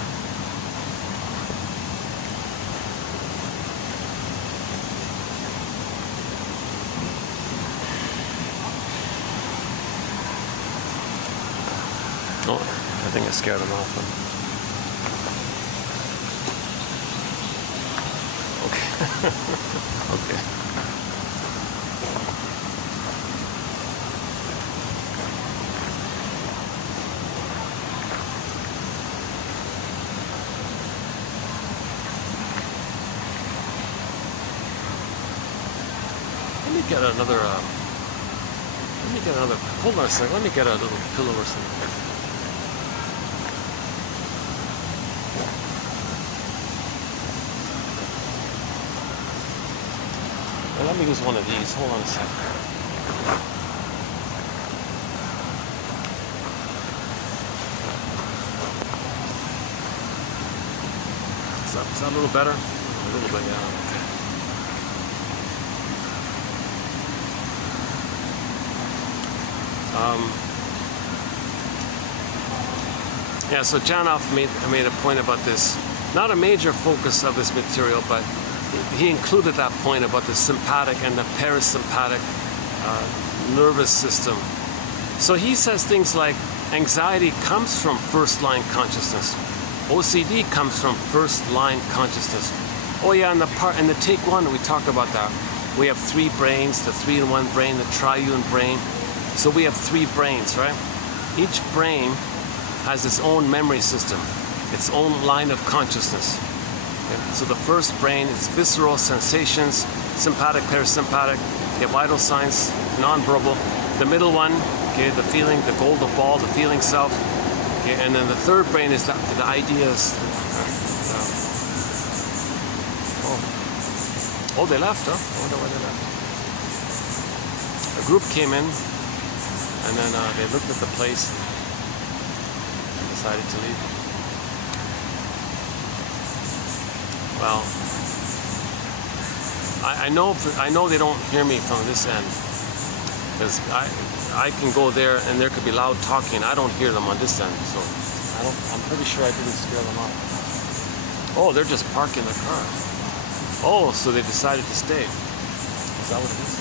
Oh, I think I scared them off. Okay. Okay. Let me get another. Let me get another. Hold on a second. Let me get a little pillow or something. Well, let me use one of these. Hold on a second. Is that a little better? A little bit, yeah. Okay. Yeah, so Janoff made a point about this. Not a major focus of this material, but he included that point about the sympathetic and the parasympathetic nervous system. So he says things like anxiety comes from first line consciousness. OCD comes from first line consciousness. Oh yeah, in the take one we talk about that. We have three brains, the 3-in-1 brain, the triune brain. So we have three brains, right? Each brain has its own memory system, its own line of consciousness. Okay? So the first brain is visceral sensations, sympathetic, parasympathetic, the vital signs, non-verbal. The middle one, okay, the feeling, the golden ball, the feeling self. Okay, and then the third brain is the ideas. Oh, they left, huh? I wonder why they left. A group came in, and then they looked at the place and decided to leave. Well, I know they don't hear me from this end, because I can go there and there could be loud talking. I don't hear them on this end, so I'm pretty sure I didn't scare them off. Oh, they're just parking the car. Oh, so they decided to stay. Is that what it is?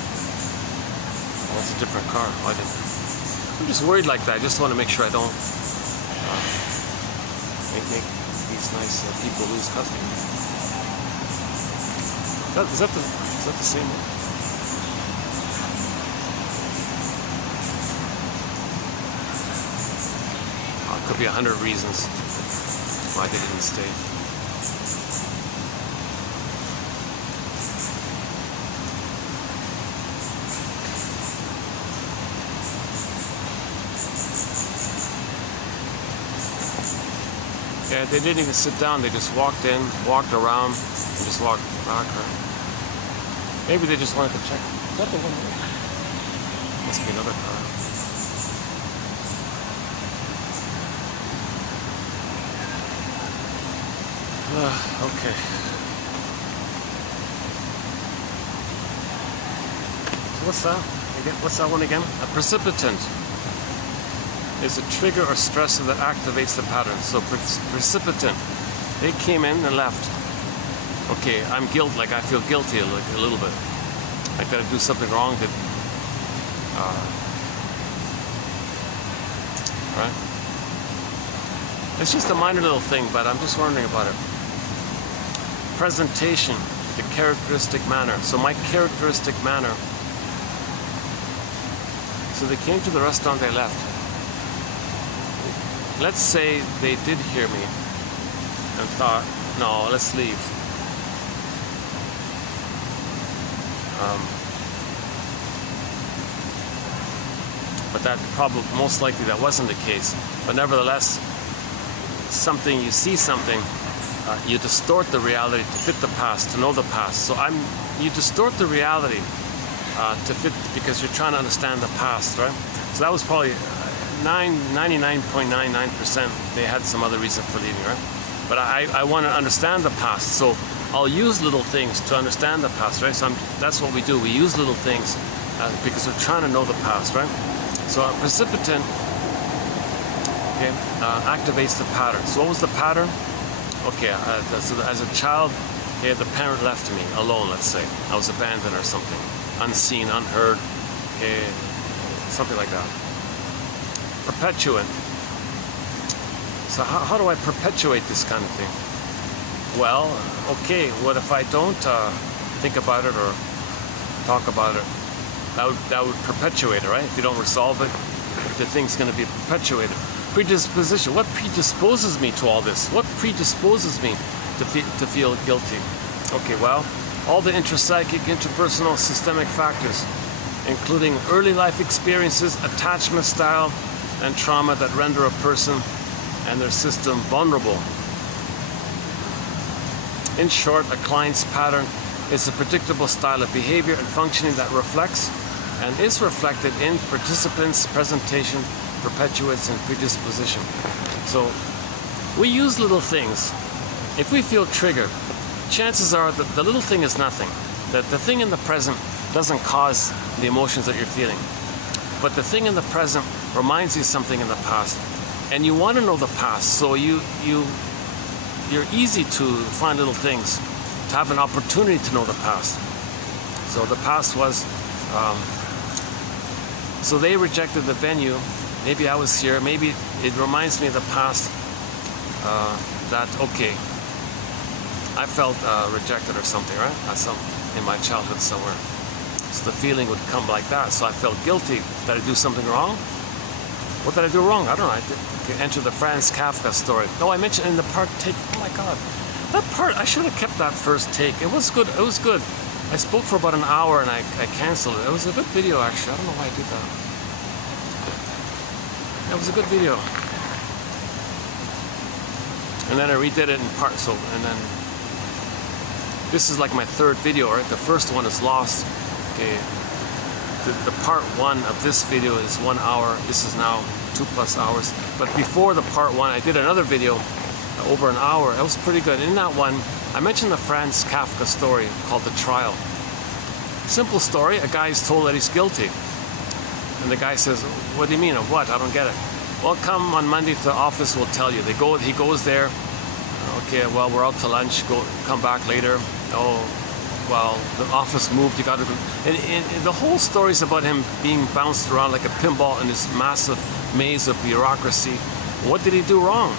Oh, it's a different car. Oh, I'm just worried like that. I just want to make sure I don't make these nice people lose customers. Is that the same one? Oh, it could be 100 reasons why they didn't stay. Yeah, they didn't even sit down. They just walked in, walked around, and just walked back. Right? Maybe they just wanted to check. Is that the one there? Must be another car. Okay. So what's that? What's that one again? A precipitant is a trigger or stressor that activates the pattern. So precipitant, they came in and left. Okay, I feel guilty a little bit. I gotta do something wrong that, right? It's just a minor little thing, but I'm just wondering about it. Presentation, the characteristic manner. So my characteristic manner. So they came to the restaurant, they left. Let's say they did hear me and thought, no, let's leave. But that probably, most likely that wasn't the case. But nevertheless, you see something, you distort the reality to fit the past, to know the past. So you distort the reality to fit, because you're trying to understand the past, right? So that was probably 99.99%. They had some other reason for leaving, right? But I want to understand the past, so I'll use little things to understand the past, right? So that's what we do. We use little things because we're trying to know the past, right? So a precipitant, okay, activates the pattern. So what was the pattern? Okay, so as a child, okay, the parent left me alone, let's say. I was abandoned or something. Unseen, unheard, okay, something like that. Perpetuant. So how do I perpetuate this kind of thing? Well, okay, what if I don't think about it or talk about it? That would perpetuate it, right? If you don't resolve it, the thing's going to be perpetuated. Predisposition. What predisposes me to all this? What predisposes me to feel guilty? Okay, well, all the intrapsychic, interpersonal, systemic factors, including early life experiences, attachment style, and trauma that render a person and their system vulnerable. In short, a client's pattern is a predictable style of behavior and functioning that reflects and is reflected in participants' presentation, perpetuates, and predisposition. So we use little things. If we feel triggered, chances are that the little thing is nothing. That the thing in the present doesn't cause the emotions that you're feeling. But the thing in the present reminds you of something in the past. And you want to know the past, so you're easy to find little things, to have an opportunity to know the past. So the past was, so they rejected the venue. Maybe I was here, maybe it reminds me of the past, that, okay, I felt rejected or something, right? In my childhood somewhere. So the feeling would come like that. So I felt guilty. Did I do something wrong? What did I do wrong? I don't know. I did enter the Franz Kafka story. Oh, I mentioned in the part take. Oh my God, that part, I should have kept that first take. It was good. It was good. I spoke for about an hour and I canceled it. It was a good video, actually. I don't know why I did that. It was a good video. And then I redid it in parts. So, and then this is like my third video, right? The first one is lost. Okay. The part one of this video is 1 hour. This is now 2+ hours. But before the part one, I did another video over an hour. It was pretty good. In that one, I mentioned the Franz Kafka story called The Trial. Simple story. A guy is told that he's guilty. And the guy says, what do you mean? Of what? I don't get it. Well, come on Monday to the office, we'll tell you. He goes there. Okay, well, we're out to lunch. Come back later. Oh, well, the office moved. You got to. And the whole story is about him being bounced around like a pinball in this massive maze of bureaucracy. What did he do wrong?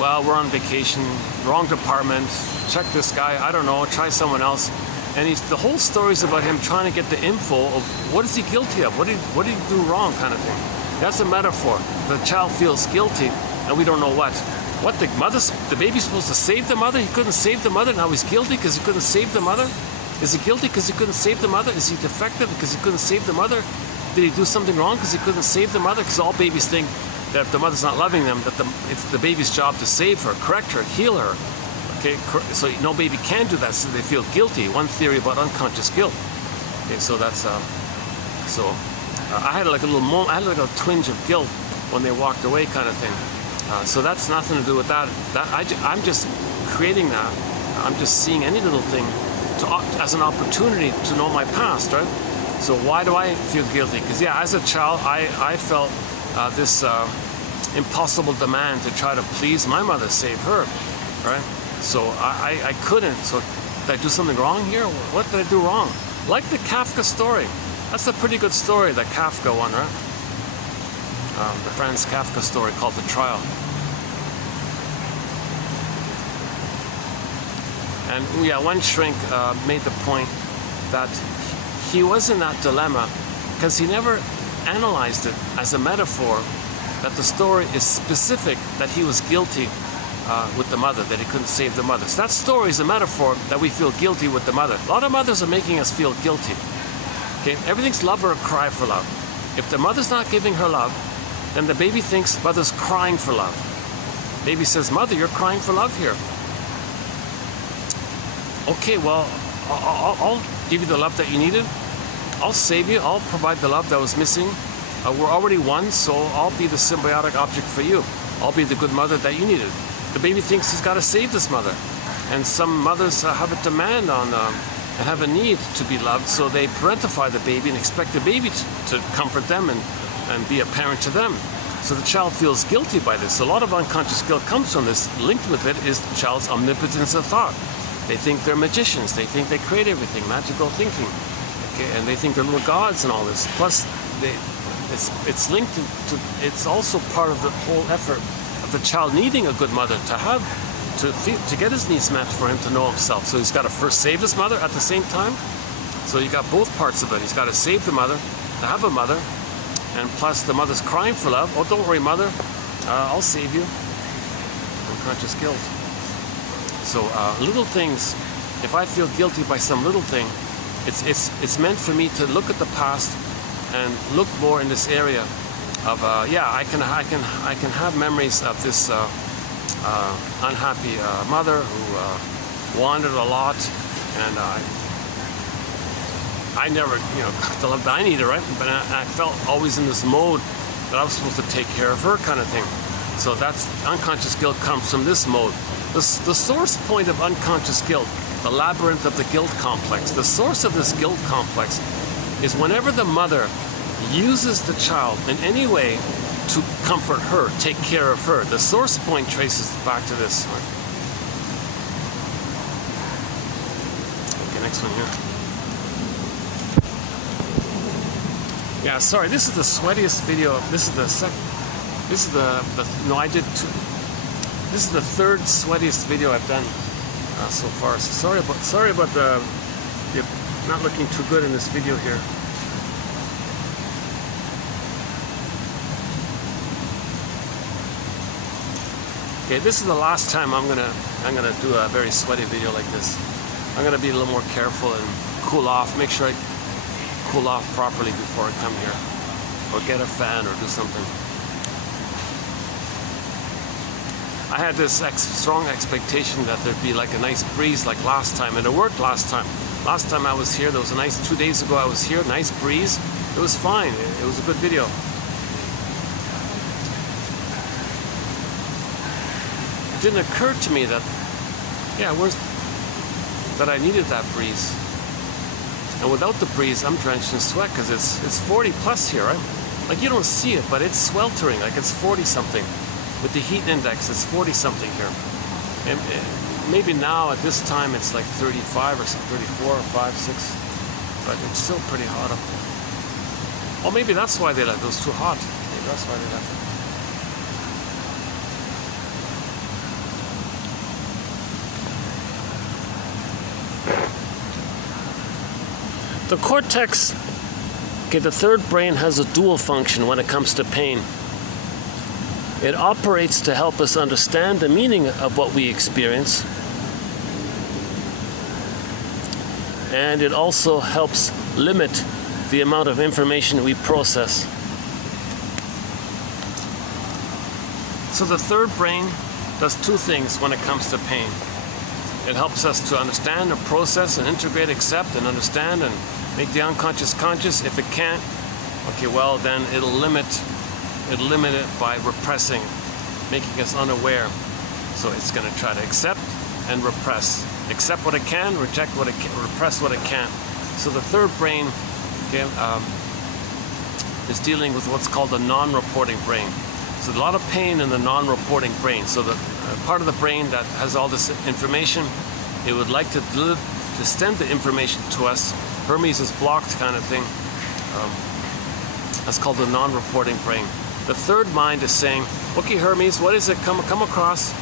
Well, we're on vacation. Wrong department. Check this guy. I don't know. Try someone else. And the whole story is about him trying to get the info of what is he guilty of? What did he do wrong, kind of thing. That's a metaphor. The child feels guilty, and we don't know what. What, the baby's supposed to save the mother? He couldn't save the mother. Now he's guilty because he couldn't save the mother. Is he guilty because he couldn't save the mother? Is he defective because he couldn't save the mother? Did he do something wrong because he couldn't save the mother? Because all babies think that if the mother's not loving them, that it's the baby's job to save her, correct her, heal her. Okay, so no baby can do that, so they feel guilty. One theory about unconscious guilt. Okay, so that's I had like a little moment. I had like a twinge of guilt when they walked away, kind of thing. So that's nothing to do with that. I'm just creating that. I'm just seeing any little thing as an opportunity to know my past, right? So why do I feel guilty? Because yeah, as a child, I felt this impossible demand to try to please my mother, save her, right? So I couldn't. So did I do something wrong here? What did I do wrong? Like the Kafka story. That's a pretty good story, the Kafka one, right? The Franz Kafka story called The Trial. And yeah, one shrink made the point that he was in that dilemma because he never analyzed it as a metaphor that the story is specific, that he was guilty with the mother, that he couldn't save the mother. So that story is a metaphor that we feel guilty with the mother. A lot of mothers are making us feel guilty. Okay, everything's love or a cry for love. If the mother's not giving her love, then the baby thinks mother's crying for love. Baby says, mother, you're crying for love here. Okay, well, I'll give you the love that you needed. I'll save you. I'll provide the love that was missing. We're already one, so I'll be the symbiotic object for you. I'll be the good mother that you needed. The baby thinks he's got to save this mother. And some mothers have a demand on and have a need to be loved, so they parentify the baby and expect the baby to comfort them and be a parent to them. So the child feels guilty by this. A lot of unconscious guilt comes from this. Linked with it is the child's omnipotence of thought. They think they're magicians. They think they create everything, magical thinking. Okay, and they think they're little gods and all this. Plus, it's linked to, it's also part of the whole effort of the child needing a good mother to get his needs met for him to know himself. So he's got to first save his mother at the same time. So you got both parts of it. He's got to save the mother, to have a mother, and plus the mother's crying for love. Oh, don't worry, mother, I'll save you. Unconscious guilt. So little things. If I feel guilty by some little thing, it's meant for me to look at the past and look more in this area of yeah, I can have memories of this unhappy mother who wandered a lot, and I never, you know, got the love that I needed, right? But I felt always in this mode that I was supposed to take care of her, kind of thing. So that's unconscious guilt comes from this mode. The source point of unconscious guilt, the labyrinth of the guilt complex, the source of this guilt complex is whenever the mother uses the child in any way to comfort her, take care of her. The source point traces back to this. Okay, next one here. Yeah, sorry, this is the sweatiest video. This is the third sweatiest video I've done so far. So sorry about the not looking too good in this video here. Okay, this is the last time I'm gonna do a very sweaty video like this. I'm gonna be a little more careful and cool off. Make sure I cool off properly before I come here, or get a fan or do something. I had this strong expectation that there'd be like a nice breeze like last time, and it worked last time. Last time I was here, there was a nice, 2 days ago I was here, nice breeze. It was fine. It was a good video. It didn't occur to me that, yeah, that I needed that breeze. And without the breeze, I'm drenched in sweat because it's 40 plus here, right? Like you don't see it, but it's sweltering, like it's 40 something. With the heat index, it's 40 something here. And maybe now at this time it's like 35 or 34 or 5, 6, but it's still pretty hot up there. Or maybe that's why they left. It was too hot. Maybe that's why they left. The cortex, okay, the third brain has a dual function when it comes to pain. It operates to help us understand the meaning of what we experience, and it also helps limit the amount of information we process. So the third brain does two things when it comes to pain. It helps us to understand and process and integrate, accept and understand and make the unconscious conscious. If it can't, okay, well then it'll limit it by repressing, making us unaware. So it's going to try to accept and repress. Accept what it can, reject what it can, repress what it can't. So the third brain, okay, is dealing with what's called the non-reporting brain. So a lot of pain in the non-reporting brain. So the part of the brain that has all this information, it would like to send the information to us. Hermes is blocked, kind of thing. That's called the non-reporting brain. The third mind is saying, okay, Hermes, what is it? Come across.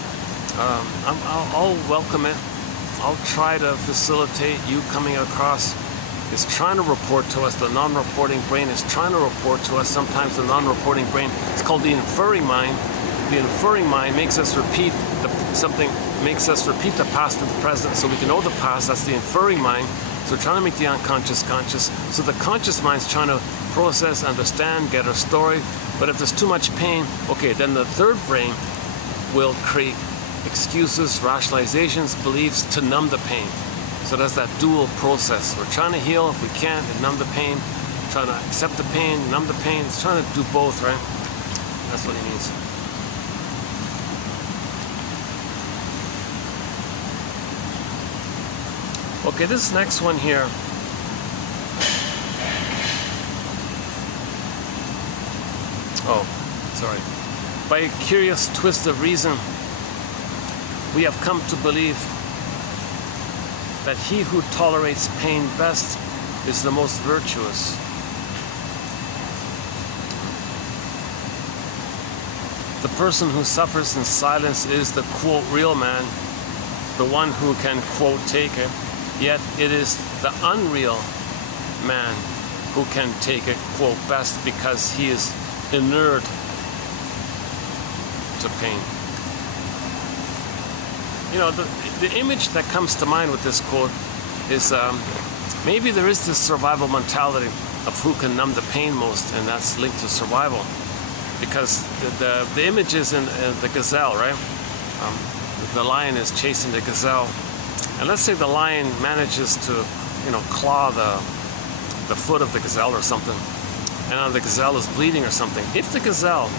I'll welcome it. I'll try to facilitate you coming across. It's trying to report to us. The non-reporting brain is trying to report to us. Sometimes the non-reporting brain, it's called the inferring mind. The inferring mind makes us repeat makes us repeat the past and the present so we can know the past. That's the inferring mind. So we're trying to make the unconscious conscious. So the conscious mind's trying to process, understand, get a story. But if there's too much pain, okay, then the third brain will create excuses, rationalizations, beliefs to numb the pain. So that's that dual process. We're trying to heal if we can and numb the pain. Trying to accept the pain, numb the pain. It's trying to do both, right? That's what he means. Okay, this next one here. Oh, sorry. By a curious twist of reason, we have come to believe that he who tolerates pain best is the most virtuous. The person who suffers in silence is the, quote, real man, the one who can, quote, take it. Yet it is the unreal man who can take it, quote, best because he is inured to pain. You know, the image that comes to mind with this quote is maybe there is this survival mentality of who can numb the pain most, and that's linked to survival. Because the image is in the gazelle, right? The lion is chasing the gazelle. And let's say the lion manages to, you know, claw the foot of the gazelle or something. And now the gazelle is bleeding or something. If the gazelle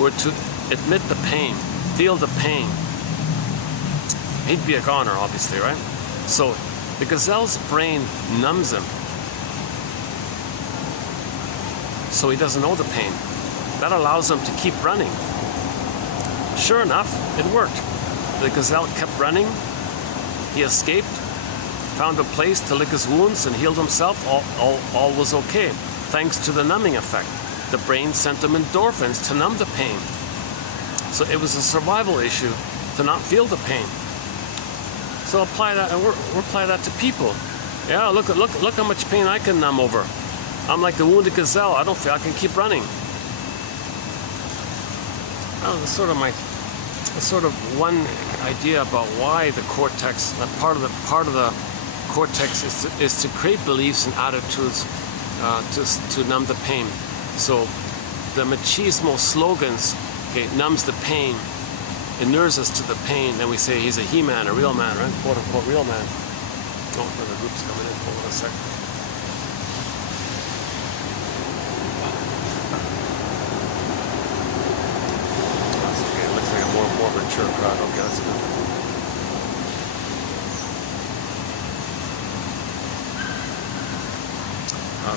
were to admit the pain, feel the pain, he'd be a goner, obviously, right? So the gazelle's brain numbs him, so he doesn't know the pain. That allows him to keep running. Sure enough, it worked. The gazelle kept running. He escaped, found a place to lick his wounds and healed himself. All was okay, thanks to the numbing effect. The brain sent him endorphins to numb the pain. So it was a survival issue to not feel the pain. So apply that, and we'll apply that to people. Yeah, look how much pain I can numb over. I'm like the wounded gazelle. I don't feel I can keep running. Oh, that's sort of one idea about why the cortex, part of the cortex is to create beliefs and attitudes to numb the pain. So the machismo slogans, okay, numbs the pain, inures us to the pain, then we say he's a he-man, a real man, right? Quote unquote real man. Oh, another group's coming in. Hold on a second. That's okay. It looks like a more mature crowd. Okay, that's good.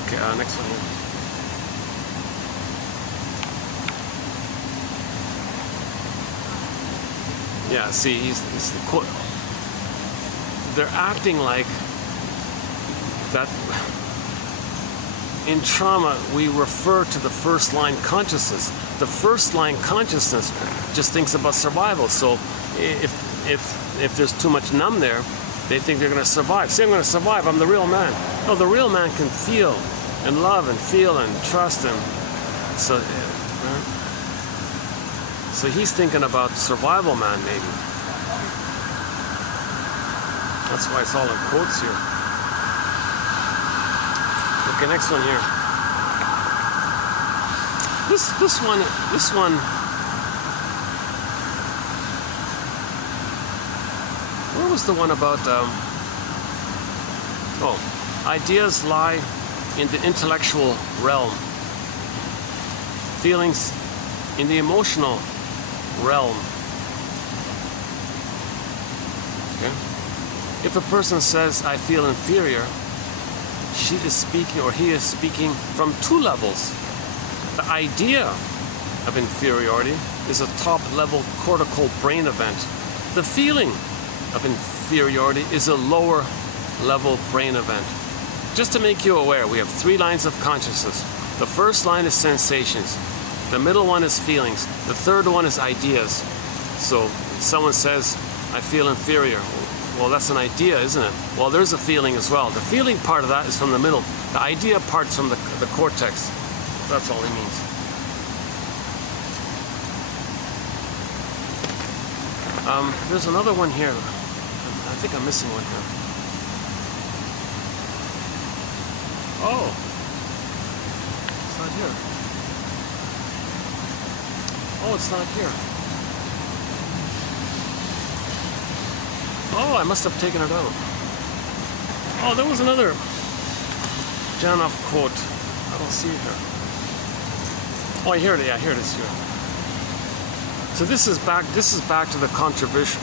Okay, next one here. Yeah, see, he's the quote. They're acting like that. In trauma, we refer to the first line consciousness. The first line consciousness just thinks about survival. So if there's too much numb there, they think they're going to survive. Say, I'm going to survive. I'm the real man. No, the real man can feel and love and feel and trust and so. Right? So he's thinking about survival man, maybe. That's why it's all in quotes here. Okay, next one here. This one. Where was the one about? Ideas lie in the intellectual realm. Feelings in the emotional realm. Okay? If a person says, I feel inferior, she is speaking or he is speaking from two levels. The idea of inferiority is a top-level cortical brain event. The feeling of inferiority is a lower-level brain event. Just to make you aware, we have 3 lines of consciousness. The first line is sensations. The middle one is feelings. The third one is ideas. So someone says, I feel inferior. Well, that's an idea, isn't it? Well, there's a feeling as well. The feeling part of that is from the middle. The idea part's from the cortex. That's all he means. There's another one here. I think I'm missing one here. Oh, it's not here. Oh, it's not here. Oh, I must have taken it out. Oh, there was another Janov quote. I don't see it here. Oh, here it is. Yeah, here it is here. So this is back to the controversial.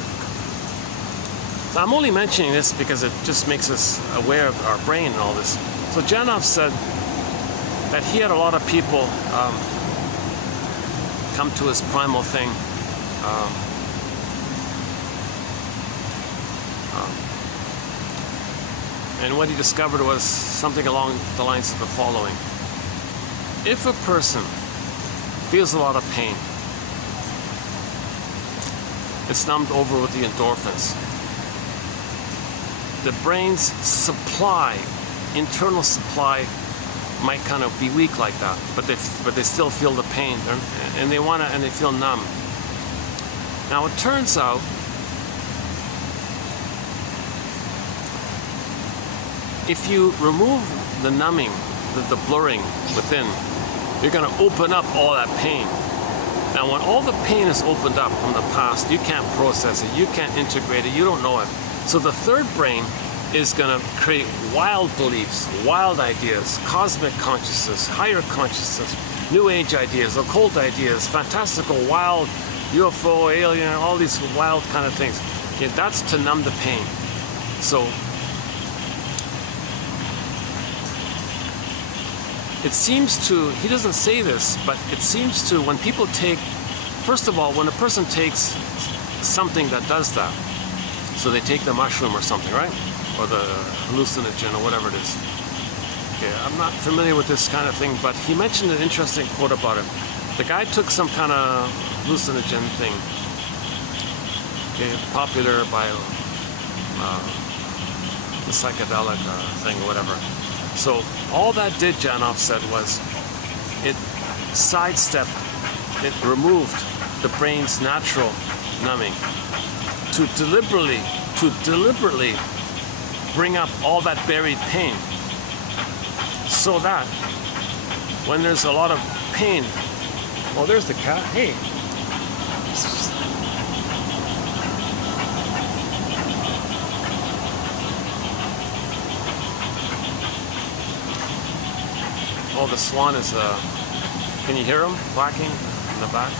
So I'm only mentioning this because it just makes us aware of our brain and all this. So Janov said that he had a lot of people come to his primal thing. And what he discovered was something along the lines of the following. If a person feels a lot of pain, it's numbed over with the endorphins. The brain's supply, internal supply, might kind of be weak like that, but they still feel the pain, and they feel numb. Now it turns out if you remove the numbing, the blurring within, you're going to open up all that pain. Now when all the pain is opened up from the past, you can't process it, you can't integrate it, you don't know it. So the third brain is going to create wild beliefs, wild ideas, cosmic consciousness, higher consciousness, new age ideas, occult ideas, fantastical, wild, UFO, alien, all these wild kind of things. Okay, that's to numb the pain. So it seems to, he doesn't say this, but it seems to, when people take, first of all, when a person takes something that does that, so they take the mushroom or something, right? Or the hallucinogen or whatever it is. Okay, I'm not familiar with this kind of thing, but he mentioned an interesting quote about it. The guy took some kind of hallucinogen thing, okay, popular by the psychedelic thing or whatever. So all that did, Janov said, was it sidestepped, it removed the brain's natural numbing to deliberately bring up all that buried pain, so that when there's a lot of pain, well, there's the cat, hey. Oh, the swan is, can you hear him quacking in the back?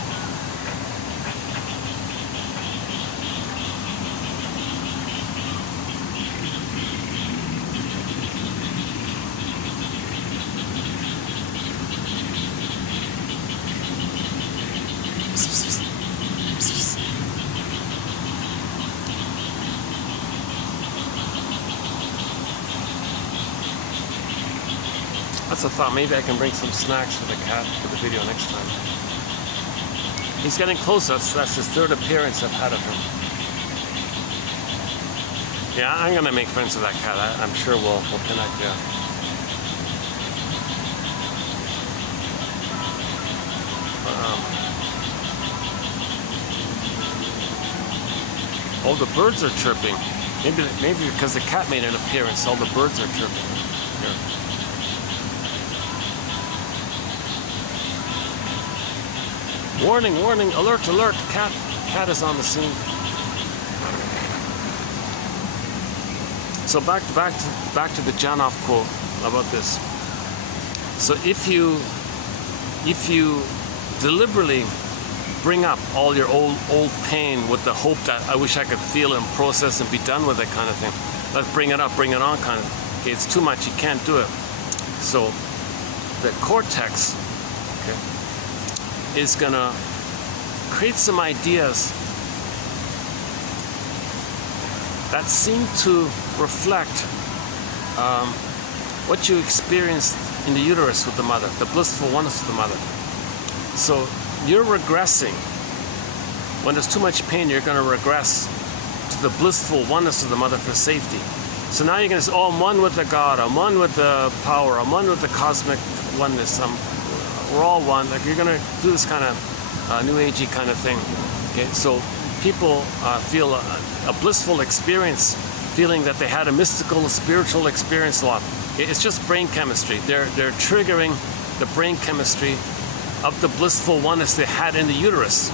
That's a thought. Maybe I can bring some snacks for the cat for the video next time. He's getting closer. That's his third appearance I've had of him. Yeah, I'm gonna make friends with that cat. I'm sure we'll connect. Yeah. Oh, the birds are chirping. Maybe because the cat made an appearance, all the birds are chirping. Here. Warning, warning, alert, alert, cat is on the scene. So back to the Janov quote about this. So if you deliberately bring up all your old pain with the hope that I wish I could feel and process and be done with it kind of thing, let's bring it up, bring it on kind of. Okay, it's too much, you can't do it. So the cortex, okay, is gonna create some ideas that seem to reflect what you experienced in the uterus with the mother, the blissful oneness of the mother. So you're regressing. When there's too much pain, you're going to regress to the blissful oneness of the mother for safety. So now you're going to say, oh, I'm one with the God, I'm one with the power, I'm one with the cosmic oneness, we're all one. Like, you're going to do this kind of new agey kind of thing. Okay, so people feel a blissful experience, feeling that they had a mystical, spiritual experience a lot. It's just brain chemistry. They're triggering the brain chemistry of the blissful oneness they had in the uterus.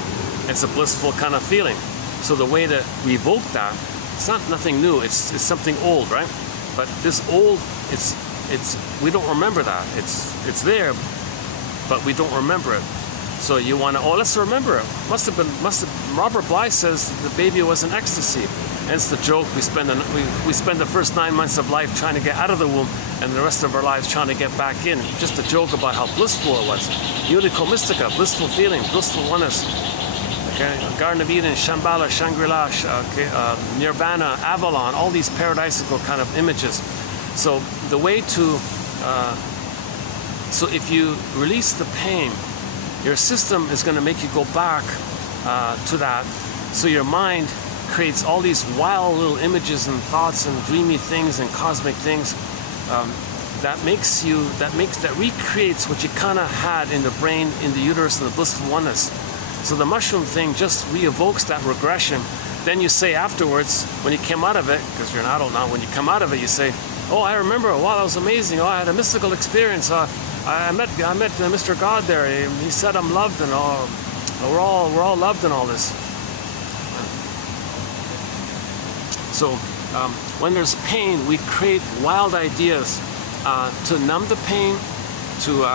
It's a blissful kind of feeling. So the way to revoke that, it's not nothing new. It's something old, right? But this old, we don't remember that. It's there, but we don't remember it. So you want to, let's remember it. Robert Bly says the baby was in ecstasy. Hence the joke, we spend the first 9 months of life trying to get out of the womb and the rest of our lives trying to get back in. Just a joke about how blissful it was. Unico Mystica, blissful feeling, blissful oneness. Okay, Garden of Eden, Shambhala, Shangri-La, Nirvana, Avalon, all these paradisical kind of images. So the way to, so if you release the pain, your system is going to make you go back to that So your mind creates all these wild little images and thoughts and dreamy things and cosmic things that recreates what you kind of had in the brain, in the uterus, and the blissful oneness. So the mushroom thing just re-evokes that regression. Then you say afterwards, when you came out of it, because you're an adult now, when you come out of it, you say, oh, I remember, wow, that was amazing. Oh, I had a mystical experience. I met Mr. God there. He said I'm loved, and we're all loved and all this. So when there's pain, we create wild ideas to numb the pain, to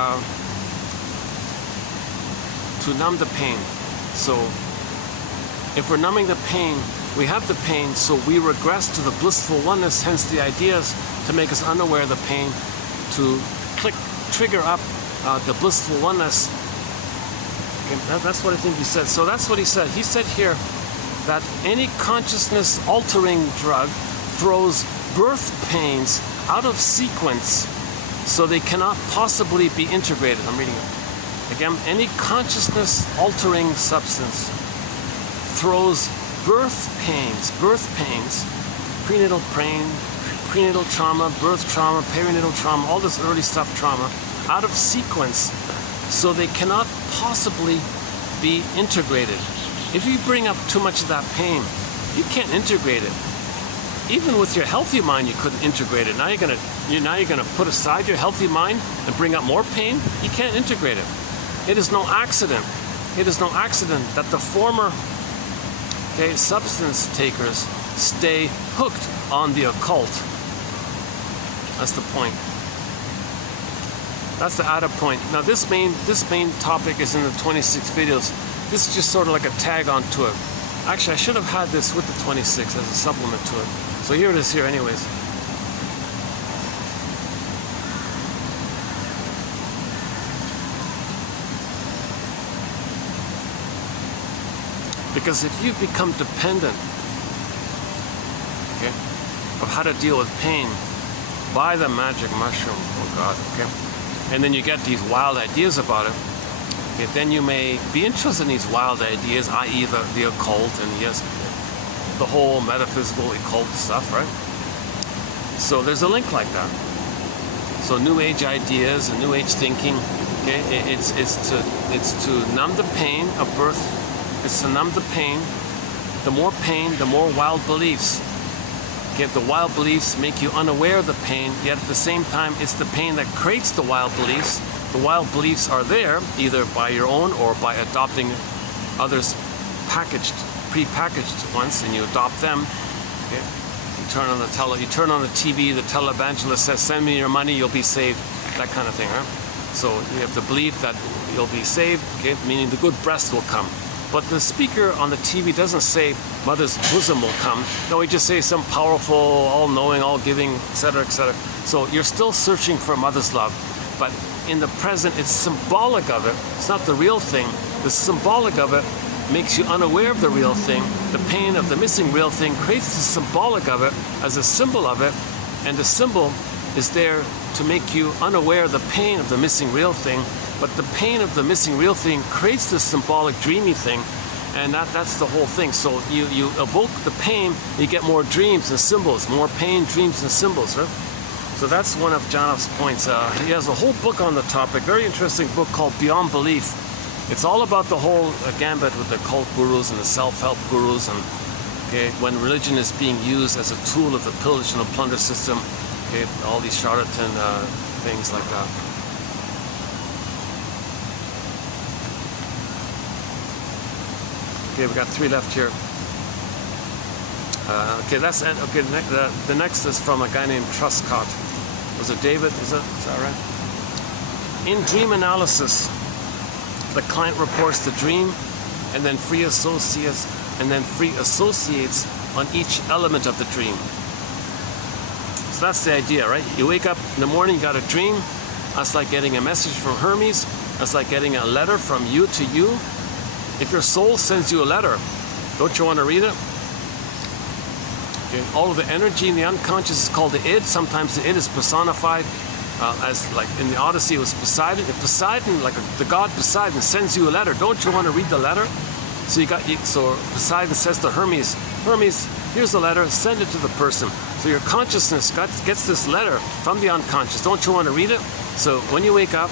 numb the pain. So if we're numbing the pain, we have the pain, so we regress to the blissful oneness, hence the ideas to make us unaware of the pain, to trigger up the blissful oneness. Okay, that's what I think he said. So that's what he said. He said here that any consciousness altering drug throws birth pains out of sequence so they cannot possibly be integrated. I'm reading it. Again, any consciousness altering substance throws birth pains, prenatal pain, prenatal trauma, birth trauma, perinatal trauma, all this early stuff trauma, out of sequence so they cannot possibly be integrated. If you bring up too much of that pain, you can't integrate it. Even with your healthy mind, you couldn't integrate it. Now you're gonna put aside your healthy mind and bring up more pain. You can't integrate it. It is no accident. It is no accident that the former substance takers stay hooked on the occult. That's the point. That's the added point. Now this main topic is in the 26 videos. This is just sort of like a tag onto it. Actually, I should have had this with the 26 as a supplement to it. So here it is here anyways. Because if you become dependent, okay, of how to deal with pain by the magic mushroom, oh God, okay, and then you get these wild ideas about it, okay, then you may be interested in these wild ideas, i.e. the occult, and yes, the whole metaphysical occult stuff, right? So there's a link like that. So New Age ideas and New Age thinking, okay, it's to numb the pain of birth. It's to numb the pain. The more wild beliefs. Okay, the wild beliefs make you unaware of the pain, yet at the same time, it's the pain that creates the wild beliefs. The wild beliefs are there either by your own or by adopting others' pre-packaged ones, and you adopt them. Okay? You turn on the TV, the televangelist says, "Send me your money, you'll be saved." That kind of thing, right? So you have the belief that you'll be saved, okay? Meaning the good breast will come. But the speaker on the TV doesn't say mother's bosom will come. No, he just says some powerful, all-knowing, all-giving, etc., etc. So you're still searching for mother's love. But in the present, it's symbolic of it. It's not the real thing. The symbolic of it makes you unaware of the real thing. The pain of the missing real thing creates the symbolic of it as a symbol of it. And the symbol is there to make you unaware of the pain of the missing real thing. But the pain of the missing real thing creates this symbolic, dreamy thing, and that's the whole thing. So you evoke the pain, you get more dreams and symbols, more pain, dreams, and symbols, right? So that's one of Janoff's points. He has a whole book on the topic, very interesting book called Beyond Belief. It's all about the whole gambit with the cult gurus and the self-help gurus, and okay, when religion is being used as a tool of the pillage and the plunder system, okay, all these charlatan things like that. Okay, we got 3 left here. Okay, that's it. Okay, the next is from a guy named Truscott. Was it David? Is that right? In dream analysis, the client reports the dream, and then free associates on each element of the dream. So that's the idea, right? You wake up in the morning, you got a dream. That's like getting a message from Hermes. That's like getting a letter from you to you. If your soul sends you a letter, don't you want to read it? Okay. All of the energy in the unconscious is called the id. Sometimes the id is personified as, like in the Odyssey, it was Poseidon. If Poseidon, like the god Poseidon, sends you a letter, don't you want to read the letter? So so Poseidon says to Hermes, Hermes, here's the letter, send it to the person. So your consciousness gets this letter from the unconscious. Don't you want to read it? So when you wake up,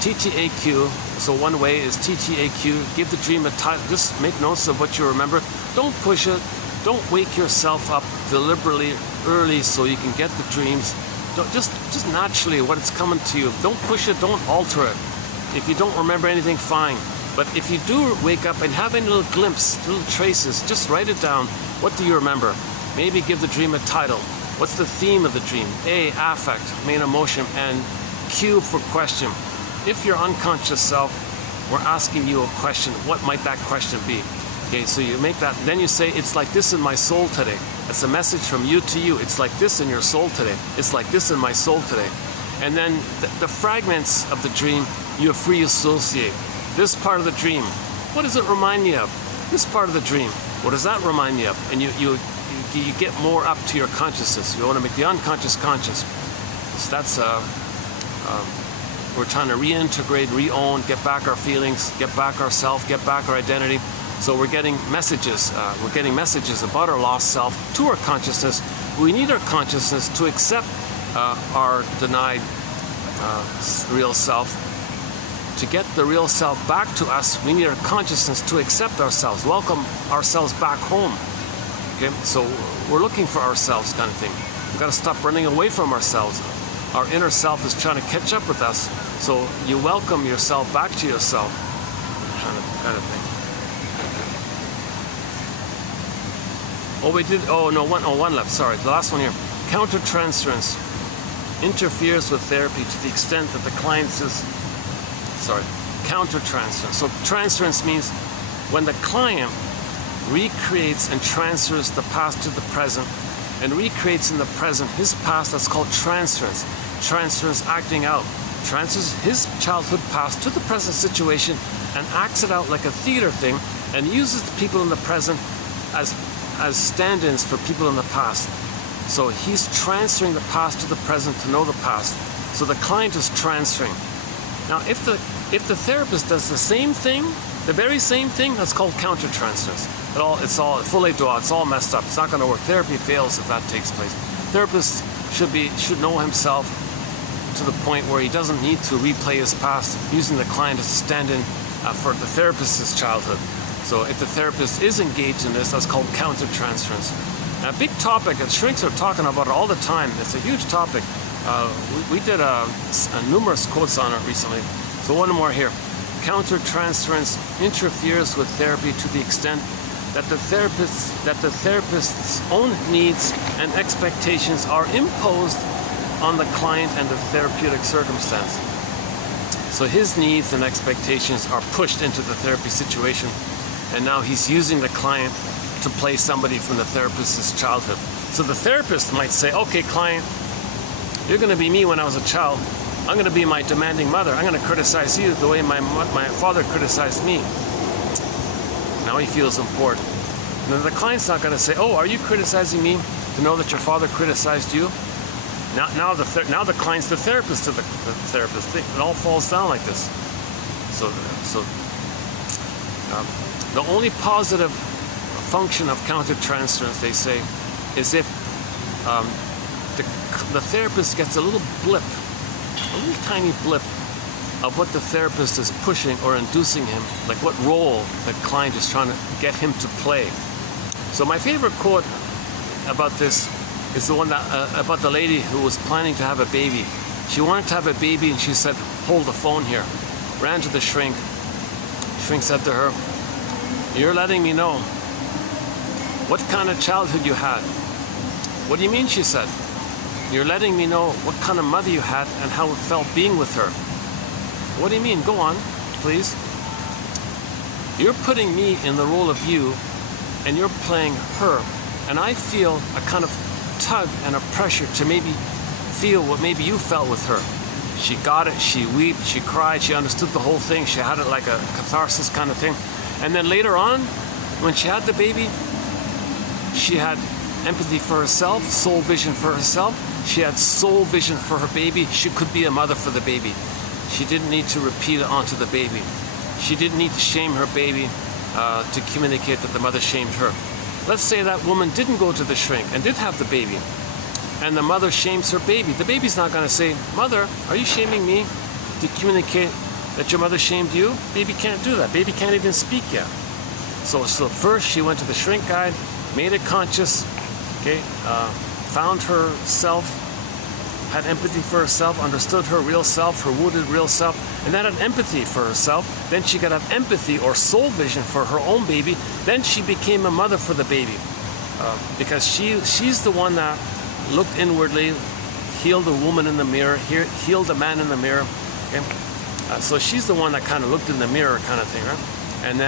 TTAQ, so one way is TTAQ, give the dream a title, just make notes of what you remember. Don't push it, don't wake yourself up deliberately early so you can get the dreams. Just naturally what it's coming to you. Don't push it, don't alter it. If you don't remember anything, fine. But if you do wake up and have any little glimpse, little traces, just write it down. What do you remember? Maybe give the dream a title. What's the theme of the dream? A, affect, main emotion, and Q for question. If your unconscious self were asking you a question, what might that question be? Okay, so you make that, then you say, it's like this in my soul today. It's a message from you to you. It's like this in your soul today. It's like this in my soul today. And then the fragments of the dream, you free associate. This part of the dream, what does it remind me of? This part of the dream, what does that remind me of? And you get more up to your consciousness. You want to make the unconscious conscious. So that's, we're trying to reintegrate, re-own, get back our feelings, get back our self, get back our identity. So we're getting messages. About our lost self to our consciousness. We need our consciousness to accept our denied real self. To get the real self back to us, we need our consciousness to accept ourselves, welcome ourselves back home. Okay, so we're looking for ourselves, kind of thing. We've got to stop running away from ourselves. Our inner self is trying to catch up with us. So you welcome yourself back to yourself, kind of thing. Oh, we did. Oh no, one left. Sorry, the last one here. Countertransference interferes with therapy to the extent that the client says. Sorry, countertransference. So transference means when the client recreates and transfers the past to the present, and recreates in the present his past. That's called transference. Transference acting out. Transfers his childhood past to the present situation and acts it out like a theater thing, and uses the people in the present as stand-ins for people in the past. So he's transferring the past to the present to know the past. So the client is transferring. Now, if the therapist does the same thing, the very same thing, that's called countertransference. It's all full droit. It's all messed up. It's not going to work. Therapy fails if that takes place. Therapist should know himself to the point where he doesn't need to replay his past, using the client as a stand-in for the therapist's childhood. So if the therapist is engaged in this, that's called countertransference. A big topic, and shrinks are talking about it all the time. It's a huge topic. We did numerous quotes on it recently. So one more here. Countertransference interferes with therapy to the extent that the therapist's own needs and expectations are imposed on the client and the therapeutic circumstance. So his needs and expectations are pushed into the therapy situation, and now he's using the client to play somebody from the therapist's childhood. So the therapist might say, okay, client, you're going to be me when I was a child. I'm going to be my demanding mother. I'm going to criticize you the way my father criticized me. Now he feels important. And then the client's not going to say, oh, are you criticizing me to know that your father criticized you? Now the client's the therapist to the therapist. It all falls down like this. So the only positive function of countertransference, they say, is if the therapist gets a little blip, a little tiny blip of what the therapist is pushing or inducing him, like what role the client is trying to get him to play. So my favorite quote about this is the one that about the lady who was planning to have a baby. She wanted to have a baby, and she said, hold the phone here. Ran to the shrink. Shrink said to her, you're letting me know what kind of childhood you had. What do you mean, she said. You're letting me know what kind of mother you had and how it felt being with her. What do you mean? Go on, please. You're putting me in the role of you, and you're playing her, and I feel a kind of tug and a pressure to maybe feel what maybe you felt with her. She got it, she wept, she cried, she understood the whole thing, she had it like a catharsis kind of thing. And then later on, when she had the baby, she had empathy for herself, soul vision for herself. She had soul vision for her baby. She could be a mother for the baby. She didn't need to repeat it onto the baby. She didn't need to shame her baby. to communicate that the mother shamed her. Let's say that woman didn't go to the shrink and did have the baby, and the mother shames her baby. The baby's not going to say, "Mother, are you shaming me?" to communicate that your mother shamed you. Baby can't do that. Baby can't even speak yet. So first she went to the shrink guide, made it conscious, okay, found herself, had empathy for herself, understood her real self, her wounded real self, and then had empathy for herself. Then she could have empathy or soul vision for her own baby. Then she became a mother for the baby, because she's the one that looked inwardly, healed the woman in the mirror, healed the man in the mirror. Okay? So she's the one that kind of looked in the mirror kind of thing, right? And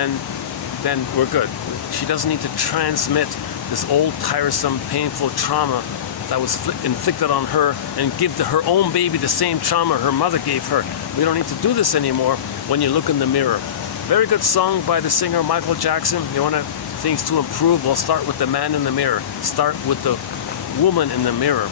then we're good. She doesn't need to transmit this old, tiresome, painful trauma that was inflicted on her and give to her own baby the same trauma her mother gave her. We don't need to do this anymore when you look in the mirror. Very good song by the singer Michael Jackson. You want things to improve? We'll start with the man in the mirror. Start with the woman in the mirror.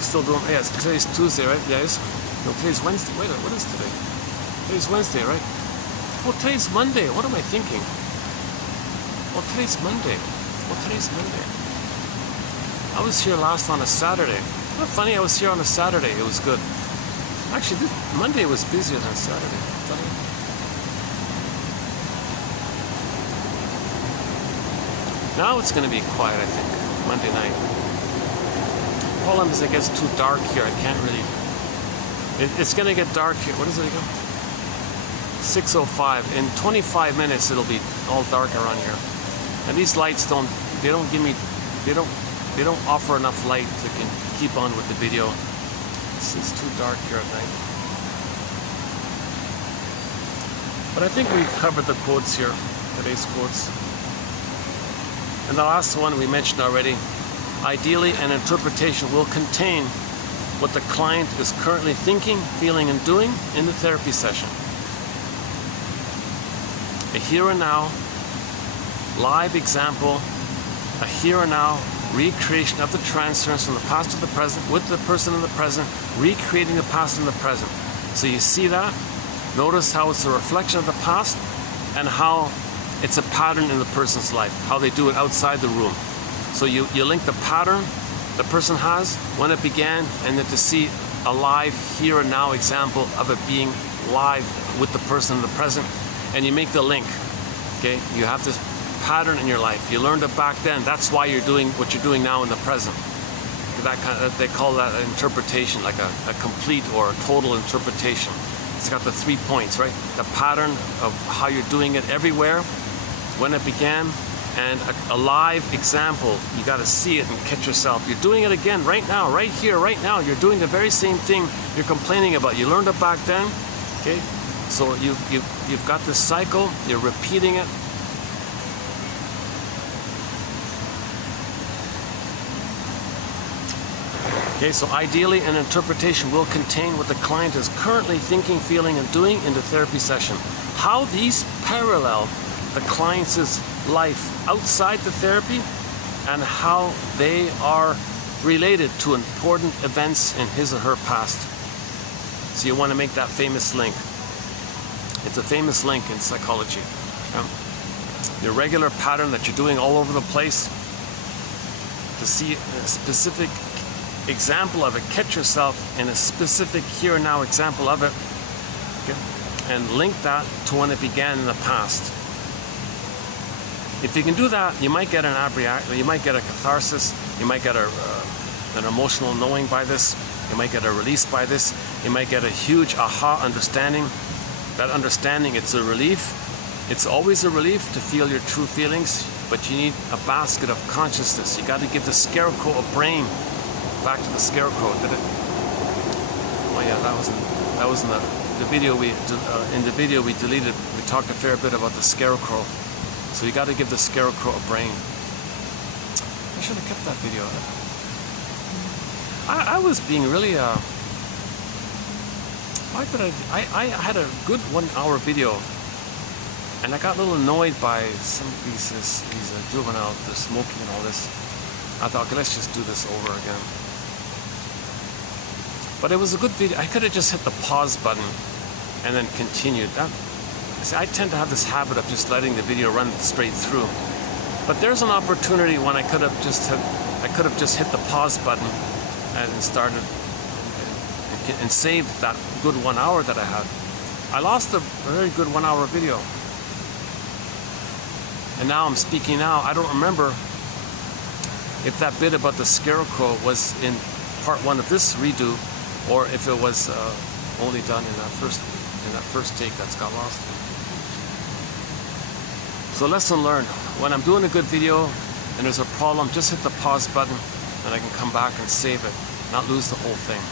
Still doing, yes, today's Tuesday, right, guys? No, today's Wednesday. Wait, what is today? Today's Wednesday, right? Oh, today's Monday. What am I thinking? Oh, today's Monday. Oh, today's Monday. I was here last on a Saturday. Isn't it funny? I was here on a Saturday. It was good. Actually, Monday was busier than Saturday. Now it's going to be quiet, I think, Monday night. The problem is it gets too dark here. I can't really... It's going to get dark here. What is it again? 6:05. In 25 minutes, it'll be all dark around here. And these lights don't offer enough light to keep on with the video. It's too dark here at night. But I think we've covered the quotes here, today's quotes. And the last one we mentioned already. Ideally, an interpretation will contain what the client is currently thinking, feeling, and doing in the therapy session. A here and now live example, a here and now recreation of the transference from the past to the present with the person in the present, recreating the past in the present. So you see that? Notice how it's a reflection of the past and how it's a pattern in the person's life, how they do it outside the room. So you link the pattern the person has, when it began, and then to see a live here and now example of it being live with the person in the present, and you make the link. Okay, you have this pattern in your life. You learned it back then. That's why you're doing what you're doing now in the present. That kind of, they call that an interpretation, like a complete or a total interpretation. It's got the 3 points, right? The pattern of how you're doing it everywhere, when it began, and a live example. You got to see it and catch yourself. You're doing it again right now, right here, right now. You're doing the very same thing you're complaining about. You learned it back then, okay? So you've got this cycle. You're repeating it. Okay, so ideally, an interpretation will contain what the client is currently thinking, feeling, and doing in the therapy session. How these parallel the client's life outside the therapy, and how they are related to important events in his or her past. So you want to make that famous link. It's a famous link in psychology. Your regular pattern that you're doing all over the place, to see a specific example of it, catch yourself in a specific here and now example of it, okay? And link that to when it began in the past. If you can do that, you might get an abreaction, you might get a catharsis, you might get an emotional knowing by this, you might get a release by this, you might get a huge aha understanding. That understanding, it's a relief. It's always a relief to feel your true feelings, but you need a basket of consciousness. You got to give the scarecrow a brain. Back to the scarecrow, did it? Oh yeah, that was in the video we deleted. We talked a fair bit about the scarecrow. So you got to give the scarecrow a brain. I should have kept that video. I was being really why could I had a good 1 hour video And I got a little annoyed by some of these juveniles, they're smoking and all this. I thought, okay, let's just do this over again. But it was a good video. I could have just hit the pause button and then continued. See, I tend to have this habit of just letting the video run straight through. But there's an opportunity when I could have just hit the pause button and started and saved that good 1 hour that I had. I lost a very good 1 hour video. And now I'm speaking now. I don't remember if that bit about the scarecrow was in part 1 of this redo, or if it was only done in that first take that's got lost. So lesson learned. When I'm doing a good video and there's a problem, just hit the pause button and I can come back and save it, not lose the whole thing.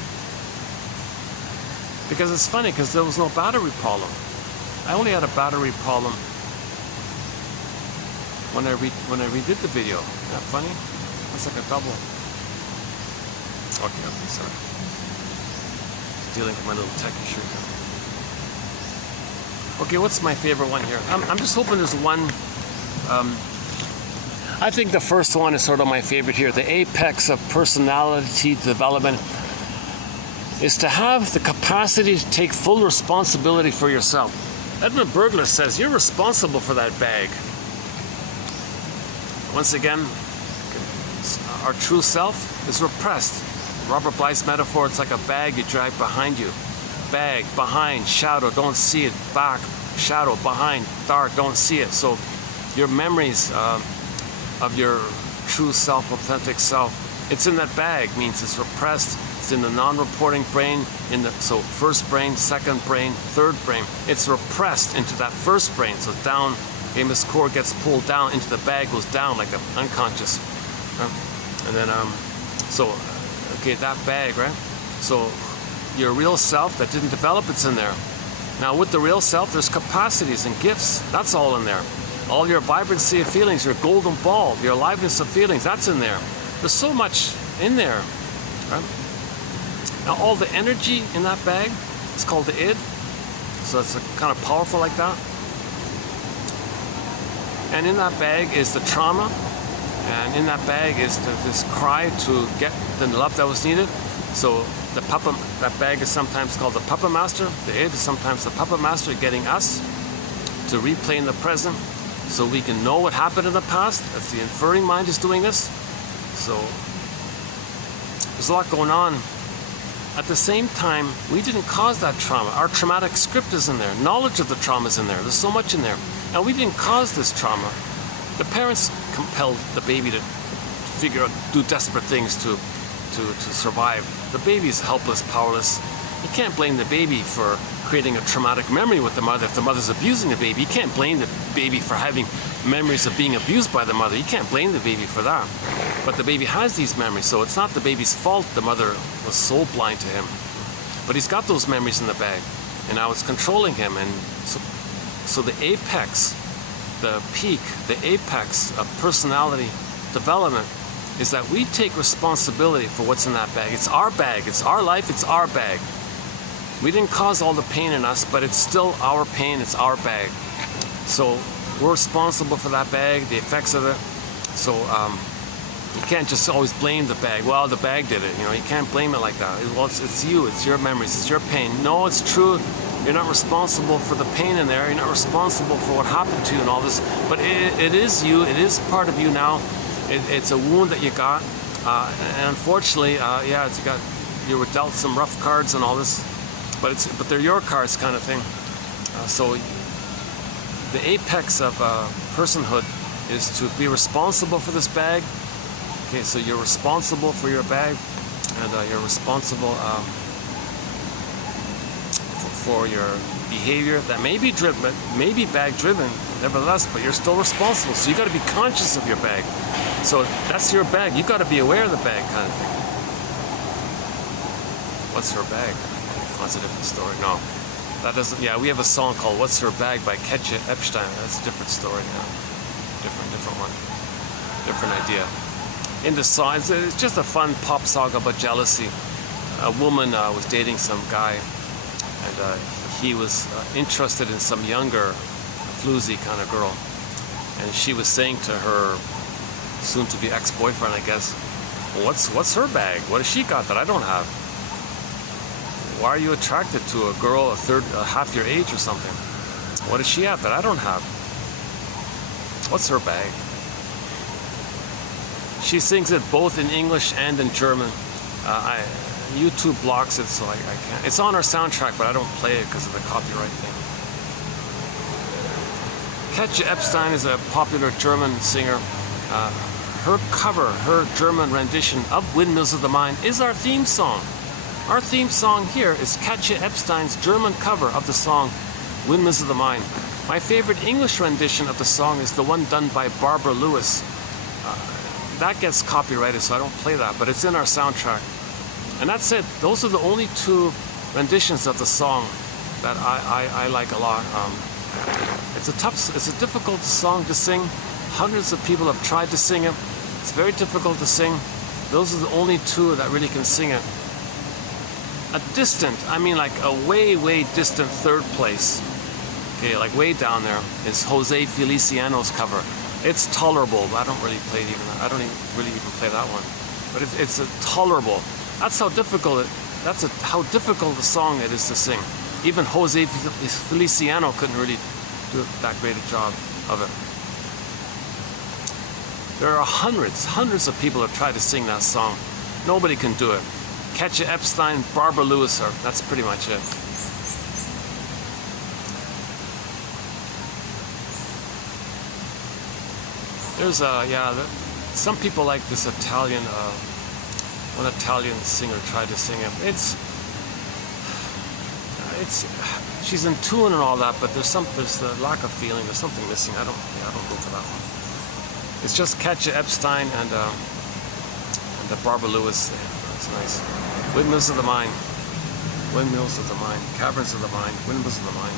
Because it's funny, because there was no battery problem. I only had a battery problem when I redid the video. Isn't that funny? That's like a double. Okay, sorry. Dealing with my little tech issue here. Okay, what's my favorite one here? I'm just hoping there's one. I think the first one is sort of my favorite here. The apex of personality development is to have the capacity to take full responsibility for yourself. Edmund Burglar says you're responsible for that bag. Once again, our true self is repressed. Robert Blythe's metaphor, it's like a bag you drag behind you. Bag, behind, shadow, don't see it. Back, shadow, behind, dark, don't see it. So your memories of your true self, authentic self, it's in that bag, means it's repressed. It's in the non-reporting brain, so first brain, second brain, third brain. It's repressed into that first brain, so down, Amos core gets pulled down into the bag, goes down like an unconscious. And then, okay, that bag, right? So your real self that didn't develop, it's in there. Now with the real self, there's capacities and gifts. That's all in there. All your vibrancy of feelings, your golden ball, your aliveness of feelings, that's in there. There's so much in there, right? Now all the energy in that bag, it's called the id. So it's kind of powerful like that. And in that bag is the trauma. And in that bag is this cry to get the love that was needed. So that bag is sometimes called the puppet master. The id is sometimes the puppet master getting us to replay in the present so we can know what happened in the past. That's the inferring mind is doing this. So there's a lot going on. At the same time, we didn't cause that trauma. Our traumatic script is in there. Knowledge of the trauma is in there. There's so much in there. And we didn't cause this trauma. The parents compelled the baby to do desperate things to survive. The baby's helpless, powerless. You can't blame the baby for creating a traumatic memory with the mother if the mother's abusing the baby. You can't blame the baby for having memories of being abused by the mother. You can't blame the baby for that. But the baby has these memories, so it's not the baby's fault the mother was soul blind to him. But he's got those memories in the bag, and now it's controlling him. And so the apex, the peak, the apex of personality development is that we take responsibility for what's in that bag. It's our bag, it's our life, it's our bag. We didn't cause all the pain in us, but it's still our pain, it's our bag. So we're responsible for that bag, the effects of it. So you can't just always blame the bag. Well, the bag did it, you can't blame it like that. Well, it's you, it's your memories, it's your pain. No, it's true. You're not responsible for the pain in there. You're not responsible for what happened to you and all this. But it is you. It is part of you now. It's a wound that you got. And unfortunately, you were dealt some rough cards and all this. But they're your cards kind of thing. So the apex of personhood is to be responsible for this bag. Okay, so you're responsible for your bag, and you're responsible for your behavior that may be driven, may be bag driven, nevertheless, but you're still responsible. So you got to be conscious of your bag. So that's your bag. You got to be aware of the bag, kind of thing. What's her bag? Oh, that's a different story. No, that doesn't. Yeah, we have a song called "What's Her Bag" by Ketcha Epstein. That's a different story. Yeah. Different one. Different idea. In the song, it's just a fun pop song about jealousy. A woman was dating some guy, and he was interested in some younger floozy kind of girl. And she was saying to her soon-to-be ex-boyfriend, I guess, what's her bag? What has she got that I don't have? Why are you attracted to a girl half your age or something? What does she have that I don't have? What's her bag? She sings it both in English and in German. YouTube blocks it, so I can't. It's on our soundtrack, but I don't play it because of the copyright thing. Katja Epstein is a popular German singer. Her German rendition of Windmills of the Mind is our theme song. Our theme song here is Katja Epstein's German cover of the song Windmills of the Mind. My favorite English rendition of the song is the one done by Barbara Lewis. That gets copyrighted, so I don't play that, but it's in our soundtrack. And that's it. Those are the only two renditions of the song that I like a lot. It's a difficult song to sing. Hundreds of people have tried to sing it. It's very difficult to sing. Those are the only two that really can sing it. A distant, I mean like a way, way distant third place, okay, like way down there, is Jose Feliciano's cover. It's tolerable, but I don't really play it even. I don't really even play that one. But it's a tolerable. That's how difficult how difficult a song it is to sing. Even Jose Feliciano couldn't really do that great a job of it. There are hundreds of people have tried to sing that song. Nobody can do it. Katja Epstein, Barbara Lewis, that's pretty much it. There's some people like this Italian, one Italian singer tried to sing it. She's in tune and all that, but there's the lack of feeling. There's something missing. I don't go for that one. It's just Katja Epstein and Barbara Lewis. That's nice. Windmills of the Mind. Windmills of the Mind. Caverns of the Mind. Windmills of the Mind.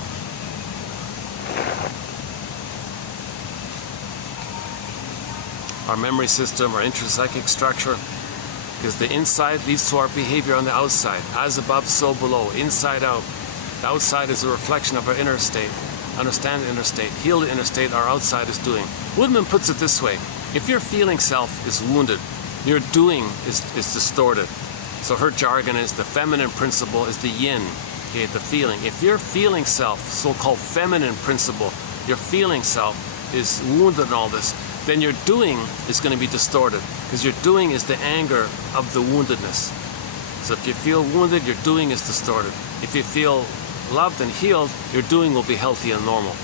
Our memory system, our intrapsychic structure, because the inside leads to our behavior on the outside. As above, so below. Inside out. The outside is a reflection of our inner state. Understand the inner state. Heal the inner state our outside is doing. Woodman puts it this way. If your feeling self is wounded, your doing is distorted. So her jargon is the feminine principle is the yin, okay, the feeling. If your feeling self, so-called feminine principle, your feeling self is wounded in all this, then your doing is going to be distorted, because your doing is the anger of the woundedness. So if you feel wounded, your doing is distorted. If you feel loved and healed, your doing will be healthy and normal.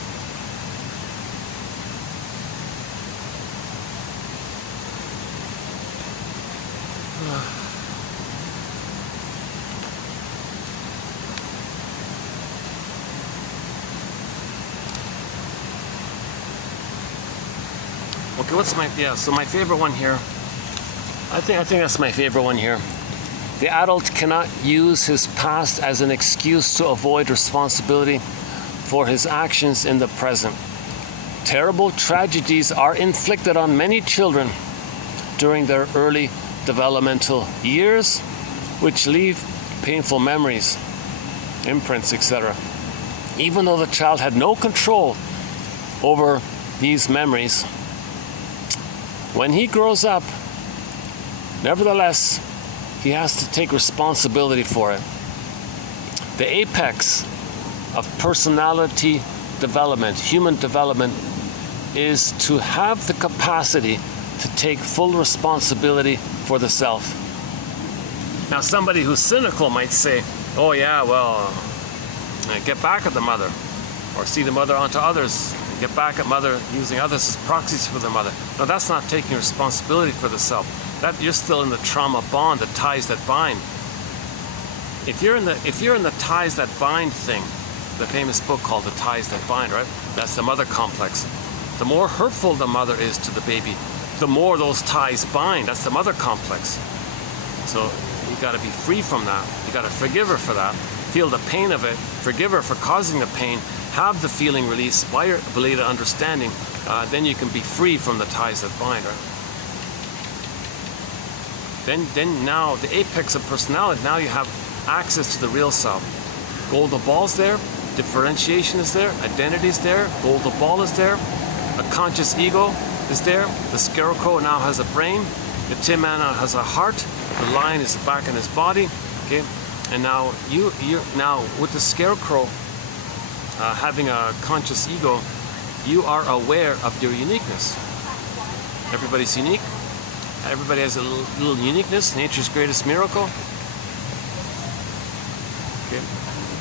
Okay, so my favorite one here, I think that's my favorite one here. The adult cannot use his past as an excuse to avoid responsibility for his actions in the present. Terrible tragedies are inflicted on many children during their early developmental years, which leave painful memories, imprints, etc. Even though the child had no control over these memories, when he grows up, nevertheless, he has to take responsibility for it. The apex of personality development, human development, is to have the capacity to take full responsibility for the self. Now, somebody who's cynical might say, oh yeah, well, get back at the mother, or see the mother onto others, get back at mother using others as proxies for the mother. No, that's not taking responsibility for the self. That you're still in the trauma bond, the ties that bind. If you're in the ties that bind thing, the famous book called The Ties That Bind, right? That's the mother complex. The more hurtful the mother is to the baby, the more those ties bind. That's the mother complex. So you got to be free from that. You got to forgive her for that. Feel the pain of it. Forgive her for causing the pain. Have the feeling released by your belated understanding. Then you can be free from the ties that bind, right? Then now the apex of personality. Now you have access to the real self. Golden balls there. Differentiation is there, identity is there, golden ball is there, a conscious ego is there, the scarecrow now has a brain, the Tin Man now has a heart, the lion is back in his body, okay? And now now with the scarecrow having a conscious ego, you are aware of your uniqueness. Everybody's unique. Everybody has a little uniqueness, nature's greatest miracle. Okay.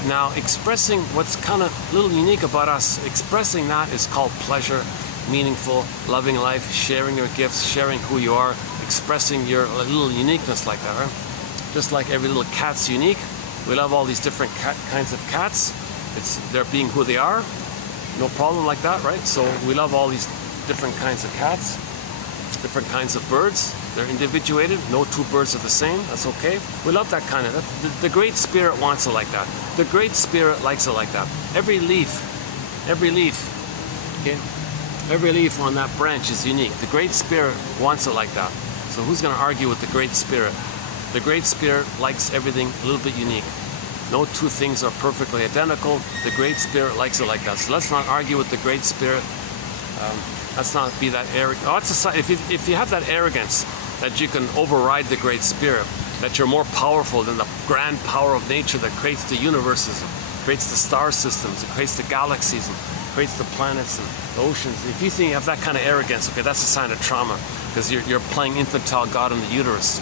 Now, expressing what's kind of a little unique about us, expressing that is called pleasure, meaningful, loving life, sharing your gifts, sharing who you are, expressing your little uniqueness like that, right? Just like every little cat's unique. We love all these different kinds of cats. They're being who they are. No problem like that, right? So we love all these different kinds of cats. Different kinds of birds, they're individuated. No two birds are the same. That's okay. We love that kind of. The Great Spirit wants it like that. The Great Spirit likes it like that. Every leaf, okay, every leaf on that branch is unique. The Great Spirit wants it like that. So who's going to argue with the Great Spirit? The Great Spirit likes everything a little bit unique. No two things are perfectly identical. The Great Spirit likes it like that. So let's not argue with the Great Spirit. Let's not be that arrogant. Oh, if you have that arrogance that you can override the Great Spirit, that you're more powerful than the grand power of nature that creates the universes, creates the star systems, it creates the galaxies, and creates the planets and the oceans. If you think you have that kind of arrogance, okay, that's a sign of trauma, because you're playing infantile God in the uterus.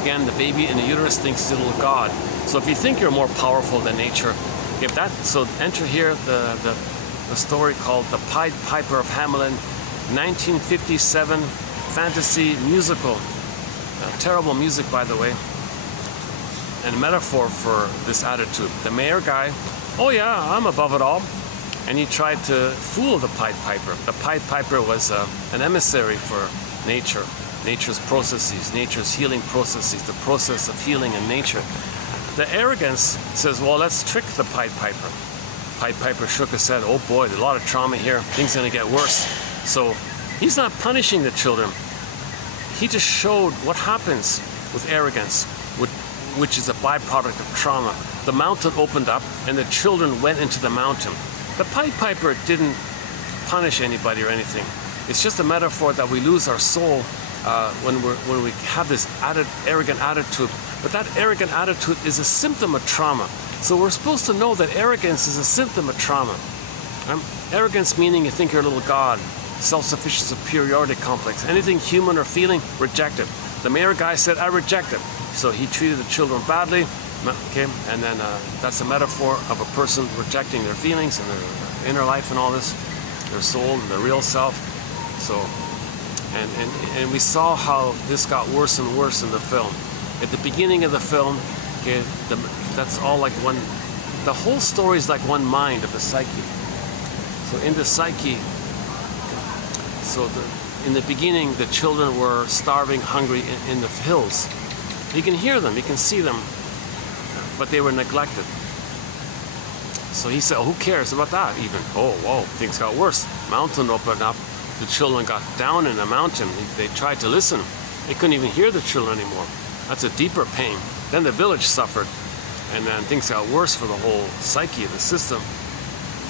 Again, the baby in the uterus thinks the little God. So if you think you're more powerful than nature, so enter here the story called The Pied Piper of Hamelin, 1957 fantasy musical. Terrible music, by the way, and a metaphor for this attitude. The mayor guy, oh yeah, I'm above it all, and he tried to fool the Pied Piper. The Pied Piper was an emissary for nature, nature's processes, nature's healing processes, the process of healing in nature. The arrogance says, well, let's trick the Pied Piper. Pied Piper shook his head, oh boy, there's a lot of trauma here, things are gonna get worse. So he's not punishing the children. He just showed what happens with arrogance, which is a byproduct of trauma. The mountain opened up and the children went into the mountain. The Pied Piper didn't punish anybody or anything. It's just a metaphor that we lose our soul when we have this arrogant attitude. But that arrogant attitude is a symptom of trauma. So we're supposed to know that arrogance is a symptom of trauma. Arrogance meaning you think you're a little god. Self-sufficient superiority complex. Anything human or feeling, reject it. The mayor guy said, I reject it. So he treated the children badly. Okay, and then that's a metaphor of a person rejecting their feelings and their inner life and all this, their soul and their real self. So, and we saw how this got worse and worse in the film. At the beginning of the film, okay, that's all like one, the whole story is like one mind of the psyche. So in the psyche, so in the beginning, the children were starving, hungry in the hills. You can hear them, you can see them, but they were neglected. So he said, oh, who cares about that even? Oh, whoa, things got worse. Mountain opened up, the children got down in the mountain. They tried to listen. They couldn't even hear the children anymore. That's a deeper pain. Then the village suffered, and then things got worse for the whole psyche, the system.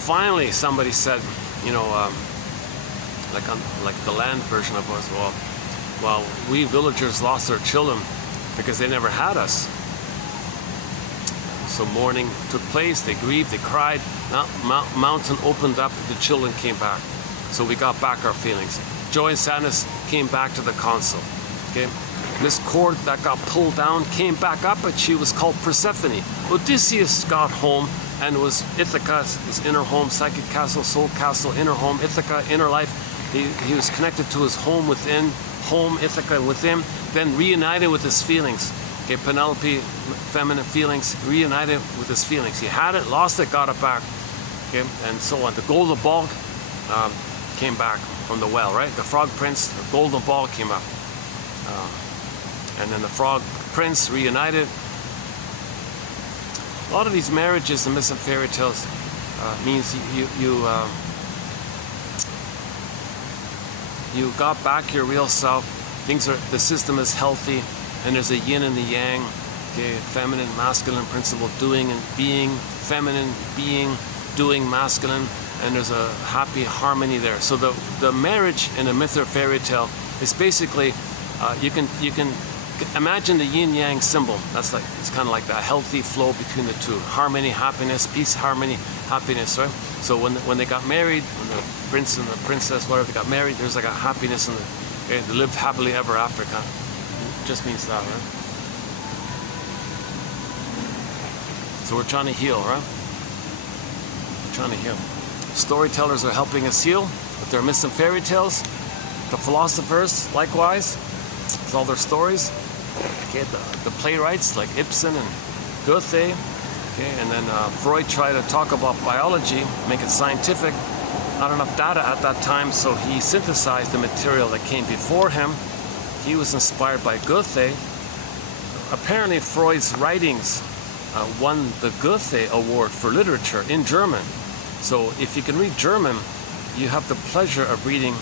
Finally, somebody said, you know, like the land version of us, well, we villagers lost our children because they never had us. So mourning took place, they grieved, they cried, mountain opened up, the children came back. So we got back our feelings. Joy and sadness came back to the console. Okay? This cord that got pulled down came back up, but she was called Persephone. Odysseus got home and was Ithaca, his inner home, psychic castle, soul castle, inner home, Ithaca, inner life. He was connected to his home within, home, Ithaca within, then reunited with his feelings. Okay, Penelope, feminine feelings, reunited with his feelings. He had it, lost it, got it back. Okay, and so on. The golden ball came back from the well, right? The frog prince, the golden ball came up. And then the frog prince reunited. A lot of these marriages and myths and fairy tales means you got back your real self. The system is healthy, and there's a yin and the yang. Okay, feminine, masculine principle, doing and being, feminine, being, doing, masculine, and there's a happy harmony there. So the marriage in a myth or fairy tale is basically, you can imagine the yin yang symbol. That's like, it's kind of like that healthy flow between the two. Harmony, happiness, peace, harmony, happiness, right? So when they got married, when the prince and the princess, whatever, they got married, there's like a happiness in the, they lived happily ever after, kind of. It just means that, right? So we're trying to heal, right? We're trying to heal. Storytellers are helping us heal with their myths and fairy tales. The philosophers, likewise, with all their stories. Okay, the playwrights like Ibsen and Goethe. Okay, and then Freud tried to talk about biology, make it scientific. Not enough data at that time, so he synthesized the material that came before him. He was inspired by Goethe. Apparently, Freud's writings won the Goethe Award for literature in German. So if you can read German, you have the pleasure of reading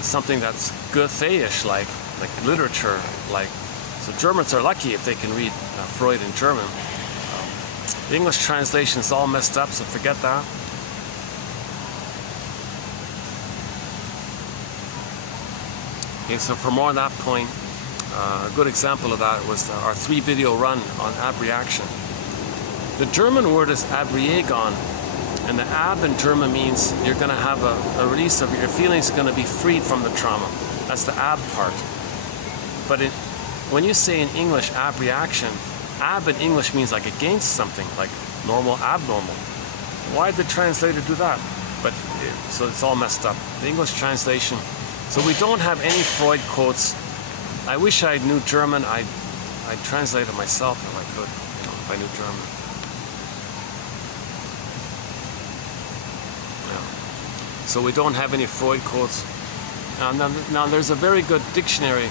something that's Goethe-ish, like literature. So Germans are lucky if they can read Freud in German. The English translation is all messed up, so forget that. Okay, so for more on that point, a good example of that was our 3-video run on abreaction. The German word is abriegon, and the ab in German means you're going to have a release of your feelings, are going to be freed from the trauma. That's the ab part. But when you say in English abreaction, ab in English means like against something, like normal, abnormal. Why did the translator do that? So it's all messed up. The English translation. So we don't have any Freud quotes. I wish I knew German. I'd translate it myself if I could, if I knew German. Yeah. So we don't have any Freud quotes. Now there's a very good dictionary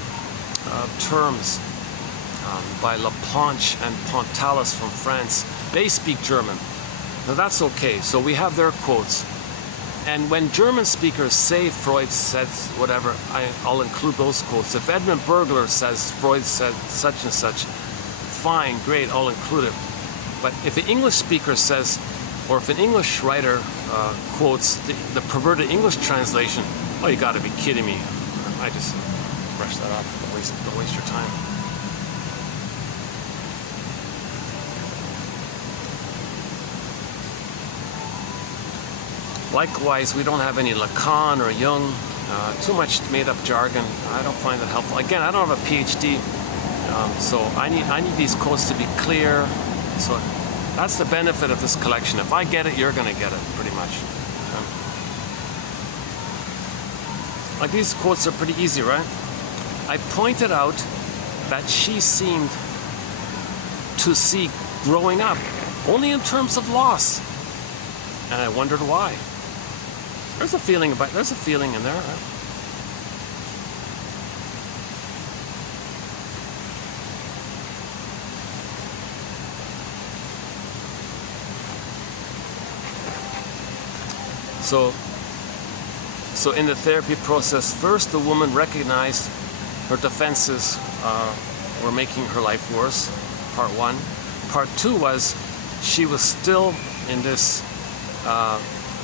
of terms by Laplanche and Pontalis from France. They speak German. Now that's okay. So we have their quotes. And when German speakers say Freud said whatever, I'll include those quotes. If Edmund Bergler says Freud said such and such, fine, great, I'll include it. But if an English speaker says, or if an English writer quotes the perverted English translation, oh, you got to be kidding me. I just brush that off. Don't waste your time. Likewise, we don't have any Lacan or Jung, too much made-up jargon. I don't find that helpful. Again, I don't have a PhD, so I need these quotes to be clear. So that's the benefit of this collection. If I get it, you're going to get it, pretty much. Like these quotes are pretty easy, right? I pointed out that she seemed to see growing up only in terms of loss, and I wondered why. There's a feeling in there, right? So in the therapy process, first the woman recognized her defenses were making her life worse, part one. Part two was she was still in this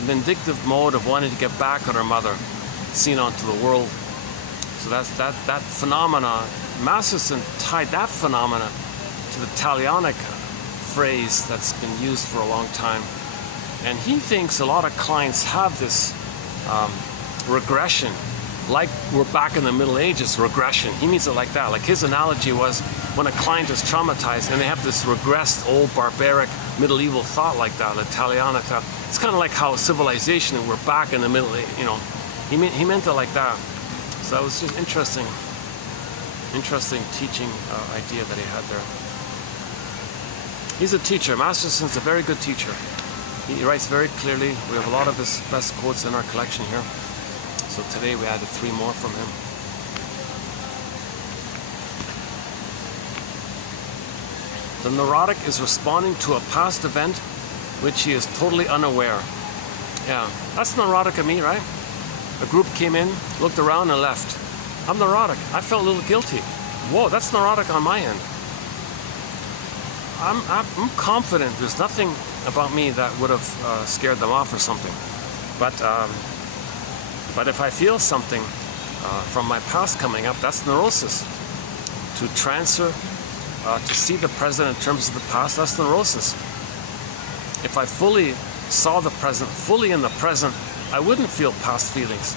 vindictive mode of wanting to get back at her mother, seen onto the world. So that phenomena, Masterson tied that phenomena to the Talionic phrase that's been used for a long time. And he thinks a lot of clients have this regression, like we're back in the Middle Ages regression. He means it like that. Like his analogy was when a client is traumatized and they have this regressed old barbaric medieval thought like that, the Talionic thought. It's kind of like how civilization, we're back in the Middle Ages, you know. He meant it like that. So that was just interesting teaching idea that he had there. He's a teacher. Masterson's a very good teacher. He writes very clearly. We have a lot of his best quotes in our collection here. So today we added 3 more from him. The neurotic is responding to a past event which he is totally unaware. Yeah, that's neurotic of me, right? A group came in, looked around and left. I'm neurotic. I felt a little guilty. Whoa, that's neurotic on my end. I'm confident there's nothing about me that would have scared them off or something. But if I feel something from my past coming up, that's neurosis. To transfer, to see the present in terms of the past, that's neurosis. If I fully saw the present, fully in the present, I wouldn't feel past feelings.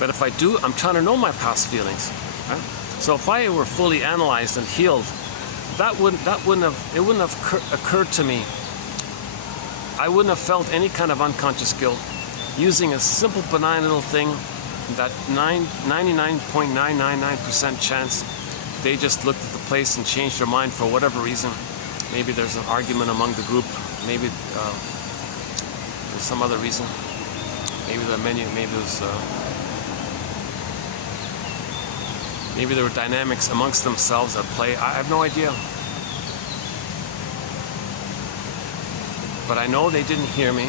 But if I do, I'm trying to know my past feelings. Right? So if I were fully analyzed and healed, it wouldn't have occurred to me. I wouldn't have felt any kind of unconscious guilt using a simple benign little thing that 99.999% chance they just looked at the place and changed their mind for whatever reason. Maybe there's an argument among the group. Maybe there's some other reason. Maybe the menu. Maybe there were dynamics amongst themselves at play. I have no idea. But I know they didn't hear me.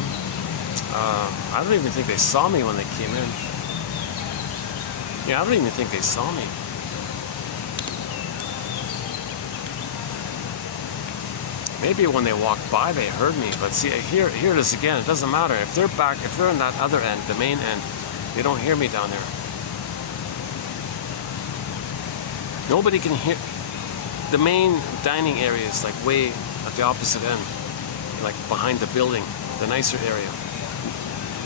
I don't even think they saw me when they came in. Yeah, I don't even think they saw me. Maybe when they walked by, they heard me. But see, here it is again. It doesn't matter. If they're back, if they're on that other end, the main end, they don't hear me down there. Nobody can hear. The main dining area is like way at the opposite end, like behind the building, the nicer area.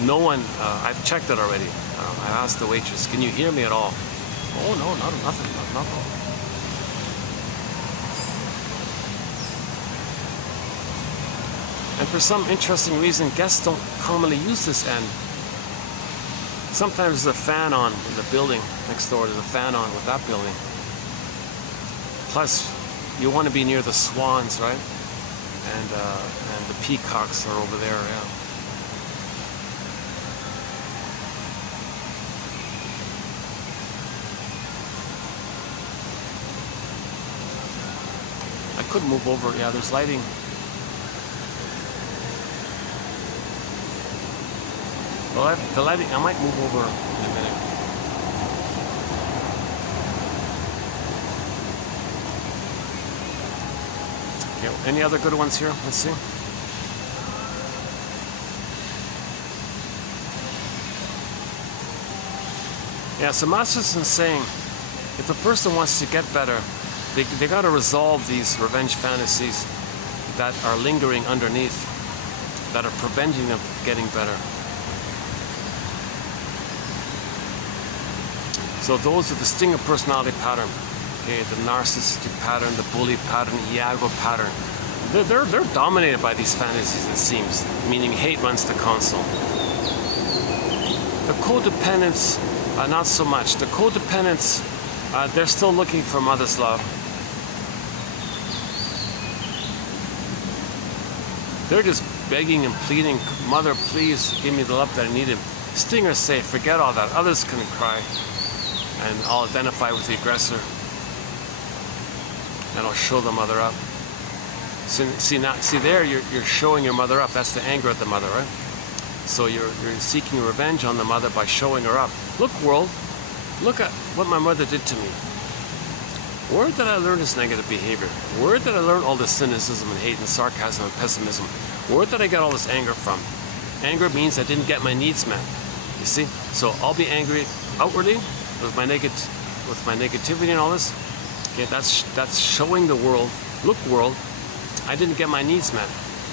No one, I've checked it already. I asked the waitress, can you hear me at all? Oh no, nothing. And for some interesting reason, guests don't commonly use this end. Sometimes there's a fan on in the building next door. There's a fan on with that building. Plus, you want to be near the swans, right? And the peacocks are over there, yeah. I couldn't move over. Yeah, there's lighting. Well, the lighting, I might move over in a minute. Okay, any other good ones here? Let's see. Yeah, so Masterson's saying, if a person wants to get better, they got to resolve these revenge fantasies that are lingering underneath, that are preventing them from getting better. So those are the stinger personality pattern, okay, the narcissistic pattern, the bully pattern, Iago pattern. They're dominated by these fantasies, it seems, meaning hate runs the console. The codependents, not so much. The codependents, they're still looking for mother's love. They're just begging and pleading, mother, please give me the love that I needed. Stingers say, forget all that, others can cry. And I'll identify with the aggressor, and I'll show the mother up. See there, you're showing your mother up. That's the anger at the mother, right? So you're seeking revenge on the mother by showing her up. Look, world, look at what my mother did to me. Where did I learn this negative behavior? Where did I learn all this cynicism and hate and sarcasm and pessimism? Where did I get all this anger from? Anger means I didn't get my needs met. You see? So I'll be angry outwardly with my negativity and all this. Okay, that's showing the world, look world, I didn't get my needs met.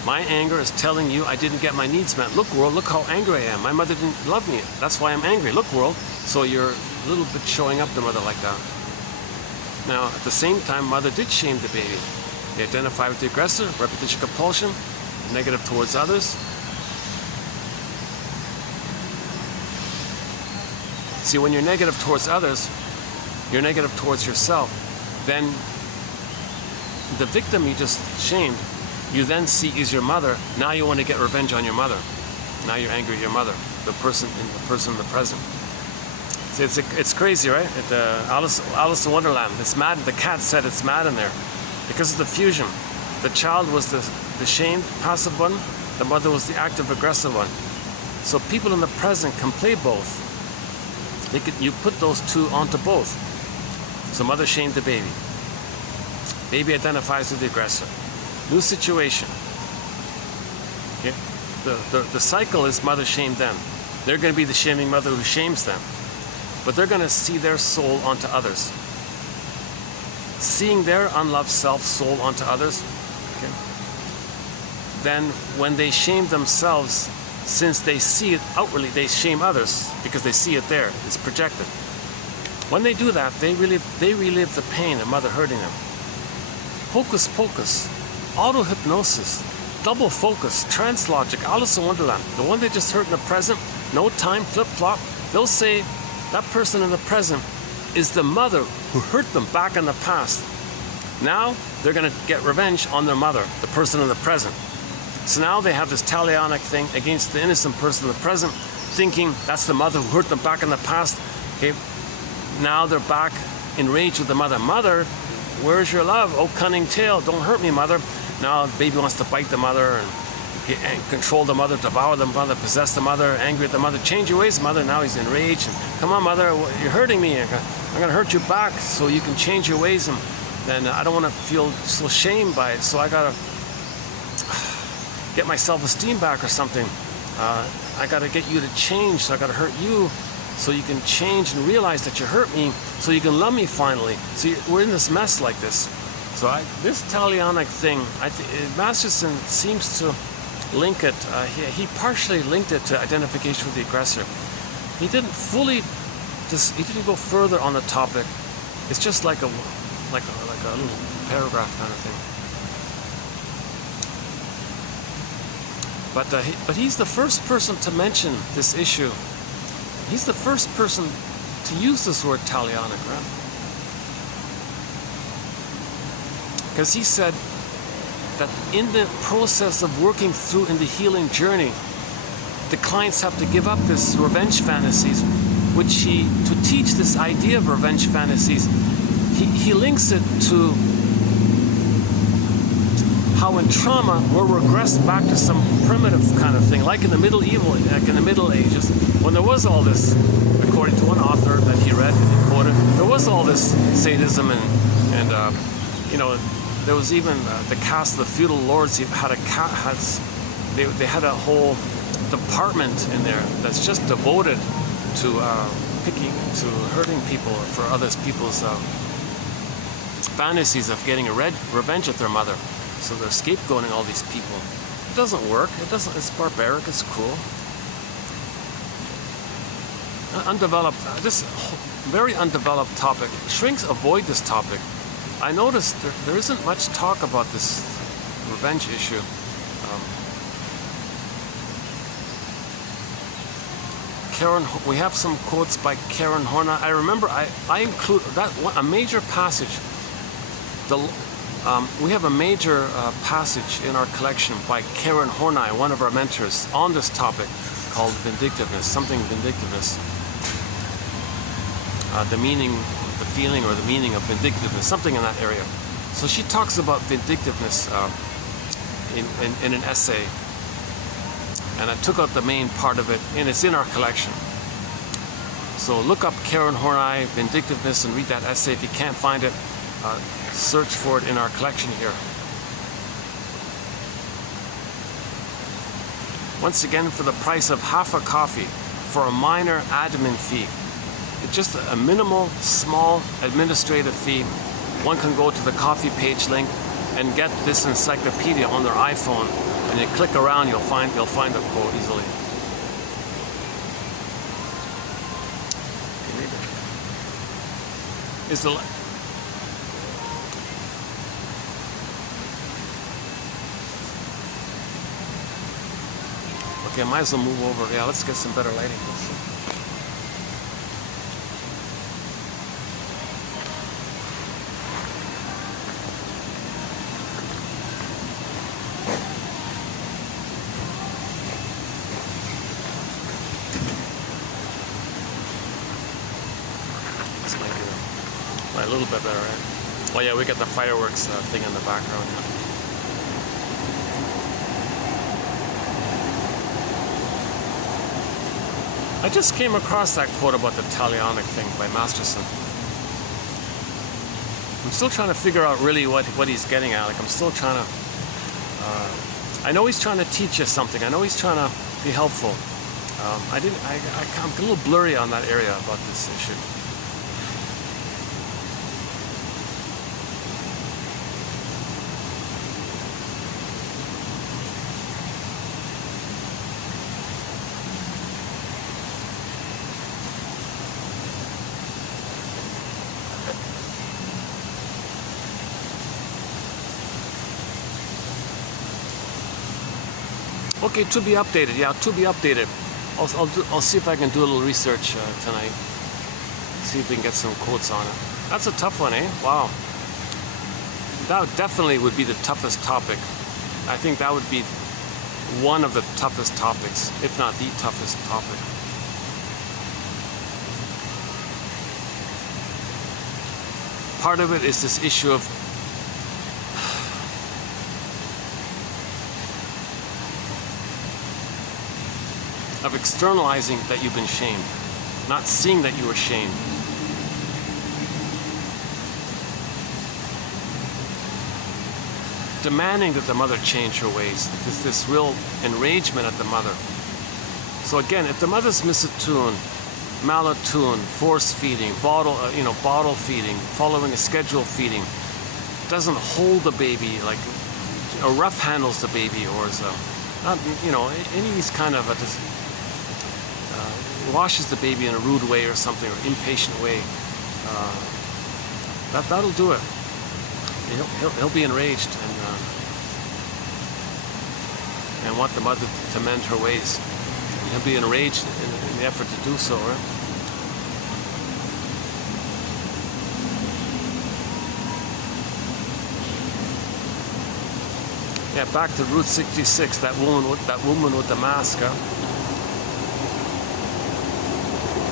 My anger is telling you I didn't get my needs met. Look world, look how angry I am. My mother didn't love me. That's why I'm angry. Look world. So you're a little bit showing up the mother like that. Now, at the same time, mother did shame the baby. They identify with the aggressor, repetition compulsion, negative towards others. See, when you're negative towards others, you're negative towards yourself. Then the victim you just shamed, you then see is your mother. Now you want to get revenge on your mother. Now you're angry at your mother, the person in the present. See, it's crazy, right? Alice in Wonderland. It's mad. The cat said it's mad in there because of the fusion. The child was the shamed, passive one. The mother was the active, aggressive one. So people in the present can play both. You put those two onto both. So mother shamed the baby. Baby identifies with the aggressor. new situation. Okay? The cycle is mother shamed them. They're going to be the shaming mother who shames them. But they're going to see their soul onto others. Seeing their unloved self soul onto others, okay? Then when they shame themselves, since they see it outwardly, they shame others because they see it there. It's projected. When they do that, they relive the pain of mother hurting them. Hocus pocus, auto-hypnosis, double focus, trance logic, Alice in Wonderland. The one they just hurt in the present, no time, flip-flop. They'll say that person in the present is the mother who hurt them back in the past. Now they're going to get revenge on their mother, the person in the present. So now they have this talionic thing against the innocent person in the present, thinking that's the mother who hurt them back in the past. Okay, now they're back enraged with the mother. Mother, where's your love? Oh, cunning tale, don't hurt me, mother. Now the baby wants to bite the mother and control the mother, devour the mother, possess the mother, angry at the mother. Change your ways, mother. Now he's enraged. And, come on, mother, you're hurting me. I'm going to hurt you back so you can change your ways. And then I don't want to feel so shamed by it. So I got to get my self-esteem back or something. I got to get you to change. So I got to hurt you so you can change and realize that you hurt me so you can love me finally. So we're in this mess like this. So this talionic thing, Masterson seems to link it. He partially linked it to identification with the aggressor. He didn't fully. He didn't go further on the topic. It's just like a little paragraph kind of thing. But he's the first person to mention this issue. He's the first person to use this word talionic, right? Because he said that in the process of working through in the healing journey, the clients have to give up this revenge fantasies, which to teach this idea of revenge fantasies, he links it to how in trauma we're regressed back to some primitive kind of thing, like in the Middle Ages, when there was all this, according to one author that he read and he quoted, there was all this sadism and you know, there was even the caste of the feudal lords. They had a whole department in there that's just devoted to hurting people for other people's fantasies of getting revenge at their mother. So they're scapegoating all these people. It doesn't work. It's barbaric. It's cruel. Undeveloped. This very undeveloped topic. Shrinks avoid this topic. I noticed there isn't much talk about this revenge issue. We have some quotes by Karen Horney. I remember I include that one, a major passage. We have a major passage in our collection by Karen Horney, one of our mentors, on this topic called vindictiveness, something vindictiveness. The meaning, the feeling, or the meaning of vindictiveness, something in that area. So she talks about vindictiveness in an essay, and I took out the main part of it, and it's in our collection. So look up Karen Horney, vindictiveness, and read that essay. If you can't find it, search for it in our collection here. Once again, for the price of half a coffee, for a minor admin fee. It's just a minimal, small administrative fee. One can go to the coffee page link and get this encyclopedia on their iPhone, and you click around, you'll find the quote easily. Is the okay? I might as well move over. Yeah, let's get some better lighting. A little bit better, right? Well, yeah, we got the fireworks thing in the background. I just came across that quote about the talionic thing by Masterson. I'm still trying to figure out really what he's getting at. Like, I'm still trying to I know he's trying to teach us something. I know he's trying to be helpful. I'm a little blurry on that area about this issue. Okay, to be updated. Yeah, to be updated. I'll see if I can do a little research tonight. See if we can get some quotes on it. That's a tough one, eh? Wow. That definitely would be the toughest topic. I think that would be one of the toughest topics, if not the toughest topic. Part of it is this issue of externalizing that you've been shamed, not seeing that you were shamed. Demanding that the mother change her ways. There's this real enragement at the mother. So again, if the mother's misattuned, malattuned, force feeding, bottle feeding, following a schedule feeding, doesn't hold the baby like, or rough handles the baby, or is not, any of these kind of washes the baby in a rude way or something, or impatient way, that'll do it. He'll be enraged and want the mother to mend her ways. He'll be enraged in the effort to do so, right? Yeah, back to Route 66. That woman with the mask.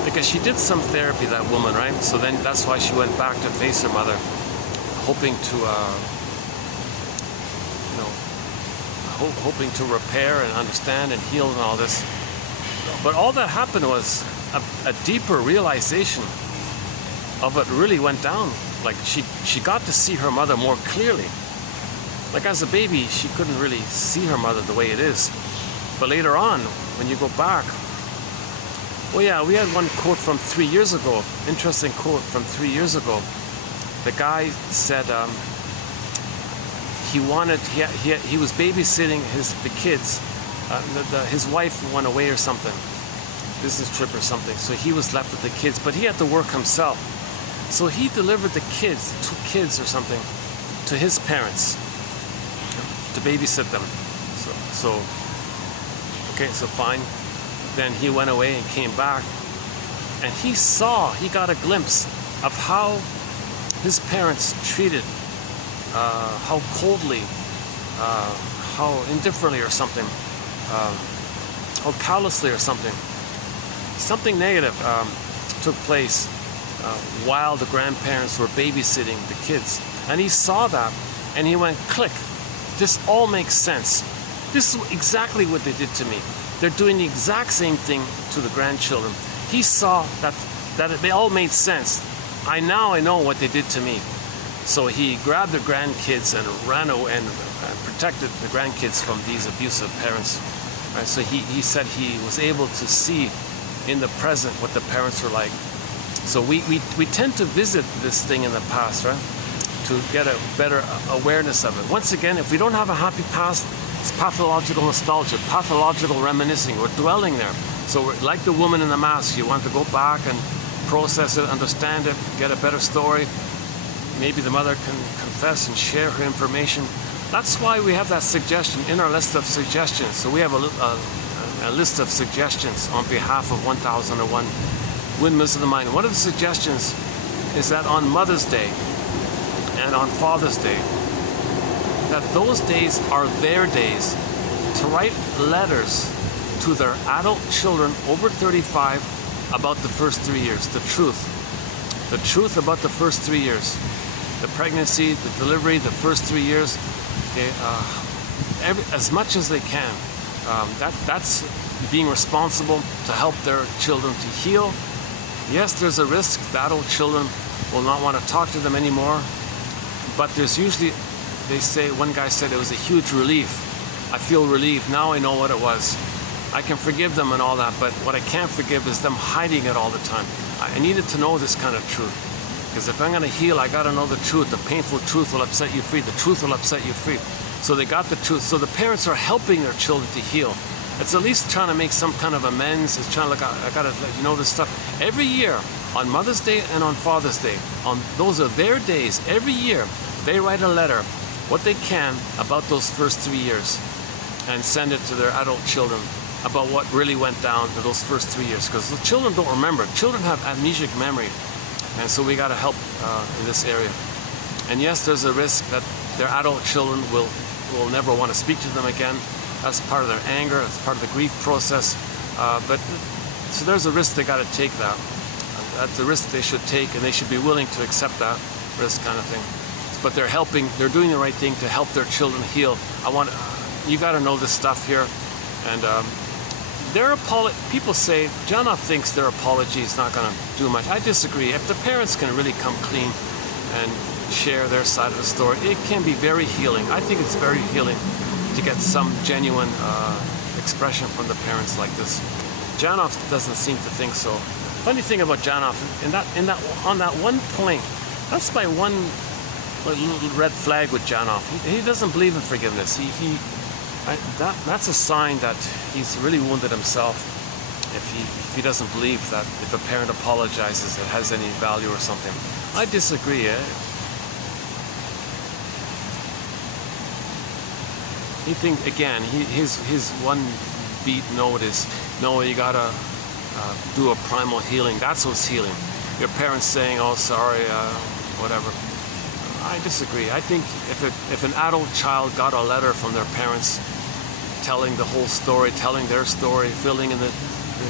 Because she did some therapy, that woman, right? So then that's why she went back to face her mother, hoping to, hoping to repair and understand and heal and all this. But all that happened was a deeper realization of what really went down. Like she got to see her mother more clearly. Like as a baby, she couldn't really see her mother the way it is. But later on, when you go back, well, yeah, we had one quote from 3 years ago. Interesting quote from 3 years ago. The guy said he was babysitting the kids. His wife went away or something, business trip or something. So he was left with the kids, but he had to work himself. So he delivered the kids, 2 kids or something, to his parents to babysit them. So fine. Then he went away and came back, and he got a glimpse of how his parents treated, how coldly, how indifferently or something, how callously or something negative took place while the grandparents were babysitting the kids. And he saw that, and he went, click, this all makes sense. This is exactly what they did to me. They're doing the exact same thing to the grandchildren. He saw that they all made sense. I know what they did to me. So he grabbed the grandkids and ran away and protected the grandkids from these abusive parents. Right? So he said he was able to see in the present what the parents were like. So we tend to visit this thing in the past, right? To get a better awareness of it. Once again, if we don't have a happy past, it's pathological nostalgia, pathological reminiscing. We're dwelling there. So we're like the woman in the mask. You want to go back and process it, understand it, get a better story. Maybe the mother can confess and share her information. That's why we have that suggestion in our list of suggestions. So we have a list of suggestions on behalf of 1001 Windmills of the Mind. One of the suggestions is that on Mother's Day and on Father's Day, that those days are their days to write letters to their adult children over 35 about the first 3 years, the truth about the first 3 years, the pregnancy, the delivery, the first 3 years, as much as they can. That's being responsible to help their children to heal. Yes, there's a risk the adult children will not want to talk to them anymore, but there's usually, they say, one guy said it was a huge relief I feel relieved. Now I know what it was. I can forgive them and all that, but what I can't forgive is them hiding it all the time. I needed to know this kind of truth. Because if I'm going to heal, I got to know the truth. The painful truth will upset you free. The truth will upset you free. So they got the truth. So the parents are helping their children to heal. It's at least trying to make some kind of amends. It's trying to look, I got to let you know this stuff. Every year, on Mother's Day and on Father's Day, those are their days. Every year, they write a letter, what they can, about those first 3 years, and send it to their adult children about what really went down to those first 3 years. Because the children don't remember. Children have amnesic memory. And so we got to help in this area. And yes, there's a risk that their adult children will never want to speak to them again. That's part of their anger. That's part of the grief process. So there's a risk they got to take that. That's a risk they should take, and they should be willing to accept that risk, kind of thing. But they're helping. They're doing the right thing to help their children heal. You got to know this stuff here. And people say Janoff thinks their apology is not going to do much. I disagree. If the parents can really come clean and share their side of the story, it can be very healing. I think it's very healing to get some genuine expression from the parents like this. Janoff doesn't seem to think so. Funny thing about Janoff, on that one point, that's my one little red flag with Janoff. He doesn't believe in forgiveness. That's a sign that he's really wounded himself if he doesn't believe that if a parent apologizes it has any value or something. I disagree. He thinks, again, his one beat note is, no, you gotta do a primal healing. That's what's healing. Your parents saying, oh, sorry, whatever. I disagree. I think if an adult child got a letter from their parents telling the whole story, telling their story, filling in the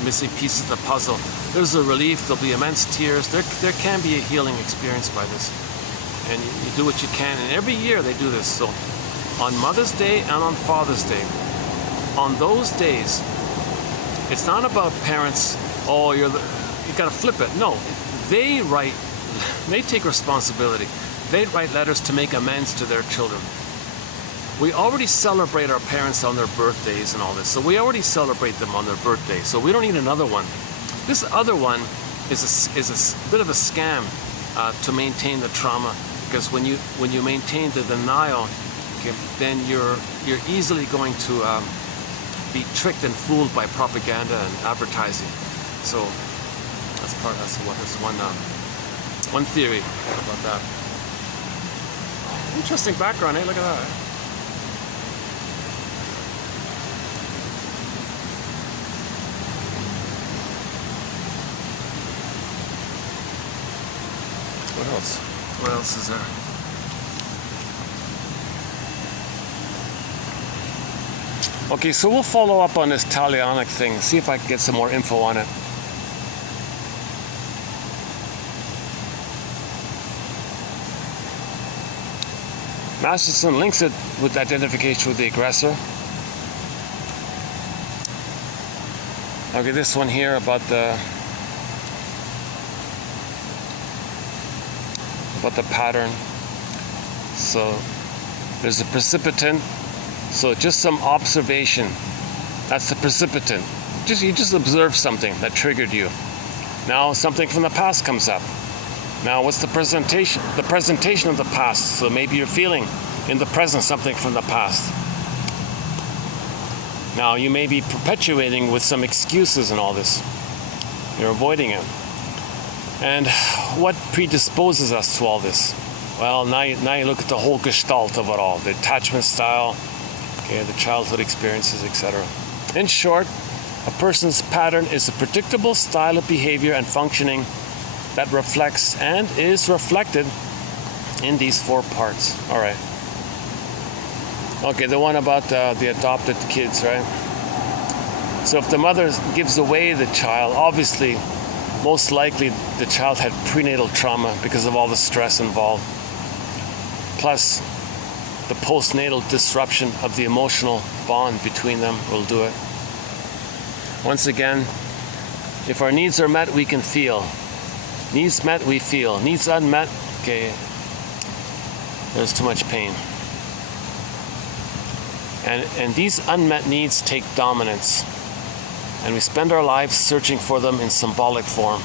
missing pieces of the puzzle, there's a relief. There'll be immense tears. There can be a healing experience by this. And you do what you can. And every year they do this. So on Mother's Day and on Father's Day, on those days, it's not about parents, oh, you got to flip it. No, they take responsibility. They write letters to make amends to their children. We already celebrate our parents on their birthdays and all this. So we already celebrate them on their birthday. So we don't need another one. This other one is a bit of a scam to maintain the trauma, because when you maintain the denial, okay, then you're easily going to be tricked and fooled by propaganda and advertising. So that's one theory about that. Interesting background, eh? Look at that. What else? What else is there? Okay, so we'll follow up on this talionic thing, see if I can get some more info on it. Masterson links it with identification with the aggressor. Okay, this one here about the pattern. So there's a precipitant. So just some observation. That's the precipitant. You just observe something that triggered you. Now something from the past comes up. Now what's the presentation? The presentation of the past. So maybe you're feeling in the present something from the past. Now you may be perpetuating with some excuses and all this. You're avoiding it. And what predisposes us to all this? Well, now you look at the whole gestalt of it all. The attachment style, okay, the childhood experiences, etc. In short, a person's pattern is a predictable style of behavior and functioning that reflects and is reflected in these 4 parts. All right. Okay, the one about the adopted kids, right? So if the mother gives away the child, obviously, most likely the child had prenatal trauma because of all the stress involved. Plus, the postnatal disruption of the emotional bond between them will do it. Once again, if our needs are met, we can feel. Needs met, we feel. Needs unmet, okay, there's too much pain. And these unmet needs take dominance. And we spend our lives searching for them in symbolic form.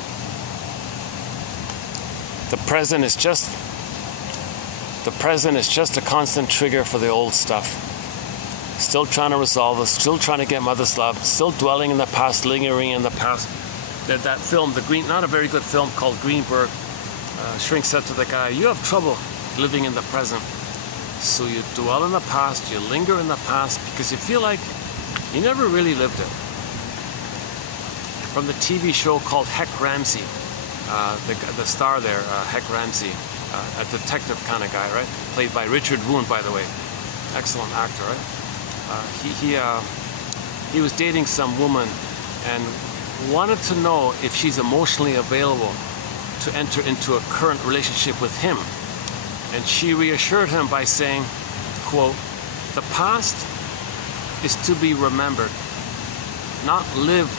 The present is just a constant trigger for the old stuff. Still trying to resolve us, still trying to get mother's love, still dwelling in the past, lingering in the past. That film, not a very good film called Greenberg, Shrink said to the guy, "You have trouble living in the present. So you dwell in the past, you linger in the past because you feel like you never really lived it." From the TV show called Heck Ramsey, the star there, Heck Ramsey, a detective kind of guy, right? Played by Richard Boone, by the way. Excellent actor, right? He was dating some woman and wanted to know if she's emotionally available to enter into a current relationship with him. And she reassured him by saying, quote, "The past is to be remembered, not lived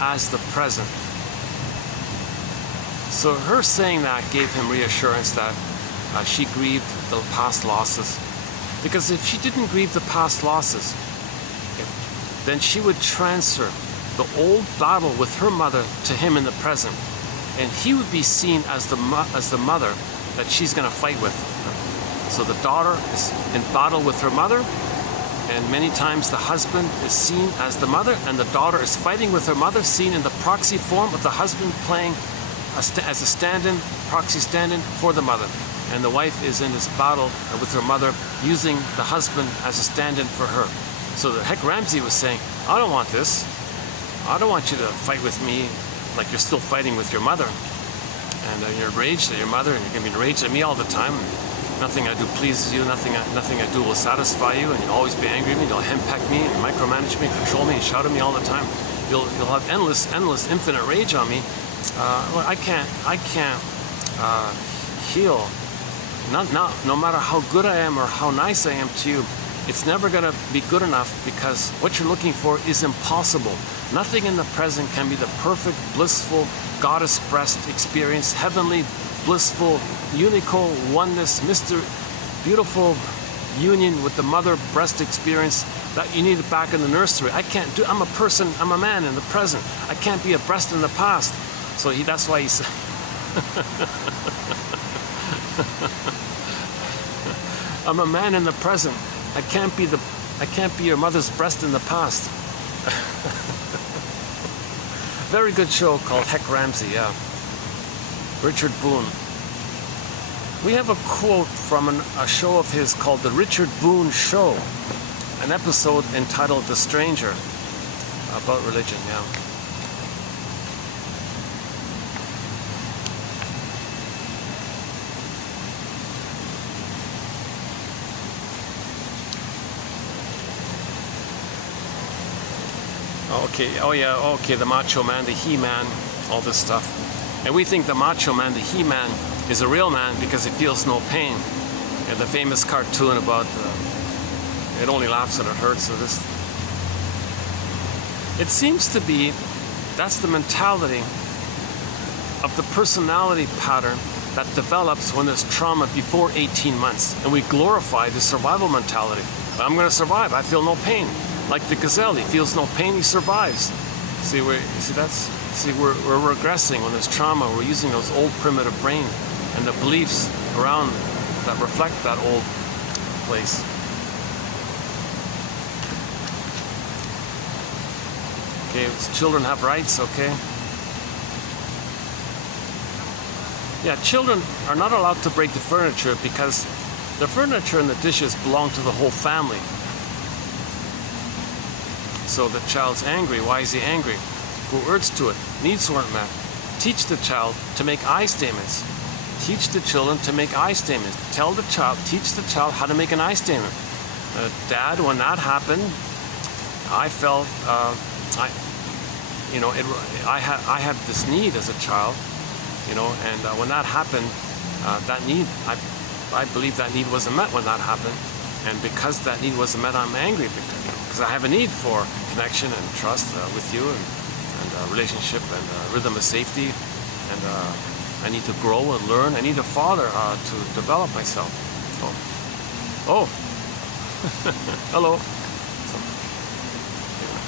as the present." So her saying that gave him reassurance that she grieved the past losses. Because if she didn't grieve the past losses, then she would transfer the old battle with her mother to him in the present. And he would be seen as the mother that she's going to fight with. So the daughter is in battle with her mother, and many times the husband is seen as the mother, and the daughter is fighting with her mother, seen in the proxy form of the husband playing as a stand-in, proxy stand-in for the mother. And the wife is in this battle with her mother, using the husband as a stand-in for her. So the Heck Ramsey was saying, "I don't want this. I don't want you to fight with me like you're still fighting with your mother. And you're enraged at your mother, and you're going to be enraged at me all the time. Nothing I do pleases you. Nothing I do will satisfy you, and you'll always be angry at me. You'll henpeck me, and micromanage me, control me, and shout at me all the time. You'll have endless, infinite rage on me. Well, I can't heal. No matter how good I am or how nice I am to you, it's never going to be good enough because what you're looking for is impossible. Nothing in the present can be the perfect, blissful, goddess breast experience, heavenly, blissful, unical oneness, beautiful union with the mother breast experience that you need back in the nursery. I'm a person, I'm a man in the present. I can't be a breast in the past." So that's why he said, "I'm a man in the present. I can't be your mother's breast in the past." Very good show called Heck Ramsey, yeah. Richard Boone. We have a quote from a show of his called The Richard Boone Show, an episode entitled The Stranger, about religion, yeah. Okay, the Macho Man, the He-Man, all this stuff. And we think the Macho Man, the He-Man, is a real man because he feels no pain. And the famous cartoon about it only laughs when it hurts. So it seems to be, that's the mentality of the personality pattern that develops when there's trauma before 18 months. And we glorify the survival mentality. I'm going to survive, I feel no pain. Like the gazelle, he feels no pain, he survives. We're regressing when there's trauma. We're using those old primitive brain and the beliefs around that reflect that old place. Okay, children have rights, okay? Yeah, children are not allowed to break the furniture because the furniture and the dishes belong to the whole family. So the child's angry. Why is he angry? Who urged to it? Needs weren't met. Teach the child to make I statements. Teach the children to make I statements. Teach the child how to make an I statement. Dad, when that happened, I felt, I had this need as a child, and when that happened, that need, I believe that need wasn't met when that happened. And because that need wasn't met, I'm angry because I have a need for connection and trust with you and relationship and rhythm of safety. And I need to grow and learn. I need a father to develop myself. Oh. Hello.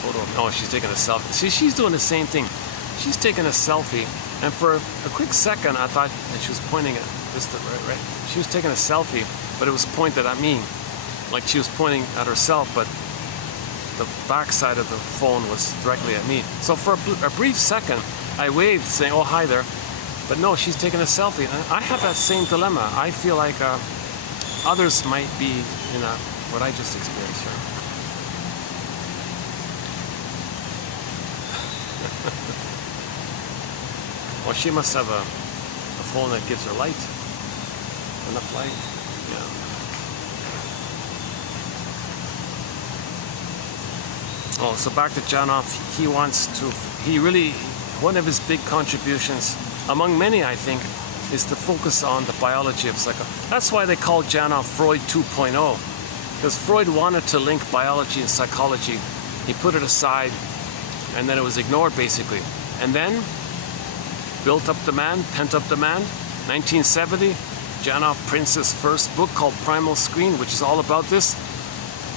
photo. Oh, she's taking a selfie. See, she's doing the same thing. She's taking a selfie, and for a quick second, I thought that she was pointing at this, right? She was taking a selfie, but it was pointed at me, like she was pointing at herself, but the back side of the phone was directly at me. So for a brief second, I waved, saying, "Oh, hi there," but no, she's taking a selfie. And I have that same dilemma. I feel like others might be in what I just experienced here. Well, she must have a phone that gives her light, enough light. Yeah. Oh, so back to Janov. One of his big contributions, among many, I think, is to focus on the biology of psychology. That's why they call Janov Freud 2.0, because Freud wanted to link biology and psychology. He put it aside, and then it was ignored, basically. And then built up demand, pent up demand. 1970, Janov prints his first book called Primal Screen, which is all about this.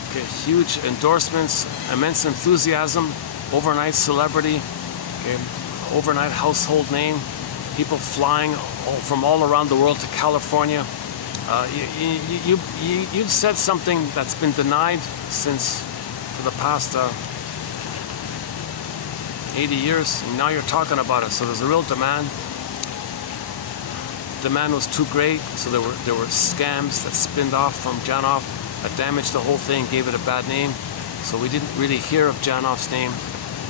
Okay, huge endorsements, immense enthusiasm, overnight celebrity, okay, overnight household name, people flying from all around the world to California. You've said something that's been denied for the past 80 years, and now you're talking about it. So there's a real demand. The demand was too great, so there were scams that spinned off from Janov that damaged the whole thing, gave it a bad name. So we didn't really hear of Janov's name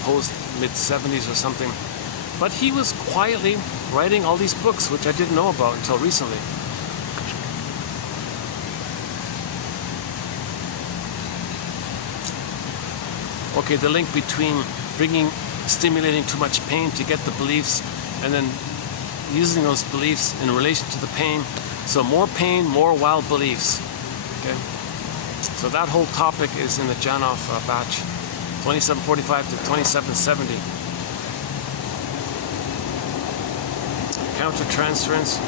post mid-70s or something. But he was quietly writing all these books, which I didn't know about until recently. Okay, the link between stimulating too much pain to get the beliefs, and then using those beliefs in relation to the pain. So more pain, more wild beliefs. Okay. So that whole topic is in the Janov batch, 2745 to 2770. Countertransference.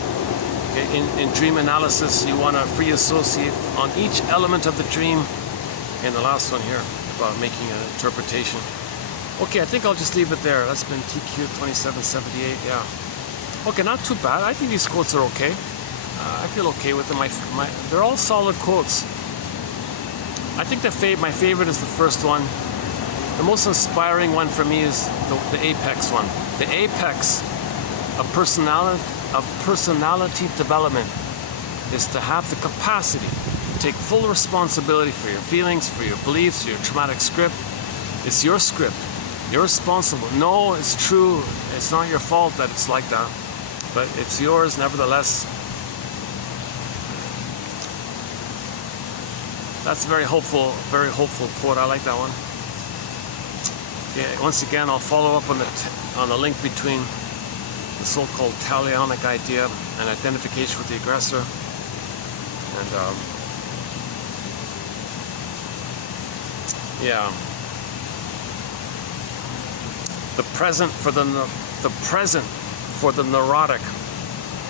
Okay. In dream analysis, you want to free associate on each element of the dream. And the last one here about making an interpretation. Okay, I think I'll just leave it there. That's been TQ 2778, yeah. Okay, not too bad. I think these quotes are okay. I feel okay with them. They're all solid quotes. I think my favorite is the first one. The most inspiring one for me is the apex one. The apex of personality development is to have the capacity to take full responsibility for your feelings, for your beliefs, your traumatic script. It's your script. You're responsible. No, it's true. It's not your fault that it's like that, but it's yours nevertheless. That's a very hopeful quote. I like that one. Yeah, once again, I'll follow up on the link between the so-called talionic idea and identification with the aggressor, and yeah. The present for the neurotic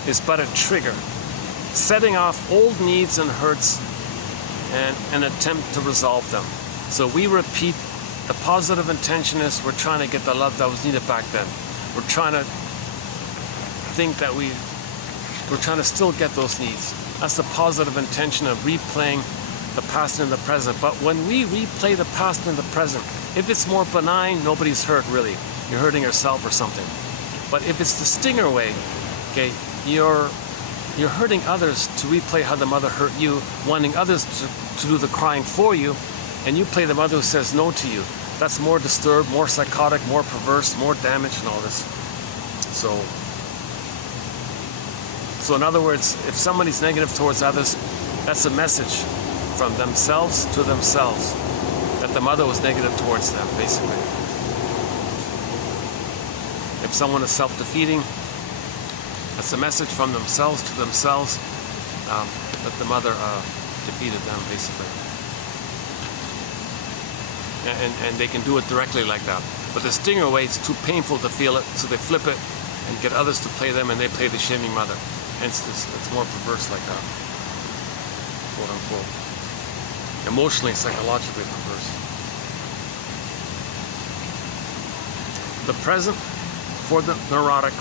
is but a trigger, setting off old needs and hurts and an attempt to resolve them. So we repeat, the positive intention is we're trying to get the love that was needed back then. We're trying to think that we're trying to still get those needs. That's the positive intention of replaying the past and the present. But when we replay the past and the present, if it's more benign, nobody's hurt really. You're hurting yourself or something. But if it's the stinger way, okay, you're hurting others to replay how the mother hurt you, wanting others to do the crying for you, and you play the mother who says no to you. That's more disturbed, more psychotic, more perverse, more damage and all this. So in other words, if somebody's negative towards others, that's a message from themselves to themselves that the mother was negative towards them, basically. If someone is self-defeating, that's a message from themselves to themselves that the mother defeated them, basically. And they can do it directly like that. But the stinger way, it's too painful to feel it, so they flip it and get others to play them, and they play the shaming mother. Hence, it's more perverse like that, quote unquote. Emotionally, psychologically perverse. the present for the neurotic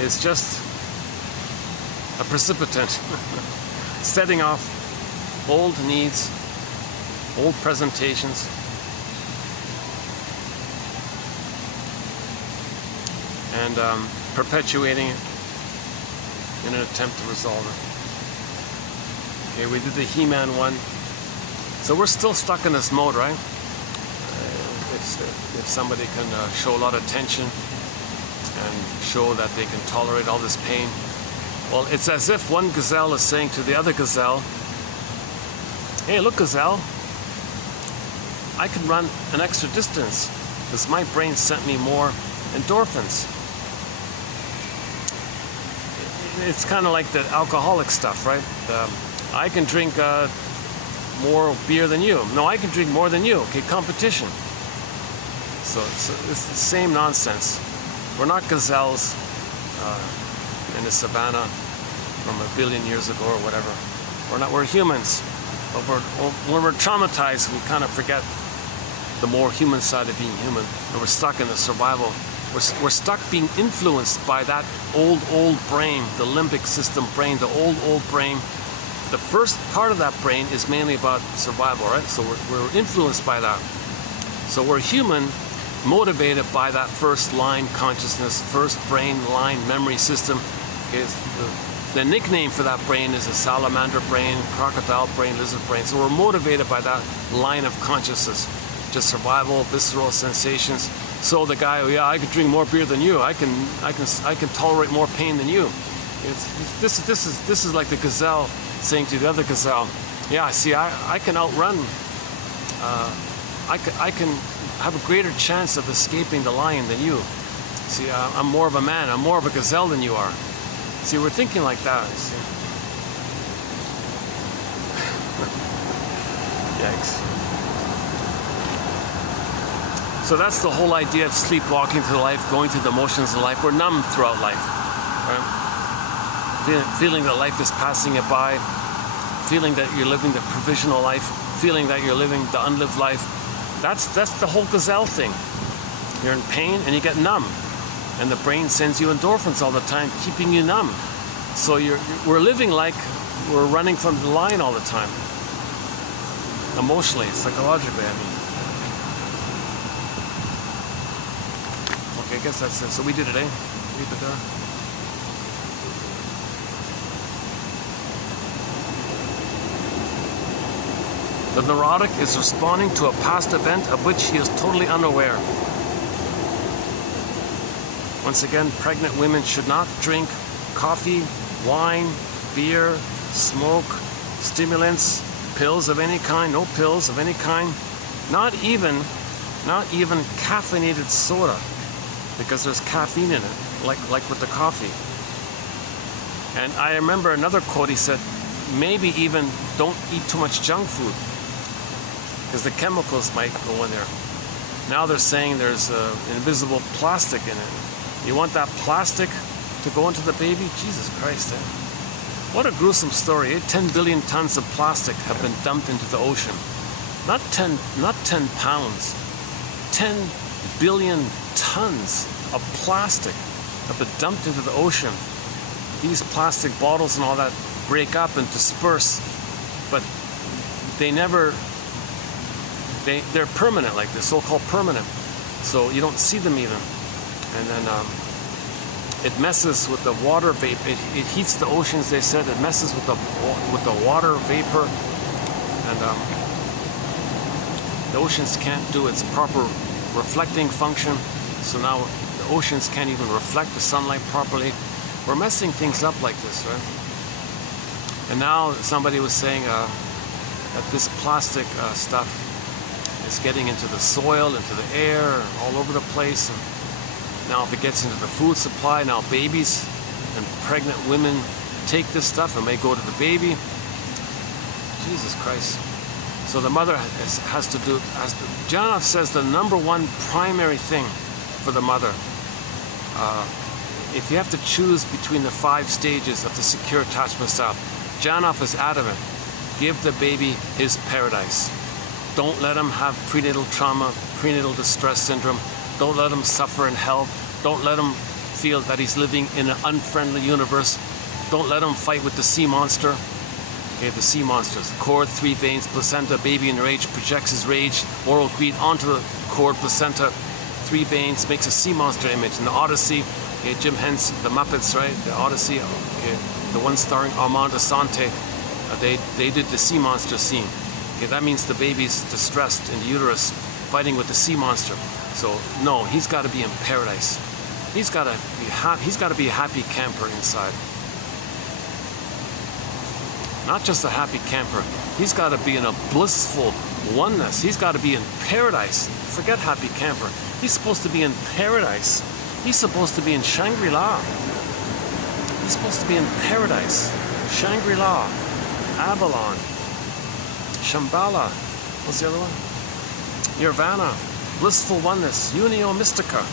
is just a precipitant setting off old needs, old presentations, and perpetuating it in an attempt to resolve it. Okay, we did the He-Man one. So we're still stuck in this mode, right? If somebody can show a lot of tension and show that they can tolerate all this pain, well, it's as if one gazelle is saying to the other gazelle, hey, look, gazelle, I can run an extra distance because my brain sent me more endorphins. It's kind of like the alcoholic stuff, right? I can drink more beer than you. No, I can drink more than you. Okay, competition. So it's the same nonsense. We're not gazelles in the savannah from a billion years ago or whatever. We're humans. But when we're traumatized, we kind of forget the more human side of being human. And we're stuck in the survival. We're stuck being influenced by that old brain, the limbic system brain, the old brain. The first part of that brain is mainly about survival, right? So we're influenced by that. So we're human, motivated by that first line consciousness, first brain line memory system. Okay, the nickname for that brain is a salamander brain, crocodile brain, lizard brain. So we're motivated by that line of consciousness, just survival, visceral sensations. So the guy, oh yeah, I can drink more beer than you. I can tolerate more pain than you. This is like the gazelle saying to the other gazelle, yeah, see, I can outrun. I can have a greater chance of escaping the lion than you. See, I'm more of a man. I'm more of a gazelle than you are. See, we're thinking like that. See? Yikes. So that's the whole idea of sleepwalking through life, going through the motions of life. We're numb throughout life, right? Feeling that life is passing it by, feeling that you're living the provisional life, feeling that you're living the unlived life. That's the whole gazelle thing. You're in pain and you get numb, and the brain sends you endorphins all the time, keeping you numb. So we're living like we're running from the lion all the time, emotionally, psychologically. I mean. Okay, I guess that's it. So we did it, eh? Leave it there. The neurotic is responding to a past event of which he is totally unaware. Once again, pregnant women should not drink coffee, wine, beer, smoke, stimulants, pills of any kind, no pills of any kind, not even caffeinated soda, because there's caffeine in it, like with the coffee. And I remember another quote, he said, maybe even don't eat too much junk food, because the chemicals might go in there. Now they're saying there's invisible plastic in it. You want that plastic to go into the baby? Jesus Christ, eh? What a gruesome story. 10 billion tons of plastic have been dumped into the ocean. Not 10 pounds. 10 billion tons of plastic have been dumped into the ocean. These plastic bottles and all that break up and disperse, but they're permanent, like they're so-called permanent. So you don't see them even. And then it messes with the water vapor. It heats the oceans, they said. It messes with the water vapor. And the oceans can't do its proper reflecting function. So now the oceans can't even reflect the sunlight properly. We're messing things up like this, right? And now somebody was saying that this plastic stuff is getting into the soil, into the air, all over the place. And now if it gets into the food supply, now babies and pregnant women take this stuff and may go to the baby. Jesus Christ. So the mother has to do, Janov says the number one primary thing for the mother, if you have to choose between the 5 stages of the secure attachment style, Janov is adamant, give the baby his paradise. Don't let him have prenatal trauma, prenatal distress syndrome. Don't let him suffer in hell. Don't let him feel that he's living in an unfriendly universe. Don't let him fight with the sea monster. Okay, the sea monsters. Cord, 3 veins, placenta, baby in rage, projects his rage, oral greed onto the cord, placenta, 3 veins, makes a sea monster image. In the Odyssey, okay, Jim Henson, the Muppets, right? The Odyssey, okay, the one starring Armand Assante, they did the sea monster scene. Okay, that means the baby's distressed in the uterus, fighting with the sea monster. So no, he's got to be in paradise. He's got to be a happy camper inside. Not just a happy camper. He's got to be in a blissful oneness. He's got to be in paradise. Forget happy camper. He's supposed to be in paradise. He's supposed to be in Shangri-La. He's supposed to be in paradise. Shangri-La, Avalon, Shambhala. What's the other one? Nirvana, blissful oneness, Unio Mystica.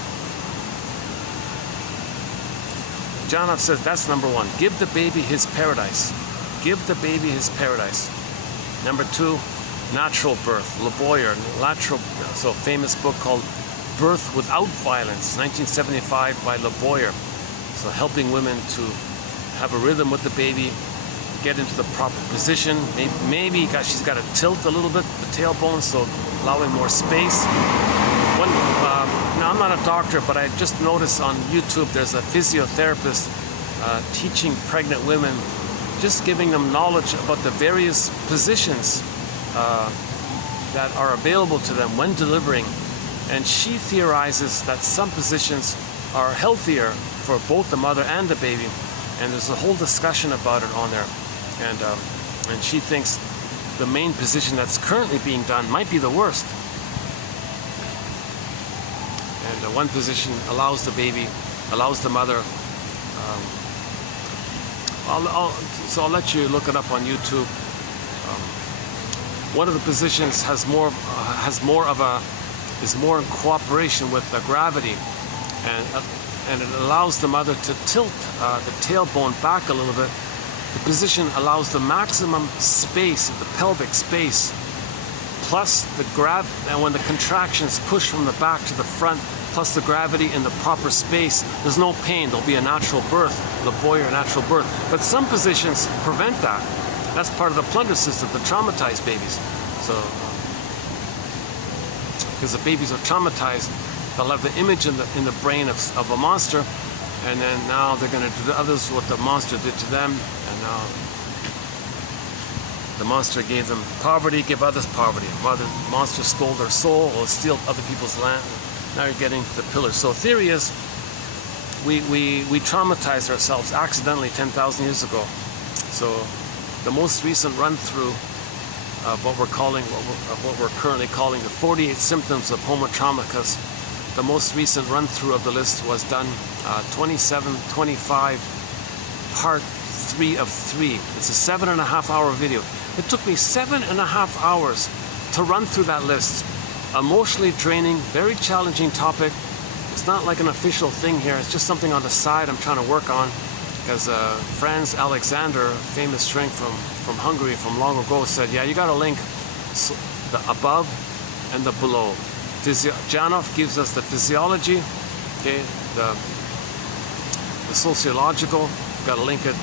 Janov says that's number 1. Give the baby his paradise. Give the baby his paradise. Number 2, natural birth. Le Boyer, natural, so famous book called Birth Without Violence, 1975 by Le Boyer. So helping women to have a rhythm with the baby, get into the proper position. Maybe she's got to tilt a little bit, the tailbone, so allowing more space. Now I'm not a doctor, but I just noticed on YouTube there's a physiotherapist teaching pregnant women, just giving them knowledge about the various positions that are available to them when delivering. And she theorizes that some positions are healthier for both the mother and the baby. And there's a whole discussion about it on there. And she thinks the main position that's currently being done might be the worst. And one position allows the baby, allows the mother. So I'll let you look it up on YouTube. One of the positions is more in cooperation with the gravity, and it allows the mother to tilt the tailbone back a little bit. The position allows the maximum space, the pelvic space, plus the and when the contractions push from the back to the front, plus the gravity in the proper space, there's no pain. There'll be a natural birth, Le Boyer natural birth. But some positions prevent that. That's part of the plunder system, the traumatized babies. So, because the babies are traumatized, they'll have the image in the brain of a monster, and then now they're going to do to others what the monster did to them, and now the monster gave them poverty, give others poverty. The monster stole their soul or steal other people's land. Now you're getting to the pillars. So theory is we traumatized ourselves accidentally 10,000 years ago. So the most recent run through of what we're currently calling the 48 symptoms of Homo Traumacus. The most recent run through of the list was done 27/25, part 3 of 3. It's a 7.5-hour video. It took me 7.5 hours to run through that list. Emotionally draining, very challenging topic. It's not like an official thing here. It's just something on the side I'm trying to work on, because Franz Alexander, famous shrink from Hungary from long ago, said, yeah, you got to link the above and the below. Janov gives us the physiology, okay, the sociological, you've got to link it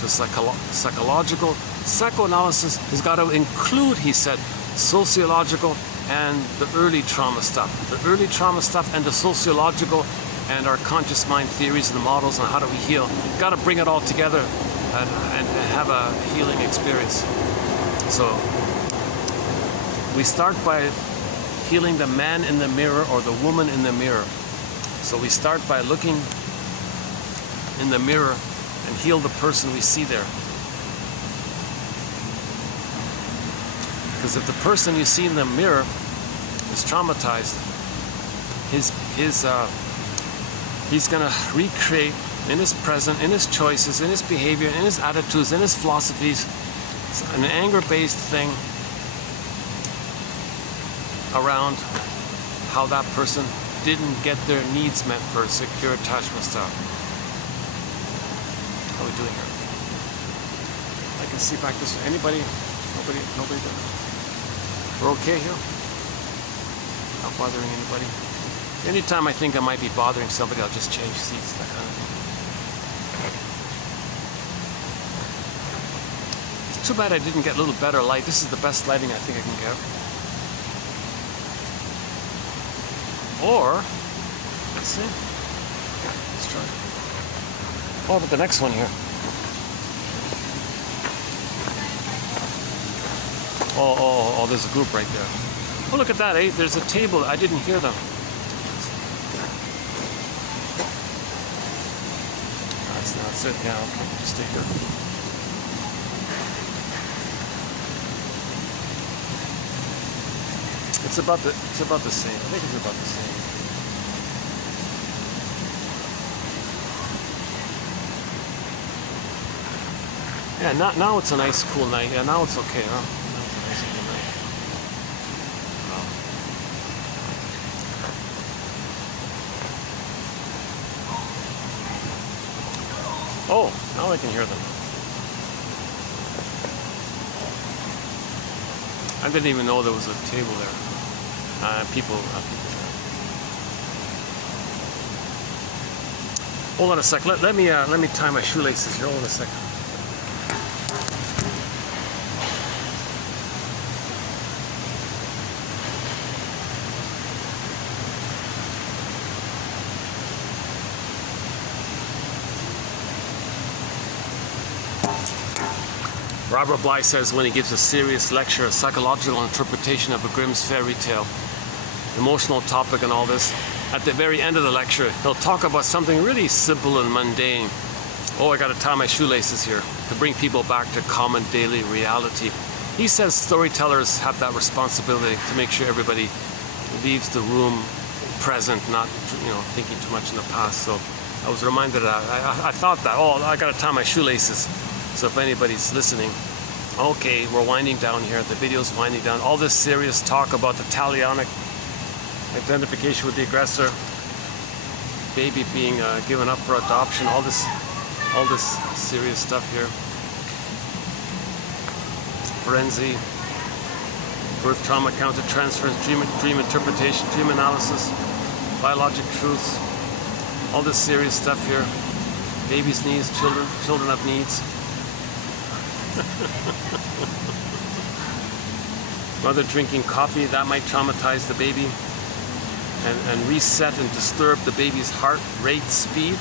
to psychological. Psychoanalysis has got to include, he said, sociological and the early trauma stuff. The early trauma stuff and the sociological and our conscious mind theories and the models and how do we heal. You've got to bring it all together and have a healing experience. So we start by healing the man in the mirror or the woman in the mirror. So we start by looking in the mirror and heal the person we see there. Because if the person you see in the mirror is traumatized, he's going to recreate in his present, in his choices, in his behavior, in his attitudes, in his philosophies, an anger-based thing around how that person didn't get their needs met for secure attachment style. How are we doing here? I can see back this way. Anybody? Nobody there? We're okay here? not bothering anybody. Anytime I think I might be bothering somebody, I'll just change seats, that kind of thing. It's too bad I didn't get a little better light. This is the best lighting I think I can get. Or, let's see. Yeah, let's try. What about the next one here? Oh, there's a group right there. Oh, look at that, eh? There's a table. I didn't hear them. That's it. Yeah, okay. Just stay here. It's about the same. I think it's about the same. Yeah, now it's a nice cool night. Yeah, now it's okay, huh? Now it's a nice cool night. Oh, now I can hear them. I didn't even know there was a table there. People there. Hold on a sec. Let me tie my shoelaces here. Hold on a second. Robert Bly says when he gives a serious lecture, a psychological interpretation of a Grimm's fairy tale, emotional topic and all this, at the very end of the lecture, he'll talk about something really simple and mundane. Oh, I gotta tie my shoelaces here to bring people back to common daily reality. He says storytellers have that responsibility to make sure everybody leaves the room present, not thinking too much in the past. So I was reminded of that. I thought that, oh, I gotta tie my shoelaces. So if anybody's listening, okay, we're winding down here. The video's winding down. All this serious talk about the talionic identification with the aggressor, baby being given up for adoption, all this serious stuff here. Frenzy, birth trauma, counter transference, dream interpretation, dream analysis, biologic truths, all this serious stuff here. Babies' needs, children have needs. Mother drinking coffee, that might traumatize the baby and reset and disturb the baby's heart rate speed.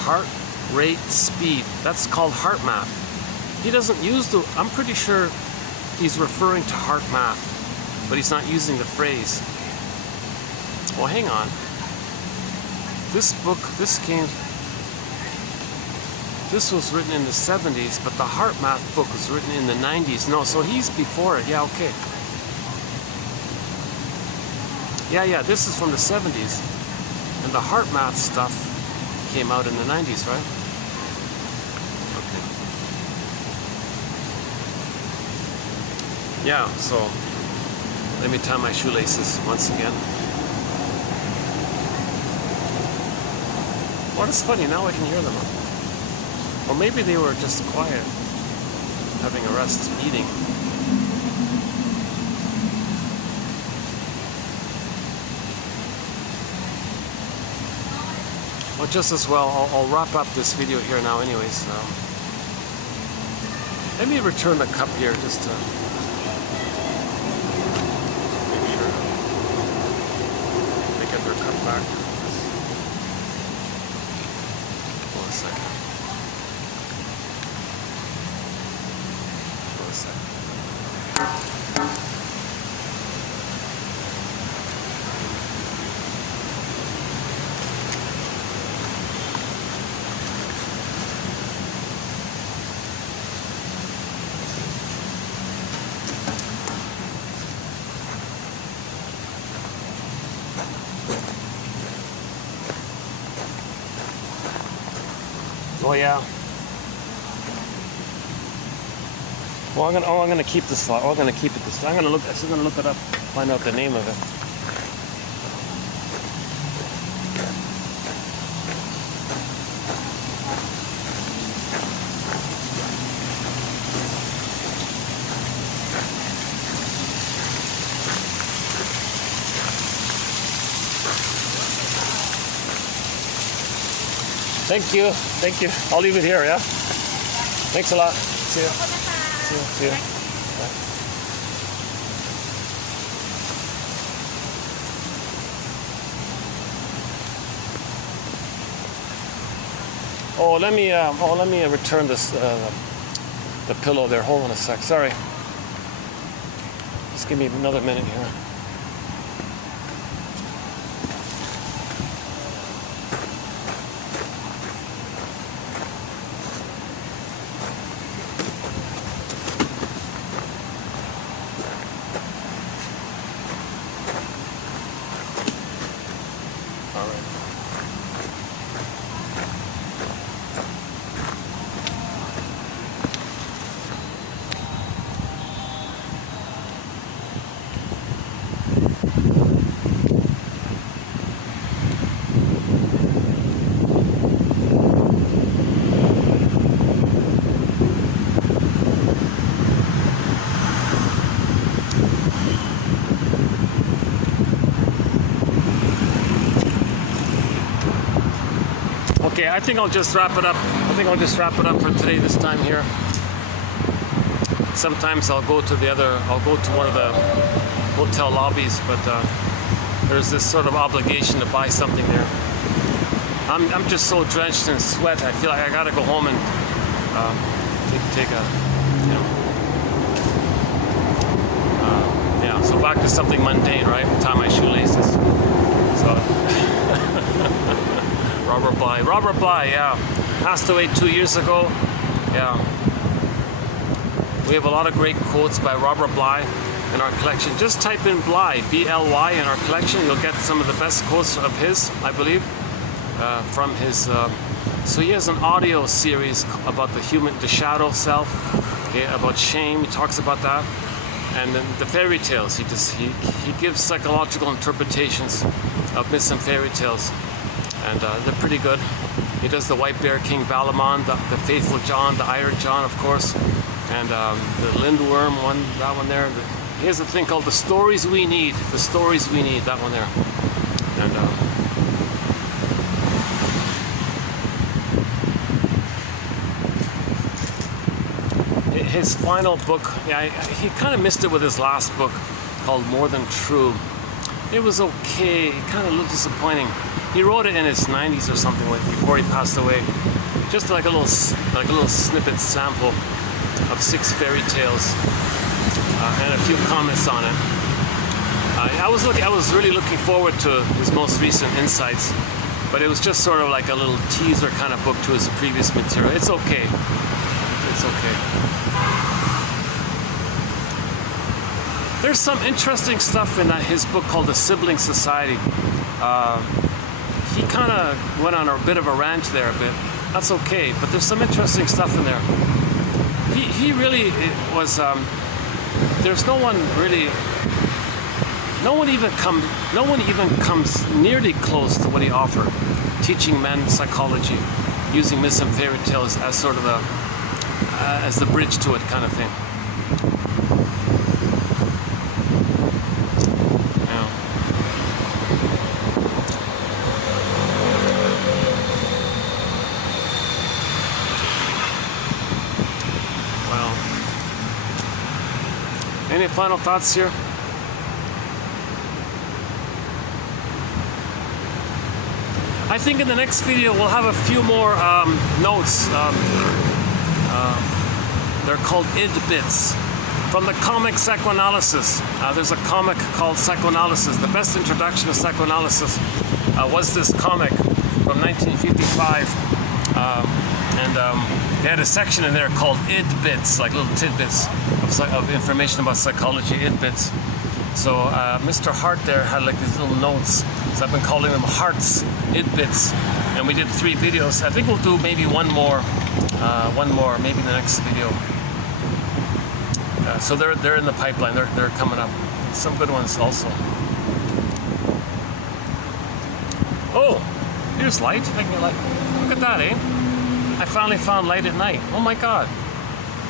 Heart rate speed. That's called heart math. He doesn't use I'm pretty sure he's referring to heart math, but he's not using the phrase. Well, hang on. This was written in the 70s, but the Heart Math book was written in the 90s. No, so he's before it. Yeah, okay. Yeah, this is from the 70s. And the Heart Math stuff came out in the 90s, right? Okay. Yeah, so let me tie my shoelaces once again. Well, it's funny, now I can hear them. Or maybe they were just quiet, having a rest, eating. Well, just as well, I'll wrap up this video here now anyways. Let me return the cup here just to make sure they get their cup back. Hold on a second. Oh yeah. Well, I'm gonna keep this file. I'm gonna keep it this. I'm still gonna look it up, find out the name of it. Thank you. Thank you. I'll leave it here, yeah? Thanks a lot. See you. See you. See you. Bye. Let me return this the pillow there. Hold on a sec. Sorry. Just give me another minute here. All right. Okay, I think I'll just wrap it up. For today this time here. Sometimes I'll go to one of the hotel lobbies, but there's this sort of obligation to buy something there. I'm just so drenched in sweat. I feel like I gotta go home and take a, yeah. So back to something mundane, right? Tie my shoelaces. So. Robert Bly, yeah, passed away 2 years ago. Yeah, we have a lot of great quotes by Robert Bly in our collection. Just type in Bly, B-L-Y, in our collection. You'll get some of the best quotes of his, I believe, from his. So he has an audio series about the shadow self, okay, about shame. He talks about that, and then the fairy tales. He gives psychological interpretations of myths and fairy tales. And they're pretty good. He does the White Bear King Valamon, the Faithful John, the Iron John, of course, and the Lindworm one, that one there. He has a thing called The Stories We Need. The Stories We Need, that one there. And his final book, yeah, he kind of missed it with his last book called More Than True. It was okay, kind of a little disappointing. He wrote it in his 90s or something before he passed away. Just like a little snippet sample of 6 fairy tales and a few comments on it. I was really looking forward to his most recent insights, but it was just sort of like a little teaser kind of book to his previous material. It's okay. It's okay. There's some interesting stuff in his book called The Sibling Society. He kind of went on a bit of a rant there a bit. That's okay, but there's some interesting stuff in there. He really was. There's no one even comes nearly close to what he offered, teaching men psychology, using myths and fairy tales as sort of as the bridge to it kind of thing. Any final thoughts here? I think in the next video we'll have a few more notes. They're called id bits from the comic Psychoanalysis. There's a comic called Psychoanalysis. The best introduction to psychoanalysis was this comic from 1955. They had a section in there called id bits, like little tidbits of information about psychology, id bits. So Mr. Hart there had like these little notes. So I've been calling them Hart's id bits, and we did 3 videos. I think we'll do maybe one more, maybe in the next video. So they're in the pipeline. They're coming up. Some good ones also. Oh, here's light. Look at that, eh? I finally found light at night. Oh my God.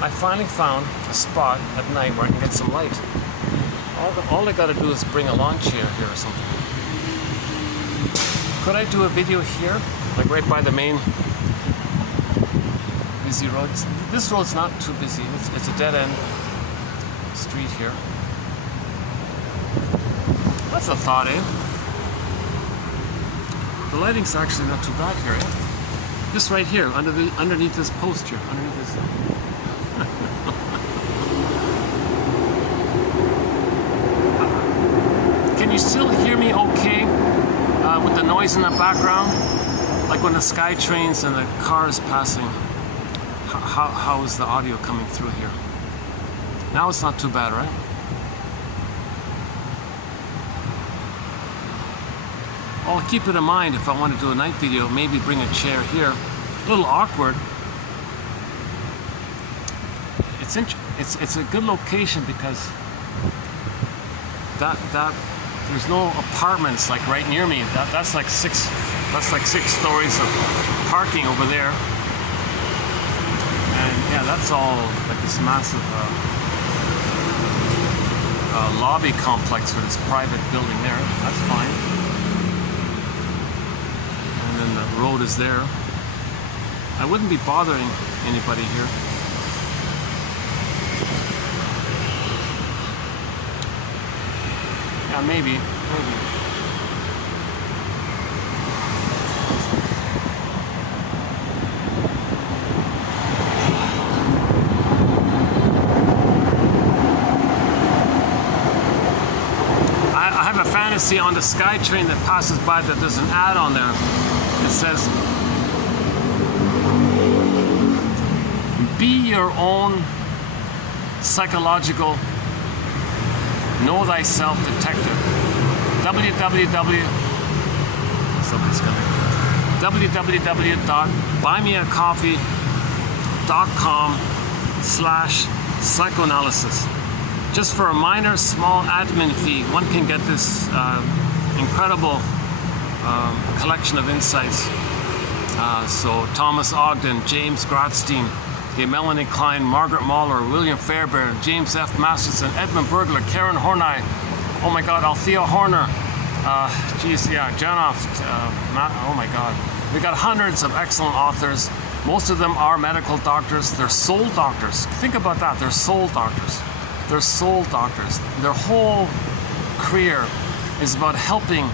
I finally found a spot at night where I can get some light. All I gotta do is bring a lawn chair here or something. Could I do a video here? like right by the main busy roads. This road's not too busy. It's a dead end street here. That's a thought, eh? The lighting's actually not too bad here, eh? Just right here, underneath this post here, underneath this. Can you still hear me okay with the noise in the background? Like when the sky trains and the car is passing. How is the audio coming through here? Now it's not too bad, right? I'll keep it in mind if I want to do a night video, maybe bring a chair here. A little awkward. It's a good location because that there's no apartments like right near me. That's like six stories of parking over there. And yeah, that's all like this massive lobby complex for this private building there. That's fine. And then the road is there. I wouldn't be bothering anybody here. Yeah, maybe. I have a fantasy on the SkyTrain that passes by that there's an ad on there. It says, be your own psychological know thyself detective. www.buymeacoffee.com/psychoanalysis. Just for a minor small admin fee, one can get this incredible collection of insights. So Thomas Ogden, James Grotstein, Melanie Klein, Margaret Mahler, William Fairbairn, James F. Masterson, Edmund Burglar, Karen Horney, oh my God, Althea Horner, Janoff, oh my God. We got hundreds of excellent authors. Most of them are medical doctors. They're soul doctors. Think about that. They're soul doctors. They're soul doctors. Their whole career is about helping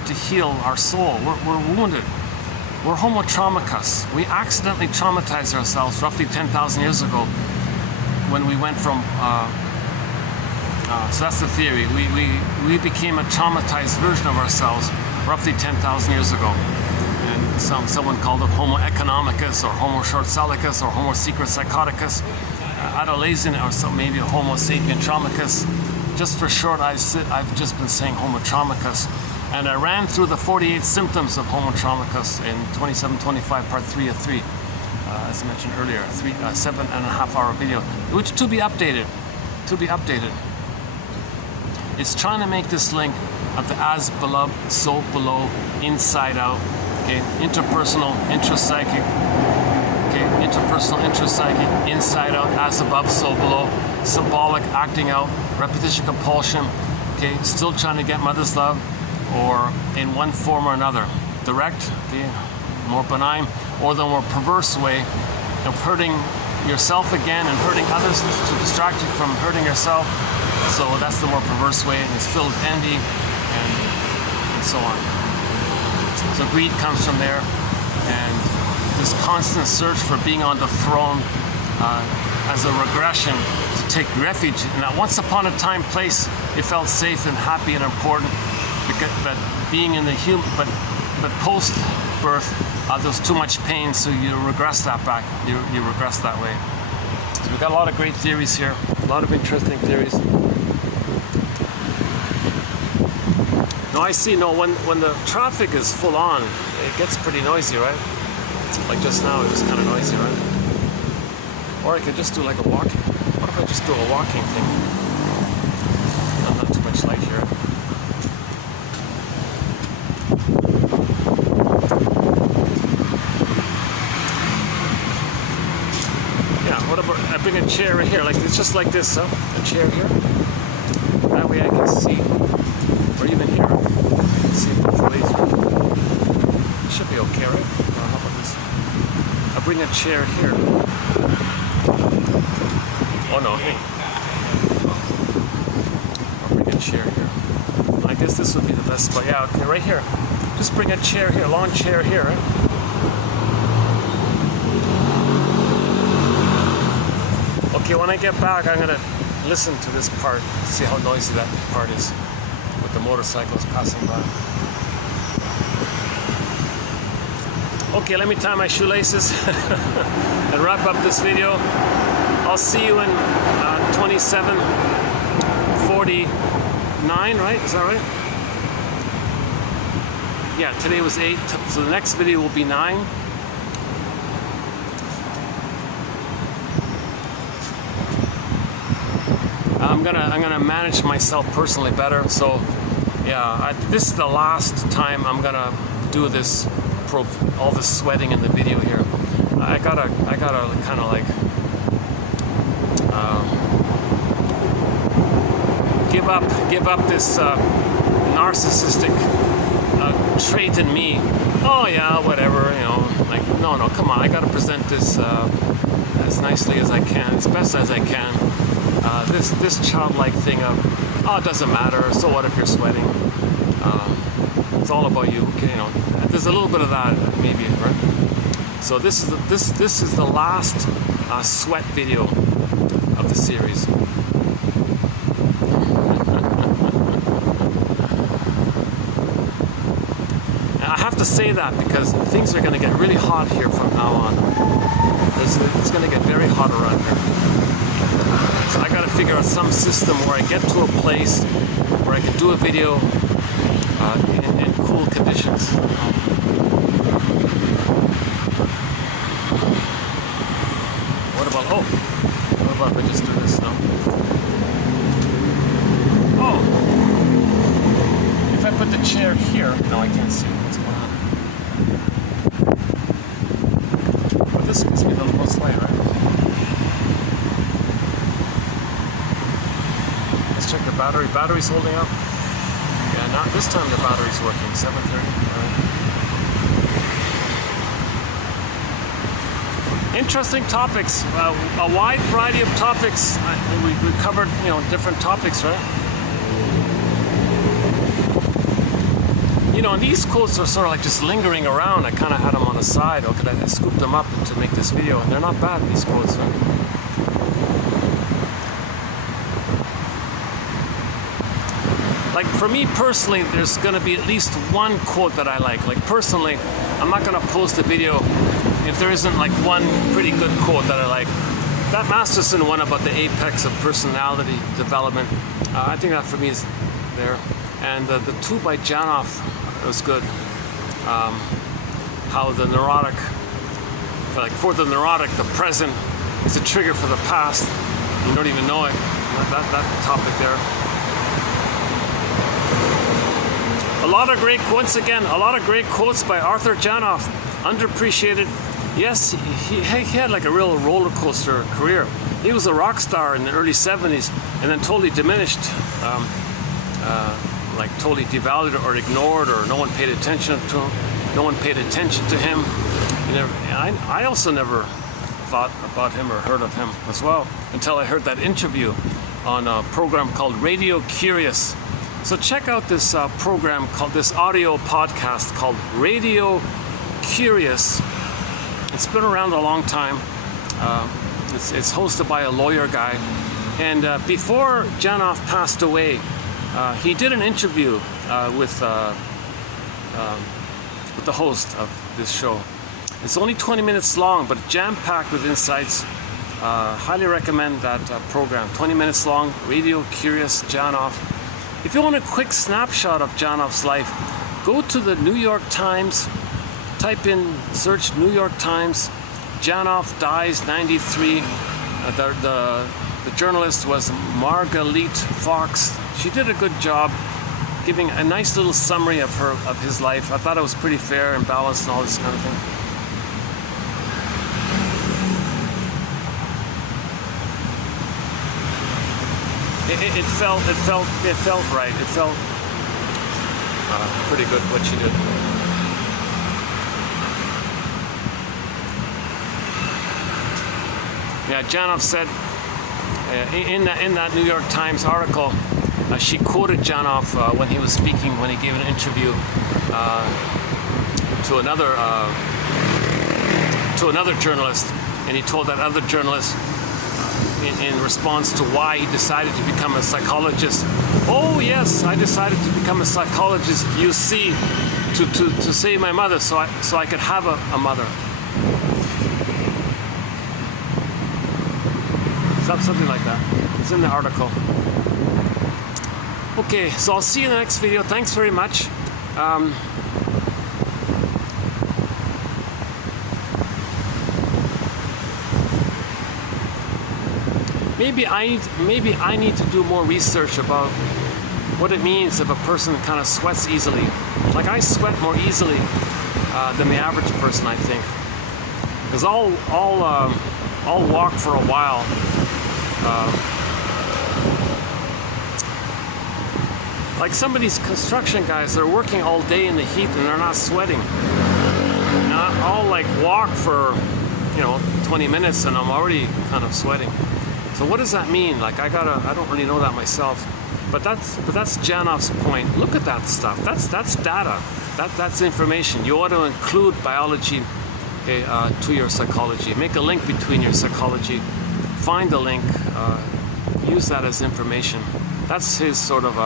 to heal our soul. We're wounded. We're homo traumicus. We accidentally traumatized ourselves roughly 10,000 years ago when we went from, so that's the theory. We became a traumatized version of ourselves roughly 10,000 years ago. And someone called it homo economicus or homo short-sellicus or homo secret psychoticus. Out of laziness, or so maybe homo sapien traumicus. Just for short, I've just been saying homo traumicus. And I ran through the 48 symptoms of homo traumicus in 2725 part 3 of 3, as I mentioned earlier, 7.5-hour video, which to be updated. It's trying to make this link of the as beloved, so below, inside out, okay, interpersonal, intrapsychic, inside out, as above, so below, symbolic, acting out, repetition compulsion, okay, still trying to get mother's love, or in one form or another, direct, the more benign, or the more perverse way of hurting yourself again and hurting others to distract you from hurting yourself. So that's the more perverse way, and it's filled with envy and so on. So greed comes from there, and this constant search for being on the throne as a regression to take refuge in that once upon a time place it felt safe and happy and important. But being in the human, but post birth, there's too much pain, so you regress that back. You regress that way. So we've got a lot of great theories here, a lot of interesting theories. No, I see. No, when the traffic is full on, it gets pretty noisy, right? Like just now, it was kind of noisy, right? Or I could just do like a walking. What if I just do a walking thing? Not too much light here. What about I bring a chair right here, like it's just like this, a chair here. That way I can see, or even here, I can see both ways. okay, right? How about this? I'll bring a chair here. Oh no, hey. I'll bring a chair here. I guess this would be the best spot. Yeah, okay, right here. Just bring a chair here, lawn chair here, right? Okay, when I get back, I'm gonna listen to this part, see how noisy that part is with the motorcycles passing by. Okay, let me tie my shoelaces and wrap up this video. I'll see you in 27:49, right? Is that right? Yeah, today was 8, so the next video will be 9. I'm gonna manage myself personally better. So yeah, this is the last time I'm gonna do this, all this sweating in the video here. I gotta kind of like give up this narcissistic trait in me. Oh yeah, whatever, you know. Like no, come on. I gotta present this as nicely as I can, as best as I can. This childlike thing of, oh, it doesn't matter. So what if you're sweating? It's all about you. Okay, you know. There's a little bit of that, maybe, right? So this is the last sweat video of the series. I have to say that because things are going to get really hot here from now on. It's going to get very hot around here. So I got to figure out some system where I get to a place where I can do a video in cool conditions. What about if I just do this now? Oh, if I put the chair here, no, I can't see what's going on. But this gives me the most light, right? Check the battery. Battery's holding up. Yeah, not this time the battery's working. 7:30. Right. Interesting topics. A wide variety of topics. We covered, you know, different topics, right? You know, and these quotes are sort of like just lingering around. I kind of had them on the side. Okay, I scooped them up to make this video, and they're not bad. These quotes, right? Like for me personally, there's going to be at least one quote that I like. Like personally, I'm not going to post a video if there isn't like one pretty good quote that I like. That Masterson one about the apex of personality development, I think that for me is there. And the 2 by Janoff was good. How the neurotic, like for the neurotic, the present is a trigger for the past. You don't even know it. That topic there. A lot of great quotes by Arthur Janoff, underappreciated. Yes, he had like a real roller coaster career. He was a rock star in the early 70s and then totally diminished, like totally devalued or ignored, or no one paid attention to him. I also never thought about him or heard of him as well until I heard that interview on a program called Radio Curious. So check out this program called, this audio podcast called Radio Curious. It's been around a long time. It's hosted by a lawyer guy. And before Janoff passed away, he did an interview with the host of this show. It's only 20 minutes long, but jam-packed with insights. Highly recommend that program. 20 minutes long, Radio Curious, Janoff. If you want a quick snapshot of Janoff's life, go to the New York Times, search New York Times, Janoff dies 93. The journalist was Margalit Fox. She did a good job giving a nice little summary of his life. I thought it was pretty fair and balanced and all this kind of thing. It felt right. It felt pretty good what she did. Yeah, Janoff said in that New York Times article, she quoted Janoff when he was speaking, when he gave an interview to another journalist, and he told that other journalist in response to why he decided to become a psychologist. Oh yes, I decided to become a psychologist, you see, to save my mother, so I could have a mother. Something like that. It's in the article. Okay, so I'll see you in the next video. Thanks very much. Maybe I need to do more research about what it means if a person kind of sweats easily. Like I sweat more easily than the average person, I think. Because I'll walk for a while. Like some of these construction guys, they're working all day in the heat and they're not sweating. And I'll like walk for, 20 minutes and I'm already kind of sweating. So what does that mean? Like I don't really know that myself. But that's Janoff's point. Look at that stuff. That's data. That's information. You ought to include biology, okay, to your psychology. Make a link between your psychology. Find the link, use that as information. That's his sort of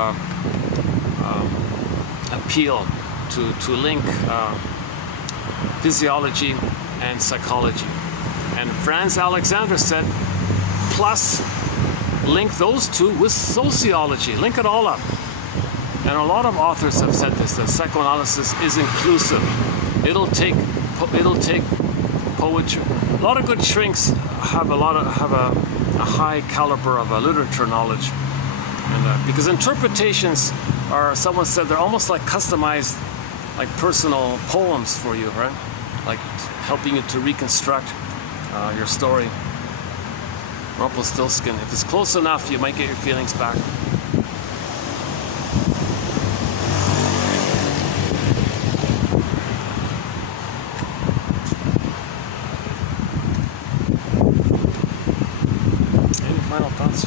appeal to link physiology and psychology. And Franz Alexander said, plus link those two with sociology. Link it all up. And a lot of authors have said this, that psychoanalysis is inclusive. It'll take poetry. A lot of good shrinks have a high caliber of literature knowledge, and because interpretations are, someone said, they're almost like customized, like personal poems for you, right? Like helping you to reconstruct your story. Rumpelstiltskin. If it's close enough, you might get your feelings back. Final thoughts?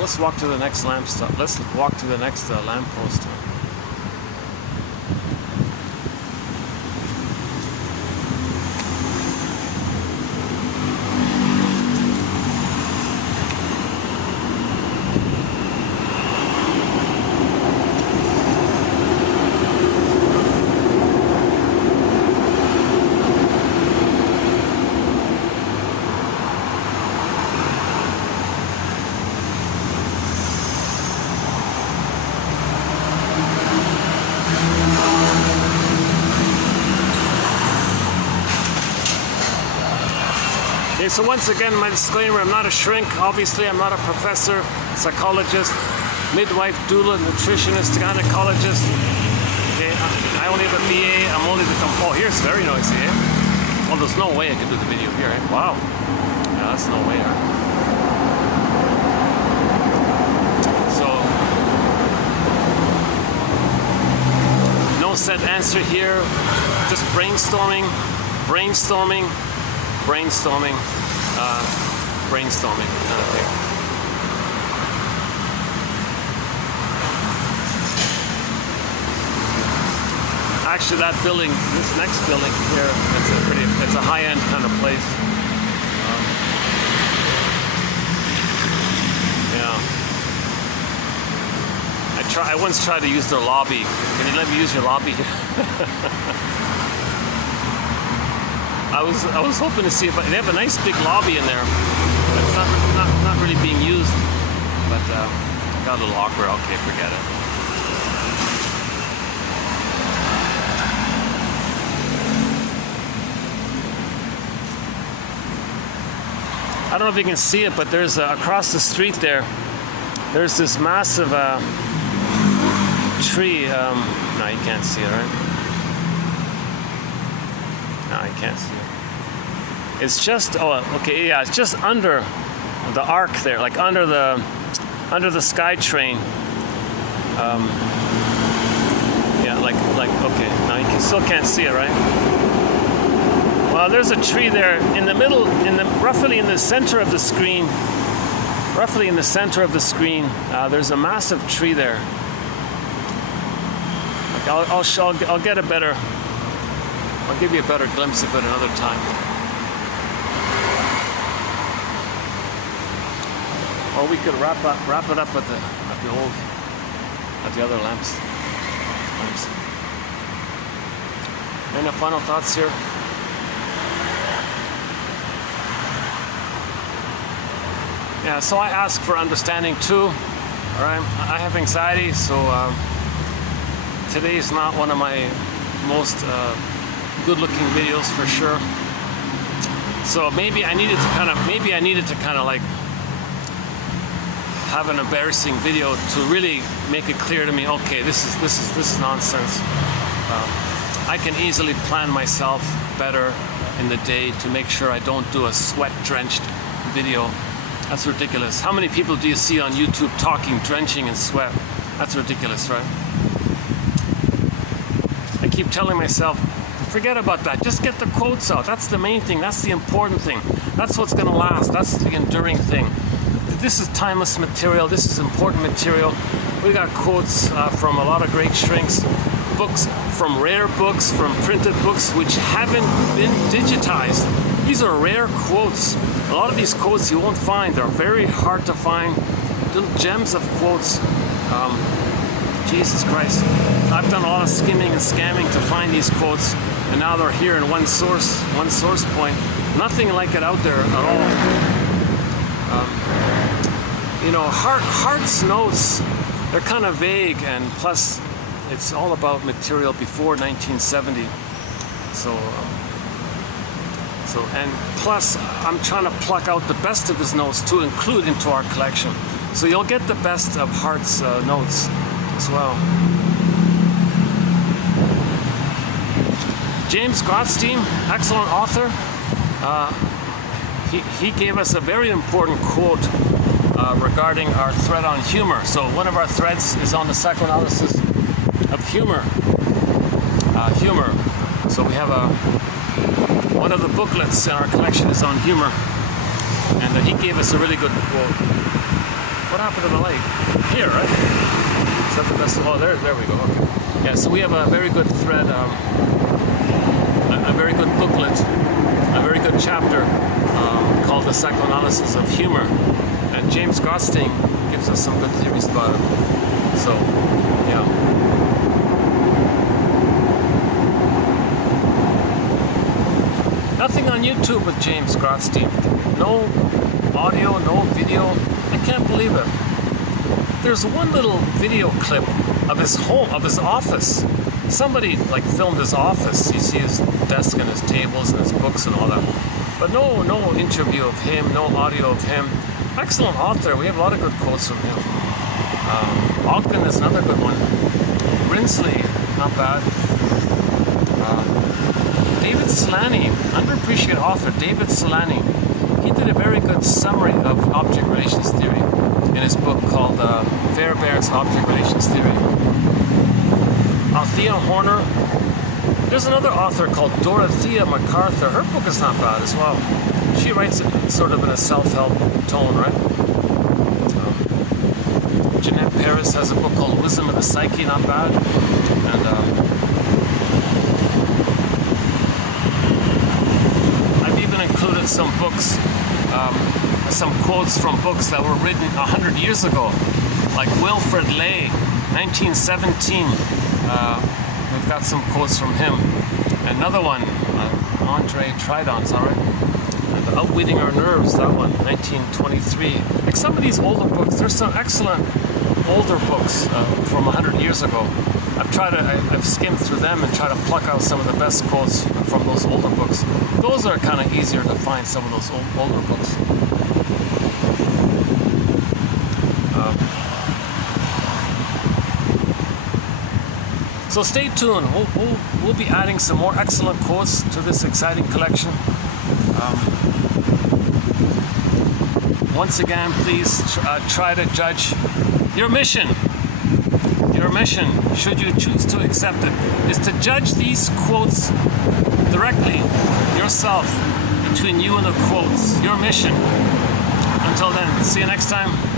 Let's walk to the next lamppost. Let's walk to the next lamppost. Okay, so once again, my disclaimer, I'm not a shrink. Obviously, I'm not a professor, psychologist, midwife, doula, nutritionist, gynecologist. Okay, I only have a BA. I'm only the oh, here's very noisy, eh? Well, there's no way I can do the video here, eh? Wow. Yeah, that's no way, eh? So, no set answer here. Just brainstorming, brainstorming kind of thing. Actually, that building, this next building here, it's a high-end kind of place. Yeah. I once tried to use their lobby. Can you let me use your lobby here? I was hoping to see if they have a nice big lobby in there. It's not really being used, but got a little awkward. Okay, forget it. I don't know if you can see it, but there's across the street there's this massive tree. No, you can't see it, right? No, you can't see it. It's just, oh, okay, yeah, it's just under the arc there, like under the SkyTrain. Yeah, like okay. Now you still can't see it, right? There's a tree there in the middle, roughly in the center of the screen. Roughly in the center of the screen, there's a massive tree there. Like I'll get a better. I'll give you a better glimpse of it another time. Or we could wrap it up at the other lamps. Any final thoughts here? Yeah, so I ask for understanding too. All right, I have anxiety, so today is not one of my most good-looking videos for sure. So maybe I needed to kind of like have an embarrassing video to really make it clear to me. Okay, this is nonsense. I can easily plan myself better in the day to make sure I don't do a sweat-drenched video. That's ridiculous. How many people do you see on YouTube talking, drenching in sweat? That's ridiculous, right? I keep telling myself, forget about that. Just get the quotes out. That's the main thing. That's the important thing. That's what's going to last. That's the enduring thing. This is timeless material. This is important material. We got quotes from a lot of great shrinks, books, from rare books, from printed books which haven't been digitized. These are rare quotes. A lot of these quotes you won't find. They're very hard to find. Little gems of quotes. Jesus Christ. I've done a lot of skimming and scamming to find these quotes, and now they're here in one source point. Nothing like it out there at all. You know, Hart's notes, they're kind of vague, and plus it's all about material before 1970. And plus I'm trying to pluck out the best of his notes to include into our collection. So you'll get the best of Hart's notes as well. James Grotstein, excellent author. He gave us a very important quote regarding our thread on humor. So one of our threads is on the psychoanalysis of humor. So we have one of the booklets in our collection is on humor, and he gave us a really good quote. What happened to the light? Here, right? Is that the best? Oh, there we go. Okay. Yeah. So we have a very good thread, a very good booklet, a very good chapter called "The Psychoanalysis of Humor," and James Grotstein gives us some good theories about it. So, yeah. Nothing on YouTube with James Grotstein. No audio, no video. I can't believe it. There's one little video clip of his home, of his office. Somebody like filmed his office. You see his desk and his tables and his books and all that. But no interview of him, no audio of him. Excellent author. We have a lot of good quotes from him. Ogden is another good one. Brinsley, not bad. David Solani, underappreciated author, David Solani. He did a very good summary of object relations theory in his book called Fairbairn's Object Relations Theory. Althea Horner. There's another author called Dorothea MacArthur. Her book is not bad as well. She writes it sort of in a self-help tone, right? Jeanette Paris has a book called Wisdom of the Psyche, not bad. And included some books, some quotes from books that were written 100 years ago, like Wilfrid Lay, 1917. We've got some quotes from him. Another one, Andre Tridon's, all right? And Outwitting Our Nerves, that one, 1923. Like some of these older books, there's some excellent older books from 100 years ago. I've skimmed through them and tried to pluck out some of the best quotes from those older books. Those are kind of easier to find, some of those older books. So stay tuned. We'll be adding some more excellent quotes to this exciting collection. Once again, please try to judge your mission. Your mission, should you choose to accept it, is to judge these quotes directly yourself between you and the quotes. Your mission. Until then, see you next time.